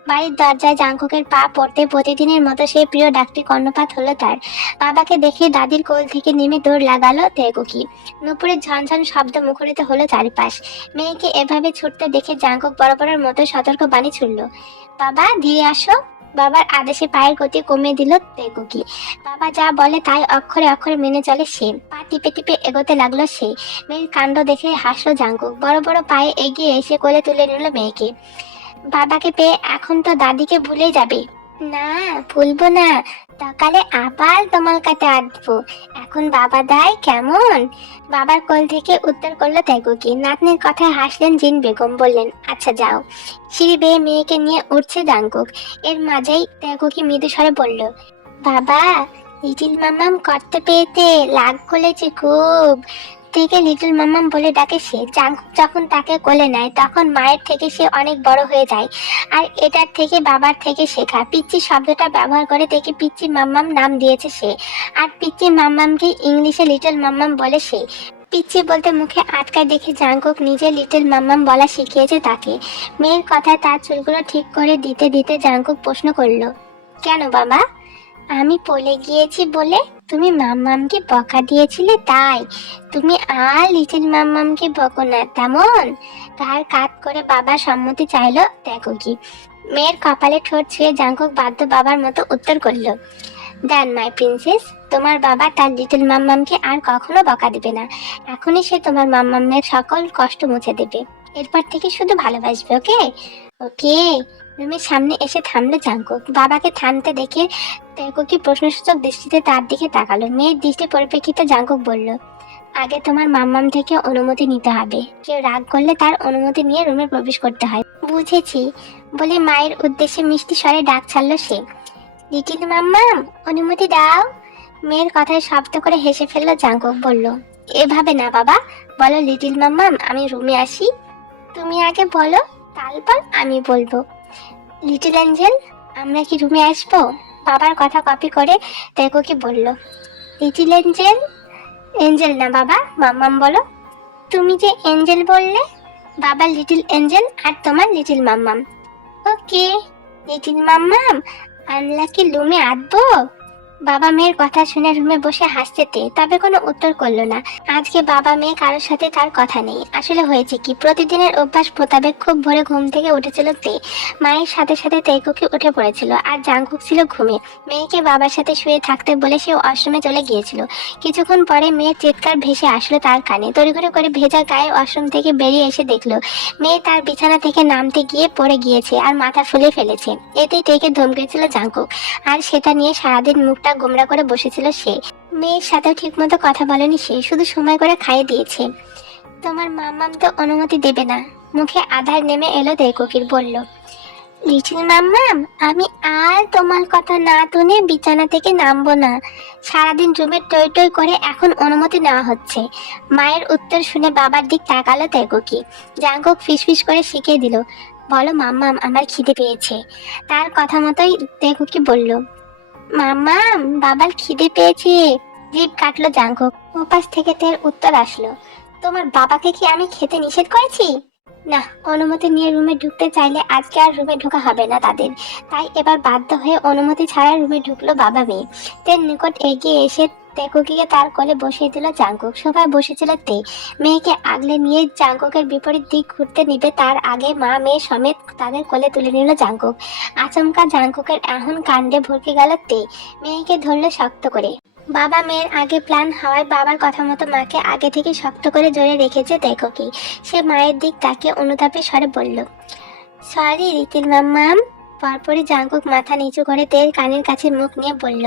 বাড়ির দরজায় জাঙ্কুকের পা পড়তে প্রতিদিনের মতো সেই প্রিয় ডাকটি কর্ণপাত হলো তার। বাবাকে দেখে দাদির কোল থেকে নেমে দৌড় লাগালো তেগুকি। নুপুরের ঝনঝন শব্দ মুখরিত হলো চারিপাশ। মেয়েকে এভাবে ছুটতে দেখে জাঙ্কুক বরাবরের মতো সতর্ক বাণী ছুড়ল, বাবা ধীরে আসো। বাবার আদেশে পায়ের গতি কমিয়ে দিল তেগুকি। বাবা যা বলে তাই অক্ষরে অক্ষরে মেনে চলে সে। পা টিপে টিপে এগোতে লাগলো সে। মেয়ের কাণ্ড দেখে হাসলো জাঙ্কুক। বড় বড় পায়ে এগিয়ে এসে কোলে তুলে নিল মেয়েকে। বাবাকে পেয়ে এখন তো দাদিকে ভুলে যাবে। না, ভুলবো না, সকালে আবার তোমার কাছে আসবো। এখন বাবা দাই কেমন? বাবার কোল থেকে উত্তর করলো তেগুকি। নাতনির কথায় হাসলেন জিন বেগম। বললেন, আচ্ছা যাও। সিঁড়ি বেয়ে মেয়েকে নিয়ে উঠছে জাঙ্কুক। এর মাঝেই তেগুকি মৃদু স্বরে বলল, বাবা, লিটিল মাম্মাম করতে পেতে লাগ করেছে খুব থেকে লিটল মাম্মাম বলে ডাকে সে। জাংকুক যখন তাকে কোলে নেয় তখন মায়ের থেকে সে অনেক বড় হয়ে যায়, আর এটার থেকে বাবার থেকে শেখা। পিচ্চি শব্দটা ব্যবহার করে থেকে পিচ্চি মাম্মাম নাম দিয়েছে সে, আর পিচ্চি মাম্মামকে ইংলিশে লিটল মাম্মাম বলে সে। পিচ্চি বলতে মুখে আটকায় দেখে জাংকুক নিজে লিটল মাম্মাম বলা শিখিয়েছে তাকে। মেয়ের কথায় তার চুলগুলো ঠিক করে দিতে দিতে জাংকুক প্রশ্ন করলো, কেন বাবা? আমি পড়ে গিয়েছি বলে তুমি মাম্মামকে বকা দিয়েছিলে তাই? তুমি আর লিটল মাম্মামকে বকো না তেমন? তার কাত করে বাবা সম্মতি চাইলো। দেখো কি, মেয়ের কপালে ঠোঁট ছুঁয়ে জাংকুক বাধ্য বাবার মতো উত্তর করলো, দেন মাই প্রিন্সেস, তোমার বাবা তার লিটল মাম্মামকে আর কখনো বকা দিবে না। এখনই সে তোমার মাম্মামের সকল কষ্ট মুছে দেবে। এরপর থেকে শুধু ভালোবাসবে, ওকে? ওকে। রুমের সামনে এসে থামলো জাংকুক। বাবাকে থামতে দেখে তেকোকি প্রশ্নসূচক দৃষ্টিতে তার দিকে তাকালো। মেয়ের দৃষ্টি পরিপ্রেক্ষিতে জাংকুক বলল, আগে তোমার মাম্মাম থেকে অনুমতি নিতে হবে। কেউ রাগ করলে তার অনুমতি নিয়ে রুমে প্রবেশ করতে হয়। বুঝেছি বলে মায়ের উদ্দেশ্যে মিষ্টি স্বরে ডাক ছাড়লো সে। লিটিল মাম্মাম, অনুমতি দাও। মেয়ের কথায় শব্দ করে হেসে ফেললো জাংকুক। বলল, এভাবে না বাবা, বলো লিটিল মাম্মাম আমি রুমে আসি। তুমি আগে বলো, তারপর আমি বলবো। লিটল অ্যাঞ্জেল, আমরা কি রুমে আসবো? বাবার কথা কপি করে তেকোকি বলল, লিটল এঞ্জেল। এঞ্জেল না বাবা, মাম্মাম বলো। তুমি যে এঞ্জেল বললে। বাবা লিটল এঞ্জেল আর তোমার লিটল মাম্মাম। ওকে। লিটল মাম্মাম, আমরা কি রুমে আসবো? বাবা মেয়ের কথা শুনে রুমে বসে হাসতে তবে কোনো উত্তর করলো না। আজকে বাবা মেয়ে কারোর সাথে তার কথা নেই। আসলে হয়েছে কি, প্রতিদিনের অভ্যাস মোতাবেক খুব ভোরে ঘুম থেকে উঠেছিল মায়ের সাথে সাথে তেকুকি উঠে পড়েছিল, আর জাংকুক ছিল ঘুমে। মেয়েকে বাবার সাথে শুয়ে থাকতে বলে সে ওয়াশরুমে চলে গিয়েছিল। কিছুক্ষণ পরে মেয়ের চিৎকার ভেসে আসলো তার কানে। তড়িঘড়ি করে ভেজা গায়ে ওয়াশরুম থেকে বেরিয়ে এসে দেখলো মেয়ে তার বিছানা থেকে নামতে গিয়ে পড়ে গিয়েছে আর মাথা ফুলে ফেলেছে। এতেই তেকে ধমকেছিল জাংকুক, আর সেটা নিয়ে সারাদিন মুখটা গোমরা করে বসেছিল সে। মেয়ের সাথেও ঠিক মতো কথা বলেনি সে, শুধু সময় করে খাইয়ে দিয়েছে। তোমার মাম্মাম তো অনুমতি দেবে না। মুখে আধার নেমে এলো তেকুকির। বলল, লিটল মাম্মাম, আমি আর তোমার কথা না শুনে বিছানা থেকে নামবো না। সারাদিন রুমে টই টই করে এখন অনুমতি নেওয়া হচ্ছে। মায়ের উত্তর শুনে বাবার দিক তাকালো তেকুকি। জাংকুক ফিসফিস করে শিখিয়ে দিল, বলো মাম্মাম আমার খিদে পেয়েছে। তার কথা মতোই তেকুকি বলল, মাম্মাম বাবার খিদে পেয়েছে। জিভ কাটলো জাংকুক। ওপাশ থেকে তের উত্তর আসলো, তোমার বাবাকে কি আমি খেতে নিষেধ করেছি? না, অনুমতি নিয়ে রুমে ঢুকতে চাইলে আজকে আর রুমে ঢোকা হবে না তাদের। তাই এবার বাধ্য হয়ে অনুমতি ছাড়া রুমে ঢুকলো বাবা মেয়ে। তের নিকট এগিয়ে এসে তেকুকিকে তার কোলে বসিয়ে দিল জাংকুক। সোফায় বসেছিল মেয়েকে আগলে নিয়ে জাংকুকের বিপরীত দিক ঘুরতে নিবে তার আগে মা মেয়ে সমেত তাদের কোলে তুলে নিল জাংকুক। আচমকা জাংকুকের এখন কাণ্ডে ভরকে গেল মেয়েকে ধরলো শক্ত করে। বাবা মেয়ের আগে প্ল্যান হওয়ায় বাবার কথা মতো মাকে আগে থেকে শক্ত করে জড়ে রেখেছে তেকুকি। সে মায়ের দিক তাকিয়ে অনুতাপের স্বরে বলল, সরি লিটল মাম্মাম। পরপরই জাংকুক মাথা নিচু করে তের কানের কাছে মুখ নিয়ে বলল,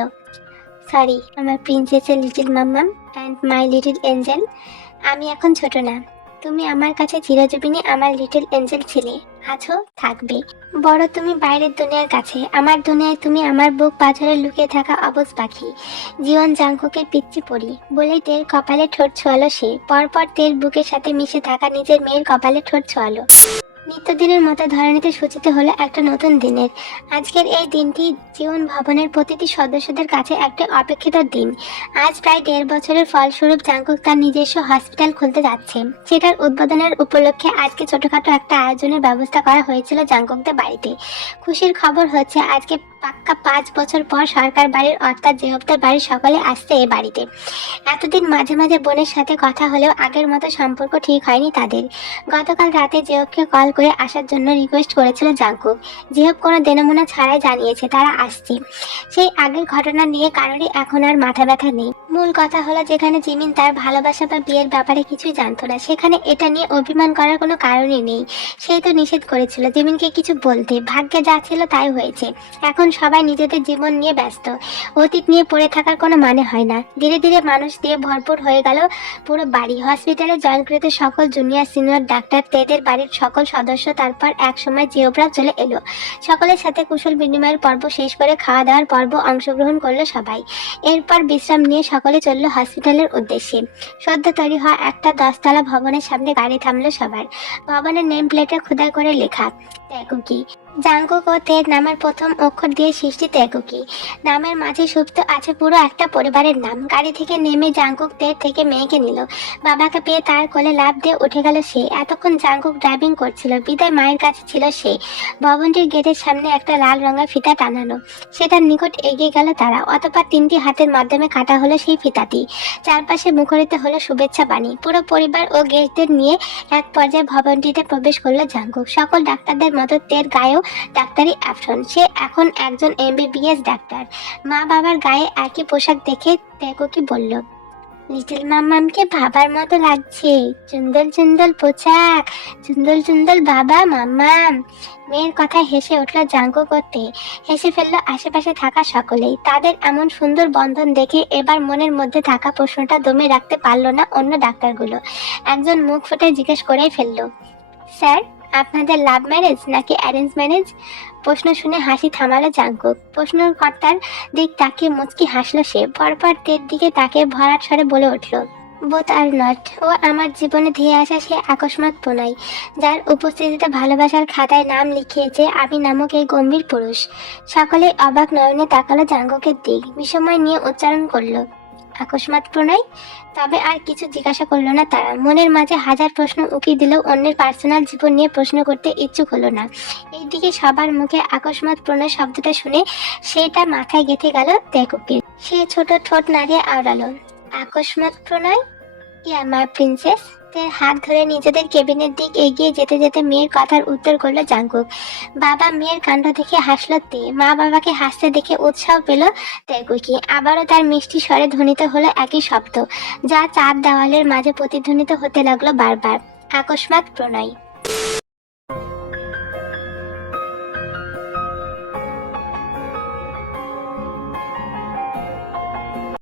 সরি আমার প্রিন্সেসের লিটল মাম্মাম অ্যান্ড মাই লিটল এঞ্জেল। আমি এখন ছোট না, তুমি আমার কাছে চিরজীবনী আমার লিটল এঞ্জেল ছিলে, আছো, থাকবে। বড় তুমি বাইরের দুনিয়ার কাছে, আমার দুনিয়ায় তুমি আমার বুক পাথরে লুকিয়ে থাকা অবুঝ পাখি। জীবন জাংকুকের পিচ্চি পড়ি বলেই তের কপালে ঠোঁট ছোঁয়ালো সে। পরপর তের বুকের সাথে মিশে থাকা নিজের মেয়ের কপালে ঠোঁট ছোঁয়ালো। নিত্যদিনের মতো ধরণীতে সূচিত হলো একটা নতুন দিনের। আজকের এই দিনটি জীবন ভবনের প্রতিটি সদস্যদের কাছে একটা অপেক্ষিত দিন। আজ প্রায় 1.5 বছরের ফলস্বরূপ জাংকুক তার নিজস্ব হসপিটাল খুলতে যাচ্ছে। সেটার উদ্বোধনের উপলক্ষে আজকে ছোটখাটো একটা আয়োজনের ব্যবস্থা করা হয়েছিল জাংকুকদের বাড়িতে। খুশির খবর হচ্ছে আজকে পাক্কা 5 বছর পর সরকার বাড়ির অর্থাৎ জেহবদের বাড়ির সকলে আসছে এ বাড়িতে। এতদিন মাঝে মাঝে বোনের সাথে কথা হলেও আগের মতো সম্পর্ক ঠিক হয়নি তাদের। গতকাল রাতে জেহবকে কল করে আসার জন্য রিকোয়েস্ট করেছিল জাংকুক। জেহব কোনো দেনমোনা ছাড়াই জানিয়েছে তারা আসছে। সেই আগের ঘটনা নিয়ে কারোরই এখন আর মাথা ব্যথা নেই। মূল কথা হলো যেখানে জিমিন তার ভালোবাসা বা বিয়ের ব্যাপারে কিছুই জানতো না, সেখানে এটা নিয়ে অভিমান করার কোনো কারণই নেই। সেই তো নিষেধ করেছিল জিমিনকে কিছু বলতে, ভাগ্যে যা ছিল তাই হয়েছে। এখন সবাই নিজেদের জীবন নিয়ে ব্যস্ত, অতীত নিয়ে পড়ে থাকার কোনো মানে হয় না। ধীরে ধীরে মানুষ দিয়ে ভরপুর হয়ে গেল পুরো বাড়ি। হসপিটালে জয়েনকৃত সকল জুনিয়র সিনিয়র ডাক্তার, তেদের বাড়ির সকল সদস্য, তারপর এক সময় জিওব্রা চলে এলো। সকলের সাথে কুশল বিনিময়ের পর্ব শেষ করে খাওয়া দাওয়ার পর্ব অংশগ্রহণ করলো সবাই। এরপর বিশ্রাম নিয়ে সকলে চলল হসপিটালের উদ্দেশ্যে। সদ্য তৈরি হওয়া একটা 10 তলা ভবনের সামনে গাড়ি থামলো সবার। ভবনের নেম প্লেটে খোদাই করে লেখা তেকুকি। জাঙ্কুক ও তের নামের প্রথম অক্ষর দিয়ে সৃষ্টি তেকুকি। নামের মাঝে সুপ্ত আছে পুরো একটা পরিবারের নাম। গাড়ি থেকে নেমে জাঙ্কুক তের থেকে মেয়েকে নিল। বাবাকে পেয়ে তার কোলে লাফ দিয়ে উঠে গেল সে। এতক্ষণ জাঙ্কুক ড্রাইভিং করছিল, বিদায় মায়ের কাছে ছিল সে। ভবনটির গেটের সামনে একটা লাল রঙের ফিতা টানানো, সেটার নিকট এগিয়ে গেল তারা। অতঃপর 3টি হাতের মাধ্যমে কাটা হলো সেই ফিতাটি। চারপাশে মুখরিত হলো শুভেচ্ছা বাণী। পুরো পরিবার ও গেস্টদের নিয়ে এক পর্যায়ে ভবনটিতে প্রবেশ করলো জাঙ্কুক। সকল ডাক্তারদের মতো তের গায়েও ডাক্তারি অ্যাপশন। সে এখন একজন এমবিবিএস ডাক্তার। মা বাবার গায়ে একই পোশাক দেখে তেকুকি বলল, লিটল মাম্মামকে বাবার মতো লাগছে। চুন্দল চুন্দল পোশাক, চুন্দল চুন্দল বাবা মাম্মাম। মেয়ের কথায় হেসে উঠল জাঙ্কু করতে। হেসে ফেললো আশেপাশে থাকা সকলেই। তাদের এমন সুন্দর বন্ধন দেখে এবার মনের মধ্যে থাকা প্রশ্নটা দমে রাখতে পারলো না অন্য ডাক্তারগুলো। একজন মুখ ফুটে জিজ্ঞেস করেই ফেললো, স্যার, আপনাদের লাভ ম্যারেজ নাকি অ্যারেঞ্জ ম্যারেজ? প্রশ্ন শুনে হাসি থামালো জাঙ্কুক। প্রশ্নকর্তার দিক তাকিয়ে মুচকি হাসলো সে। পরপর তের দিকে তাকে ভরাট স্বরে বলে উঠল, বোথ আর নট। ও আমার জীবনে ধেয়ে আসা সে আকস্মাৎ প্রণয়, যার উপস্থিতিতে ভালোবাসার খাতায় নাম লিখিয়েছে আমি নামক এই গম্ভীর পুরুষ। সকলে অবাক নয়নে তাকালো জাঙ্কুকের দিক, বিস্ময় নিয়ে উচ্চারণ করলো, আকস্মাৎ প্রণয়? তবে আর কিছু জিজ্ঞাসা করলো না তারা। মনের মাঝে হাজার প্রশ্ন উকি দিলেও অন্যের পার্সোনাল জীবন নিয়ে প্রশ্ন করতে ইচ্ছুক হলো না। এইদিকে সবার মুখে আকস্মাৎ প্রণয় শব্দটা শুনে সেটা মাথায় গেঁথে গেল তেকুকির। সে ছোট ঠোঁট নাড়িয়ে আওড়ালো, আকস্মাৎ প্রণয়? ইয়া মাই প্রিন্সেস। তের হাত ধরে নিজেদের কেবিনের দিক এগিয়ে যেতে যেতে মেয়ের কথার উত্তর করলো জাঙ্কুক। বাবা মেয়ের কাণ্ড দেখে হাসলো তে। মা বাবাকে হাসতে দেখে উৎসাহ পেল তেকুকি। আবারও তার মিষ্টি স্বরে ধ্বনিত হলো একই শব্দ, যা চার দেওয়ালের মাঝে প্রতিধ্বনিত হতে লাগলো বারবার, আকস্মাৎ প্রণয়।